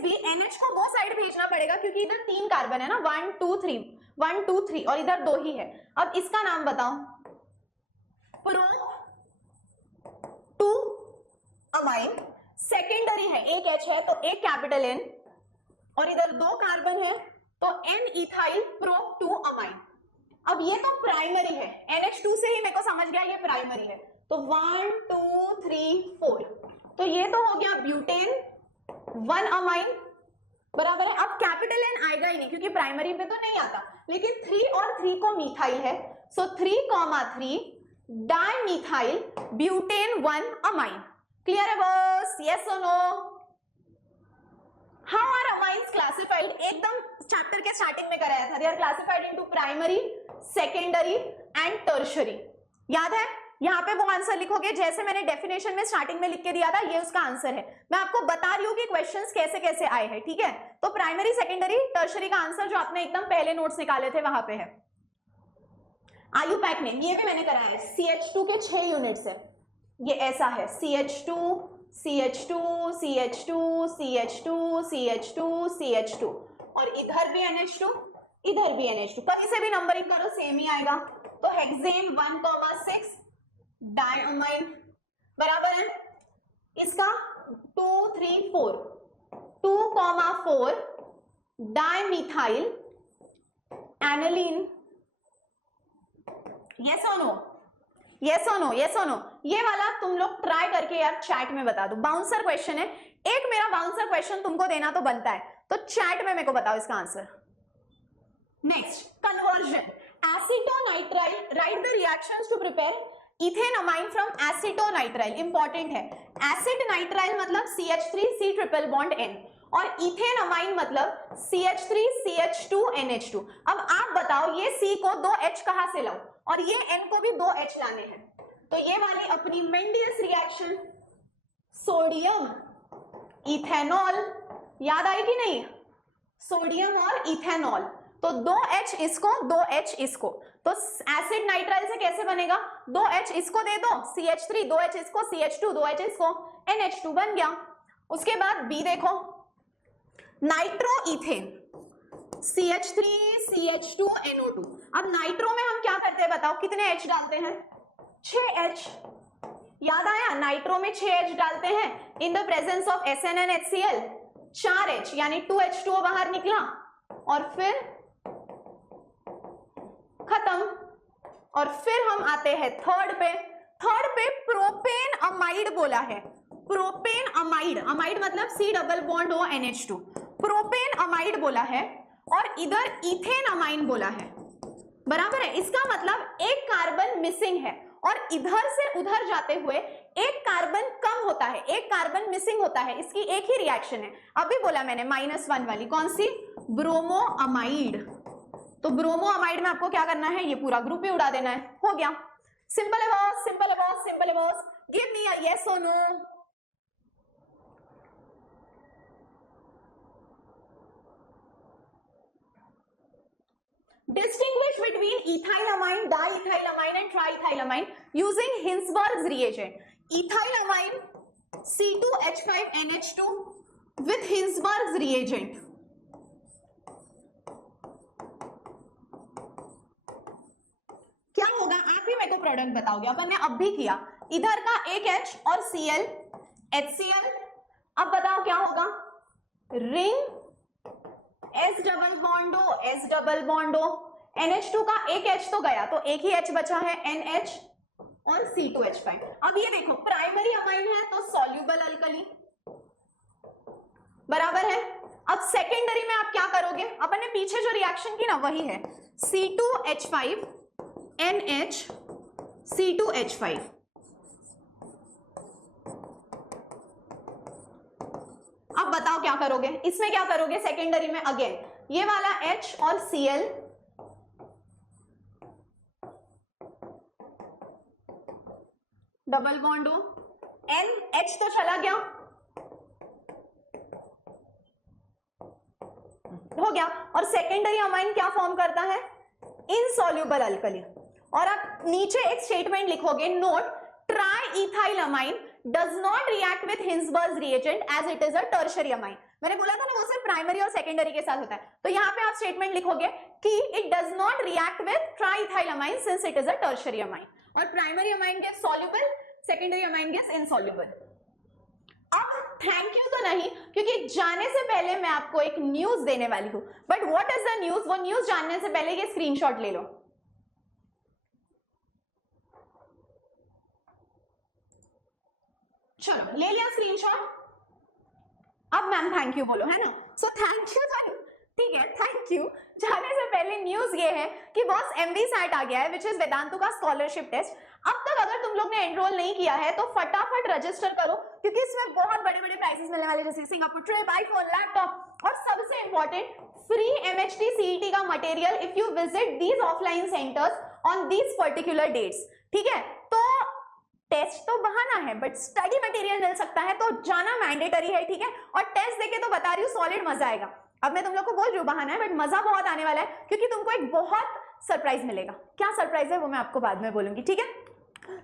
भी NH को वो साइड भेजना पड़ेगा क्योंकि इधर 3 कार्बन है ना. 1 2 3 1 2 3 और इधर 2 ही है. अब इसका नाम बताओ. प्रो 2 अमाइन सेकेंडरी है, एक H है तो एक कैपिटल N, और इधर 2 कार्बन है तो N इथाइल प्रो 2 अमाइन। अब ये तो प्राइमरी है, NH2 से ही मेरे को समझ गया ये प्राइमरी है, तो 1 2 3 4, तो ये तो हो गया ब्यूटेन 1 अमाइन, बराबर है। अब कैपिटल N आएगा ही नहीं क्योंकि प्राइमरी पे तो नहीं आता, लेकिन 3 और 3 को मिथाइल है, सो 3,3 डाइमिथाइल ब्यूटेन 1 अमाइन। क्लियर है बॉस? यस और no? How are amines classified? एकदम चैप्टर के स्टार्टिंग में कराया था, they are classified into primary, secondary and tertiary. याद है? यहाँ पे वो आंसर लिखोगे जैसे मैंने डेफिनेशन में स्टार्टिंग में लिख के दिया था, ये उसका आंसर है। मैं आपको बता रही हूँ कि क्वेश्चंस कैसे कैसे आए हैं, ठीक है? तो प्राइमरी, सेकेंडरी, टर्शियरी का आंसर जो आपने एकदम पहले नोट्स निकाले थे वहां पे है। आयु पैक में ये भी मैंने कराया है, CH2 के 6 यूनिट्स है, ये ऐसा है CH2 CH2 CH2 CH2 CH2 CH2, और इधर भी NH2, इधर भी NH2, कहीं से भी नंबरिंग करो सेम ही आएगा। तो हेक्सेन 1,6 डायअमाइन, बराबर है इसका 2 3 4, 2,4 डाइमिथाइल एनालिन। यस और नो? यस और नो? यस और नो? ये वाला तुम लोग ट्राई करके यार चैट में बता दो, बाउंसर क्वेश्चन है, एक मेरा बाउंसर क्वेश्चन तुमको देना तो बनता है, तो चैट में मेरे को बताओ इसका answer. Next, conversion, acetonitrile, write the reactions to prepare ethanamine from acetonitrile. Important है, एसिड नाइट्राइल मतलब CH3C ट्रिपल बॉन्ड N, और इथेनमाइन मतलब CH3 CH2 NH2। अब आप बताओ ये C को 2 H कहां से लाऊं, और ये N को भी 2 H लाने हैं, तो ये वाली अपनी मेंडियस रिएक्शन, सोडियम इथेनॉल, याद आई कि नहीं? सोडियम और इथेनॉल, तो 2H इसको 2H इसको, तो एसिड नाइट्राइल से कैसे बनेगा? 2H इसको दे दो CH3, 2H इसको CH2, 2H इसको NH2 बन गया। उसके बाद B देखो, nitro ethane CH3 CH2 NO2। अब नाइट्रो में हम क्या करते हैं बताओ, कितने H डालते हैं? 6H, याद आया? नाइट्रो में 6H डालते हैं, in the presence of SNNHCl 4H, यानी 2H2O बाहर निकला, और फिर खत्म। और फिर हम आते हैं थर्ड पे, थर्ड पे प्रोपेन अमाइड बोला है, प्रोपेन अमाइड, अमाइड मतलब C double bond O NH2, propane amide बोला है, और इधर इथेन अमाइन बोला है, बराबर है। इसका मतलब एक कार्बन मिसिंग है, और इधर से उधर जाते हुए एक कार्बन कम होता है, एक कार्बन मिसिंग होता है, इसकी एक ही रिएक्शन है। अभी बोला मैंने -1 वाली, कौन सी? Bromo amide. तो ब्रोमो अमाइड में आपको क्या करना है? ये पूरा ग्रुप ही उड़ा देना है, हो गया। सिंपल है बॉस, सिंपल है बॉस, सिंपल है boss. Give me a yes और no. Distinguish between ethylamine, diethylamine and triethylamine using Hinsberg's reagent. Ethylamine C2H5NH2 with Hinsberg's reagent. क्या होगा? आप ही मेरे को प्रोडक्ट बताओगे, अपन ने अब भी किया, इधर का एक H और Cl HCl। अब बताओ क्या होगा? Ring S double bond O, S double bond O, NH2 का एक H तो गया, तो एक ही H बचा है NH और C2H5। अब ये देखो, प्राइमरी अमाइन है तो सॉल्युबल अल्कली, बराबर है। अब सेकेंडरी में आप क्या करोगे? अपन ने पीछे जो रिएक्शन की ना वही है, C2H5 NH C2H5। अब बताओ क्या करोगे? इसमें क्या करोगे सेकेंडरी में? अगेन ये वाला H और Cl double bond O, NH तो चला गया, हो गया। और सेकेंडरी अमाइन क्या फॉर्म करता है? Insoluble alkali. और आप नीचे एक स्टेटमेंट लिखोगे, note, ट्राइइथाइलमाइन does not react with Hinsberg's reagent as it is a tertiary amine। मैंने बोला था ना वो सिर्फ प्राइमरी और सेकेंडरी के साथ होता है, तो यहाँ पे आप स्टेटमेंट लिखोगे कि it does not react with triethylamine since it is a tertiary amine। और primary amine gas soluble, secondary amine gas insoluble। अब थैंक यू तो नहीं, क्योंकि जाने से पहले मैं आपको एक न्यूज देने वाली हूं, but what is the news, वो न्यूज जानने से पहले ये स्क्रीनशॉट ले लो। चलो ले लिया स्क्रीनशॉट। अब मैम थैंक यू बोलो, है ना? सो थैंक यू तो, ठीक है, थैंक यू। जाने से पहले न्यूज ये है कि बॉस MVSAT आ गया है, विच इज वेदांतु का स्कॉलरशिप टेस्ट। अब तक अगर तुम लोग ने एनरोल नहीं किया है तो फटाफट रजिस्टर करो, क्योंकि इसमें बहुत बड़े बड़े प्राइजेस मिलने वाले, जैसे सिंगापुर ट्रिप, आईफोन, लैपटॉप, और सबसे इंपॉर्टेंट फ्री MHT CET का material if you visit these offline centres on these particular dates. ठीक है, तो टेस्ट तो बहाना है, बट स्टडी मटेरियल मिल सकता है, तो जाना मैंडेटरी है। ठीक है, और टेस्ट देके तो बता रही हूँ सॉलिड मजा आएगा। अब मैं तुम लोग को बोल रही हूँ बहाना है, बट मजा बहुत आने वाला है, क्योंकि तुमको एक बहुत सरप्राइज मिलेगा। क्या सरप्राइज है वो मैं आपको बाद में बोलूंगी, ठीक है?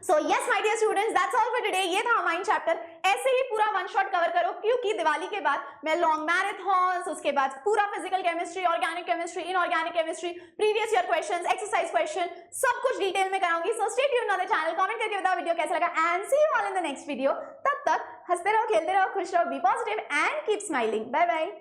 So yes my dear students, that's all for today. ये था माइंड चैप्टर। ऐसे ही पूरा वन शॉट कवर करो, क्योंकि दिवाली के बाद मैं लॉन्ग मैराथन्स, उसके बाद पूरा physical chemistry, organic chemistry, inorganic chemistry, previous year questions, exercise question, सब कुछ डिटेल में कराऊंगी। So stay tuned on the channel, comment करके बताओ वीडियो कैसा लगा, and see you all in the next video. तब तक हंसते रहो, खेलते रहो, खुश रहो, be positive and keep smiling. Bye bye.